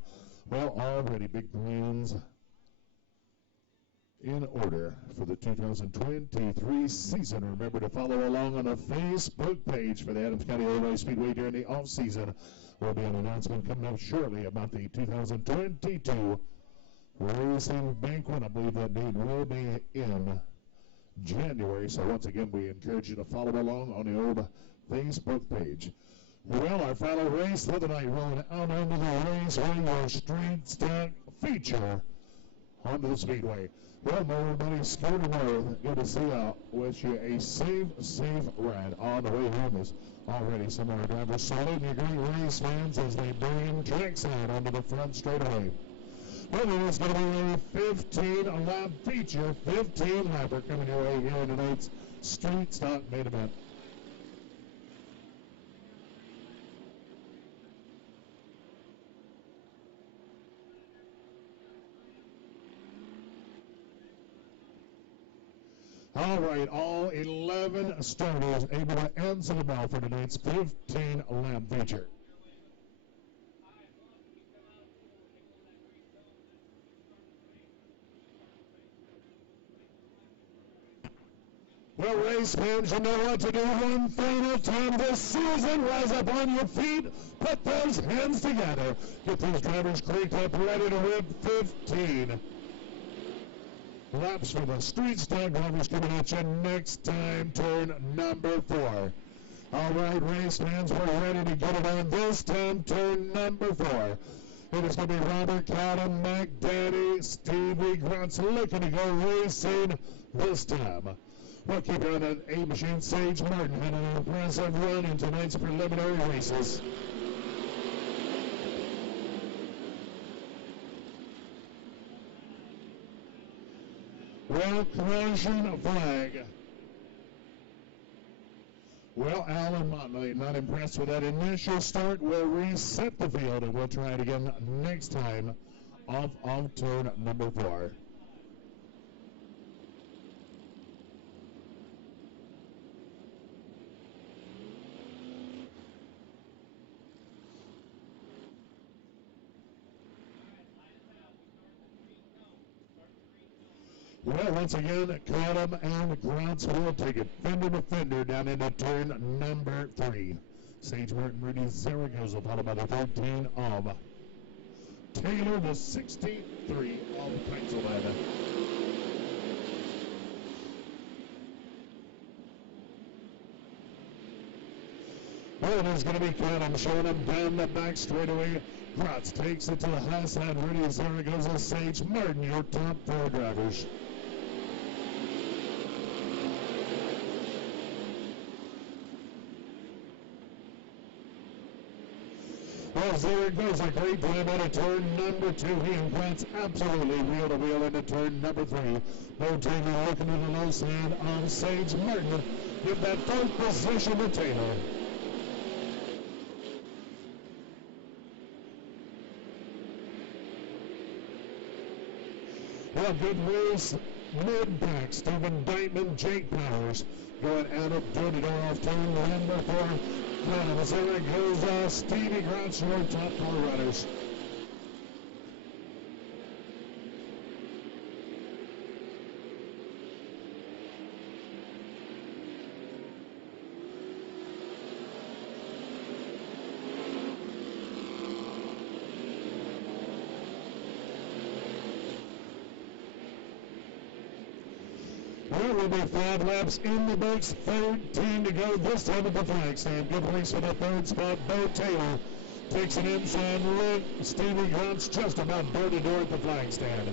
Well, already big plans in order for the 2023 season. Remember to follow along on the Facebook page for the Adams County Illinois Speedway during the off-season. Will be an announcement coming up shortly about the 2022 Racing Banquet. I believe that date will be in January. So once again, we encourage you to follow along on the old Facebook page. Well, our final race for the night, rolling out onto the raceway, your street stock feature onto the Speedway. Well, everybody, Scooter Worth, good to see you. Wish you a safe ride on the way home. Is already some of our drivers saluting your great race fans as they bring trackside onto the front straightaway. Well, it is going to be a 15-lap feature, 15-lapper coming your way here in tonight's street stock main event. All right, all 11 starters able to answer the bell for tonight's 15-lap feature. Well, race fans, you know what to do one final time this season. Rise up on your feet, put those hands together. Get these drivers cranked up, ready to rip 15 laps for the street stock drivers coming at you next time, turn number 4. All right, race fans, we're ready to get it on this time, turn number 4. It is going to be Robert Cotton, McDaddy, Stevie Grantz looking to go racing this time. We'll keep it on an 8 machine. Sage Martin had an impressive run in tonight's preliminary races. Well, caution flag. Well, Alan Motley not impressed with that initial start. We'll reset the field and we'll try it again next time off of turn number 4. Well, once again, Cottom and Grantz will take it fender to fender down into turn number 3. Sage Martin, Rudy Zaragoza, followed by the 13 of Taylor, the 63 of Pennsylvania. Well, it is going to be Cottom showing him down the back straightaway. Grantz takes it to the high side. Rudy Zaragoza, Sage Martin, your top 4 drivers. Well, Zaragoza, great time out of turn number 2. He and Grantz absolutely wheel to wheel into turn number 3. Bo Taylor looking to the low side on Sage Martin. Give that 4th position to Taylor. Well, good race. Mid-pack, Stephen Dytman, Jake Powers going out of dirty door off turn number 4. Zaragoza, Stevie Grantz, your top 4 runners. There will be 5 laps in the books, 13 to go this time at the flag stand. Good race for the 3rd spot. Bo Taylor takes an inside look. Stevie Grantz just about door to door at the flag stand.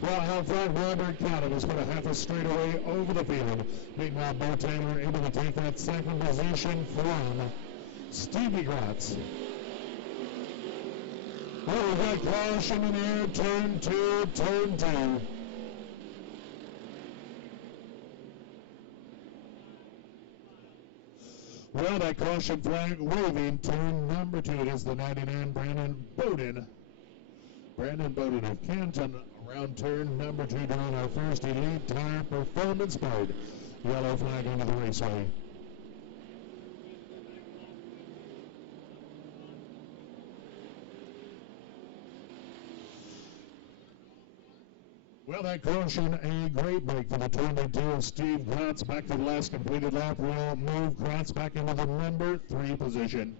Well, out front, Robert Cotton has put a half a straightaway over the field. Meanwhile, Bo Taylor able to take that second position from Stevie Gratz. Well, we got caution in the air, turn two. Well, that caution flag waving, turn number 2. It is the 99, Brandon Bowden. Brandon Bowden of Canton, around turn number 2, doing our first Elite Tire Performance Mode. Yellow flag into the raceway. Well, that caution, a great break for the 22 of Steve Gratz. Back to the last completed lap. Will move Gratz back into the number 3 position.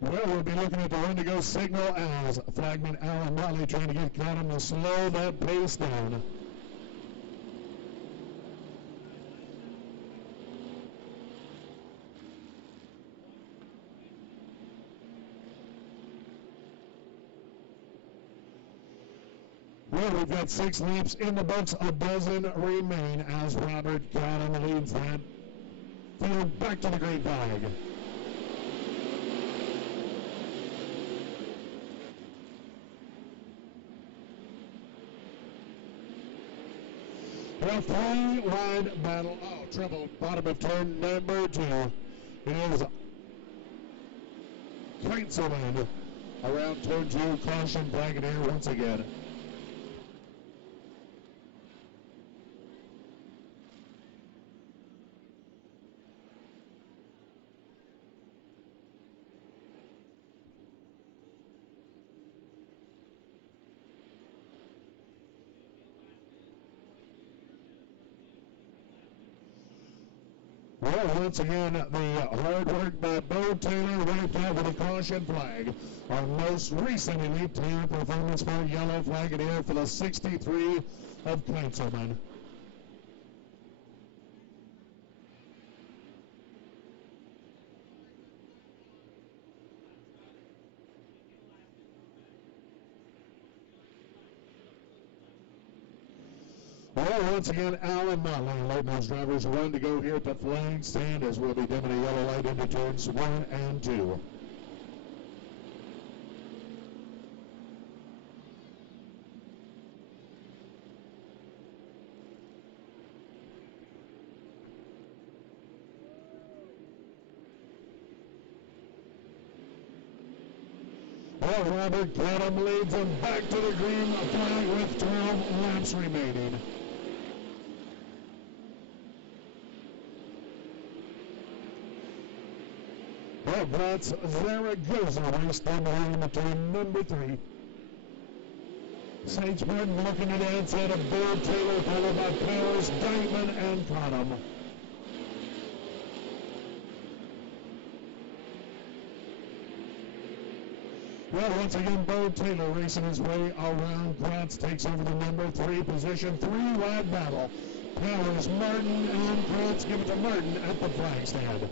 Well, we'll be looking at the Wendigo signal as flagman Alan Motley trying to get Cotton to slow that pace down. Well, we've got 6 laps in the books, a dozen remain as Robert Cotton leads that field back to the green flag. Well, 3-wide battle. Oh, trouble. Bottom of turn number 2. It is Quincy around turn 2. Caution flag in air once again. Well, once again, the hard work by Bo Taylor wiped out with a caution flag. Our most recent Elite Tire Performance for yellow flag in air for the 63 of Quincy. Well, once again, Alan Motley letting those drivers run to go here at the flag stand as we'll be dimming a yellow light into turns 1 and 2. Well, Robert Cotton leads them back to the green flag with 12 laps remaining. Well, Gratz Zaragoza raced down the line to turn number 3. Sage Martin looking to the outside of Bill Taylor, followed by Powers, Diamond, and Cotton. Well, once again, Bo Taylor racing his way around. Gratz takes over the number 3 position. 3-wide battle. Powers, Martin, and Gratz give it to Martin at the flag stand.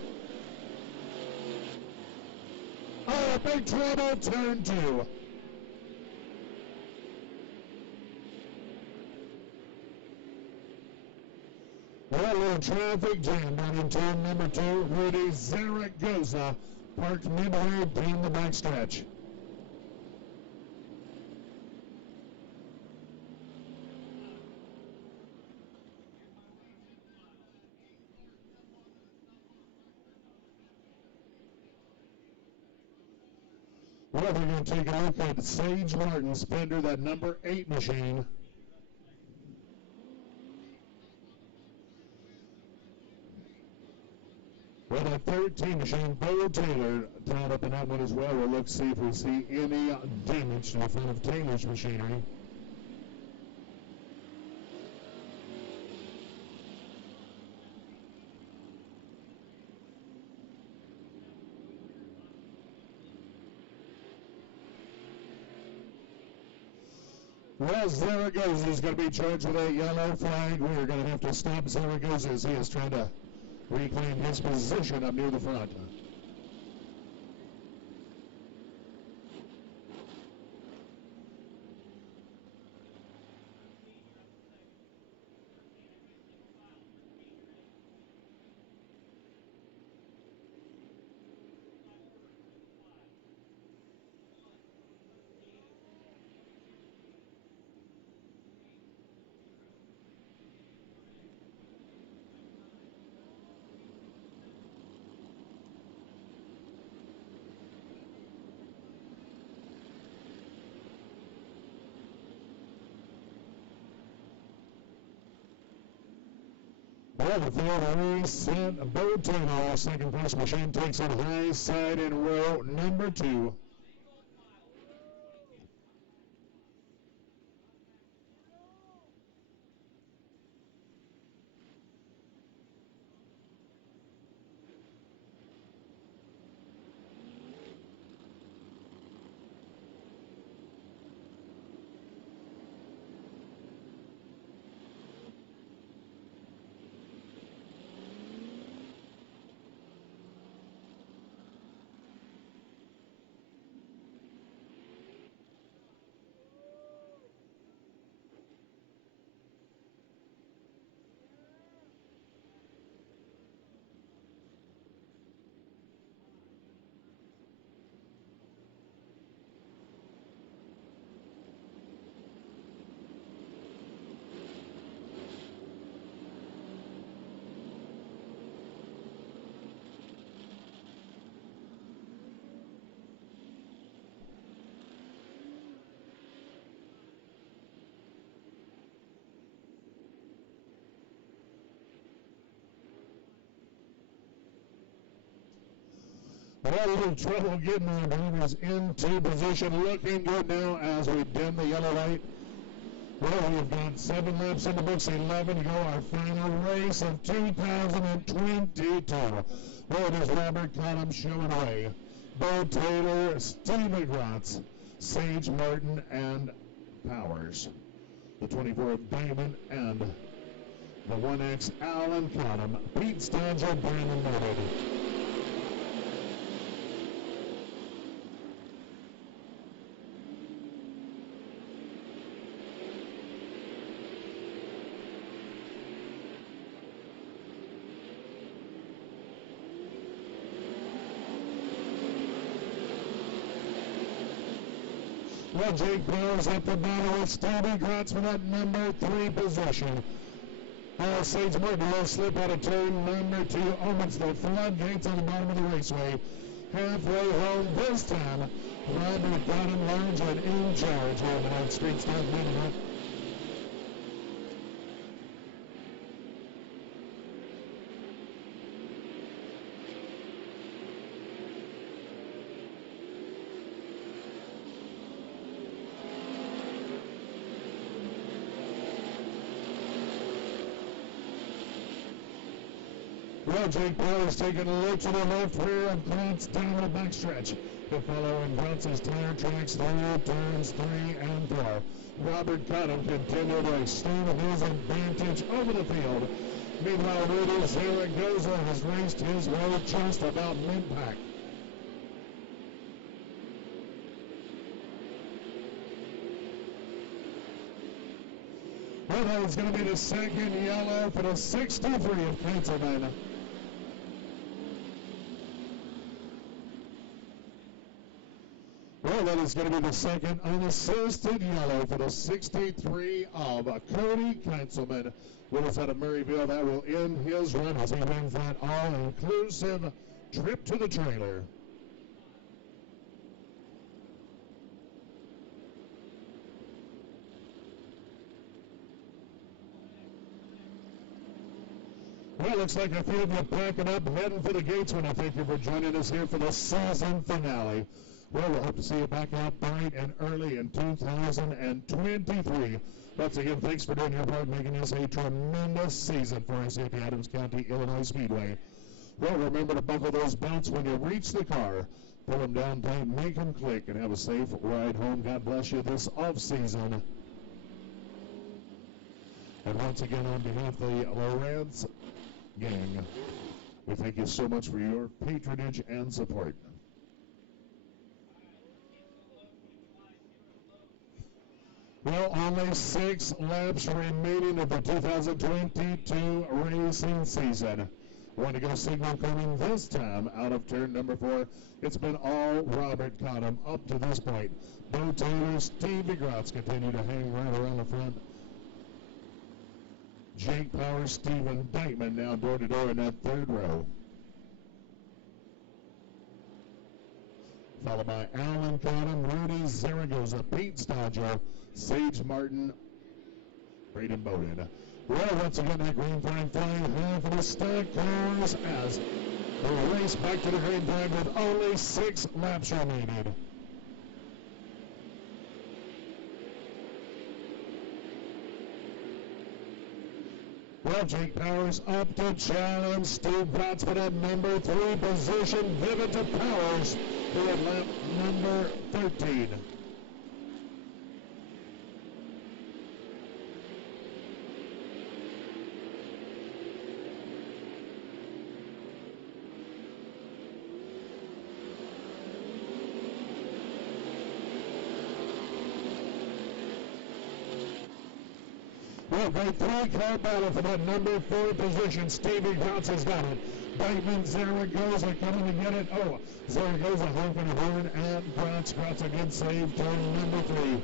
Oh, big trouble, turn 2. Well, a little traffic jam down in turn number 2. Rudy Zaragoza parked midway down the backstretch. Well, we're going to take a look at Sage Martin's fender, that number 8 machine. Well, that 13 machine, Bo Taylor, tied up in that one as well. We'll look, see if we see any damage to the front of Taylor's machinery. Well, Zaragoza is going to be charged with a yellow flag. We are going to have to stop Zaragoza as he is trying to reclaim his position up near the front. Well, the field reset. Boatino, second place machine, takes on high side in row number 2. Well, a little trouble getting our drivers into position. Looking good now as we dim the yellow light. Well, we've got 7 laps in the books, 11 to go. Our final race of 2022. Well, it is Robert Cottom showing away. Bo Taylor, Steve McGratz, Sage Martin, and Powers. The 24 Damon and the 1X Alan Cottom. Pete Stanger, Brandon Murray. Well, Jake Bowers up the battle with Stevie Gratz for that number 3 position. Sage Martin will slip out of turn number 2, opens the floodgates on the bottom of the raceway. Halfway home this time, Robert Cotton learns and in charge here in the 9th Street Start Minute. Well, Jake Powers taking a look to the left rear of Grant's down the backstretch. The fellow in Grant's tire tracks through turns 3 and 4. Robert Cotton continued to extend his advantage over the field. Meanwhile, Rudy Zaragoza has raced his way just about mid-pack. Well, that is going to be the second yellow for the 63 of Pennsylvania. Well, that is going to be the second unassisted yellow for the 63 of Cody Kinselman. Willis out of Maryville. That will end his run as he wins that all-inclusive trip to the trailer. Well, looks like a few of you packing up, heading for the gates. And I thank you for joining us here for the season finale. Well, we'll hope to see you back out bright and early in 2023. Once again, thanks for doing your part, making this a tremendous season for us at the Adams County, Illinois Speedway. Well, remember to buckle those belts when you reach the car. Pull them down tight, make them click, and have a safe ride home. God bless you this off-season. And once again, on behalf of the Lawrence gang, we thank you so much for your patronage and support. Well, only 6 laps remaining of the 2022 racing season. Want to go signal coming this time out of turn number 4. It's been all Robert Cottam up to this point. Bo Taylor, Steve DeGrotz continue to hang right around the front. Jake Powers, Steven Dykeman now door to door in that third row. Followed by Alan Cottam, Rudy Zaragoza, Pete Stodger, Sage Martin, Braden Bowden. Well, once again, that green flag flying high for the stock cars as we race back to the green flag with only 6 laps remaining. Well, Jake Powers up to challenge Steve Bratz for that number 3 position. Give it to Powers for lap number 13. Well, great 3-car battle for that number 4 position. Stevie Gratz has got it. Bateman, Zaragoza coming to get it. Oh, Zaragoza honking a horn at Gratz. Gratz again saved turn number 3.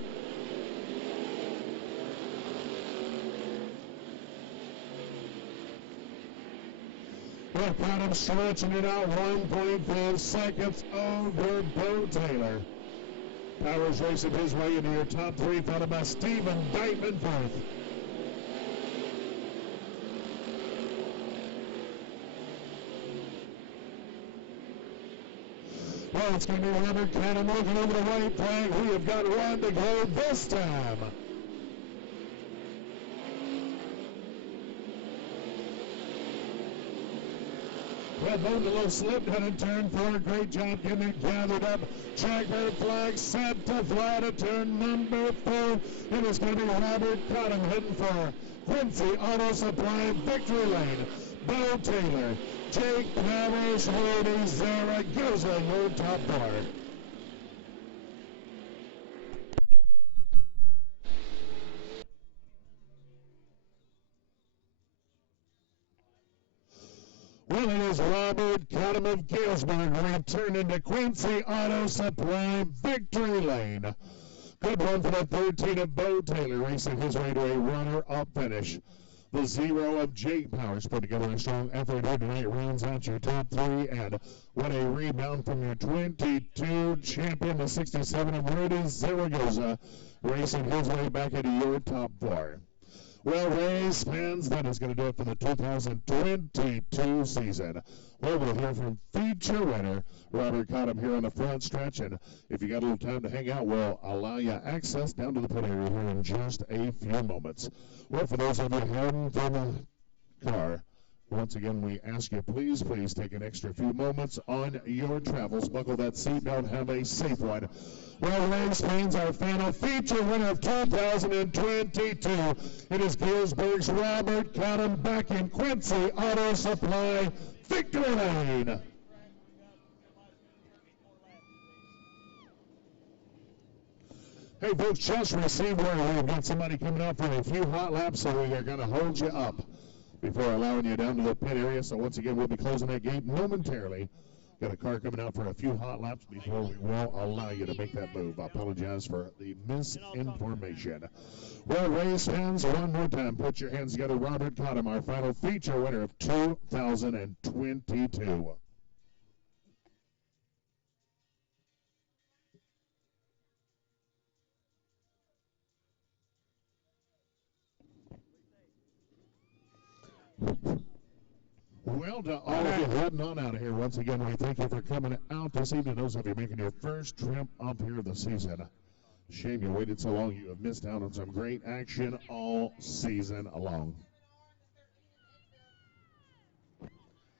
Well, Cottam stretching it out 1.5 seconds over Bo Taylor. Powers racing his way into your top 3, followed by Stephen Dykeman 4th. Well, it's going to be Robert Cottam looking over the white flag. We have got one to go this time. Well, both a little slip down in turn 4. Great job getting it gathered up. Checkered flag set to fly to turn number 4. It is going to be Robert Cottam heading for Quincy Auto Supply Victory Lane. Bo Taylor, Jake Powers, Rudy Zaragoza, your top 4. Well, it is Robert Cottam of Galesburg returning to Quincy Auto Supply Victory Lane. Good one for the 13 of Bo Taylor, racing his way to a runner-up finish. The 0 of Jake Powers put together a strong effort here tonight, rounds out your top 3, and what a rebound from your 22 champion, the 67 of Rudy Zaragoza, racing his way back into your top 4. Well, race fans, that is going to do it for the 2022 season. Well, we'll hear from feature winner Robert Cottam here on the front stretch, and if you got a little time to hang out, we'll allow you access down to the pit area here in just a few moments. Well, for those of you heading from the car, once again, we ask you, please take an extra few moments on your travels. Buckle that seatbelt, have a safe one. Well, race fans, our final feature winner of 2022. It is Galesburg's Robert Cottam back in Quincy Auto Supply Victory Lane. Hey, folks, just received word we've got somebody coming up for a few hot laps, so we are going to hold you up before allowing you down to the pit area. So once again, we'll be closing that gate momentarily. Got a car coming out for a few hot laps before we will allow you to make that move. I apologize for the misinformation. Well, race fans, one more time, put your hands together. Robert Cottam, our final feature winner of 2022. Well, to all of you heading on out of here, once again, we thank you for coming out this evening. Those of you making your first trip up here this season. Shame you waited so long. You have missed out on some great action all season long.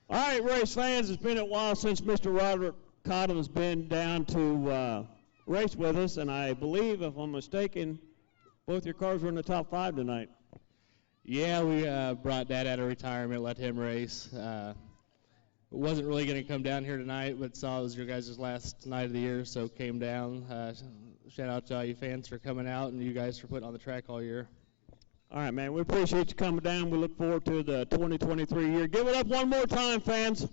All right, race fans, it's been a while since Mr. Robert Cottam has been down to race with us, and I believe, if I'm mistaken, both your cars were in the top 5 tonight. Yeah, we brought Dad out of retirement, let him race. Wasn't really going to come down here tonight, but saw it was your guys' last night of the year, so came down. Shout out to all you fans for coming out and you guys for putting on the track all year. All right, man. We appreciate you coming down. We look forward to the 2023 year. Give it up one more time, fans.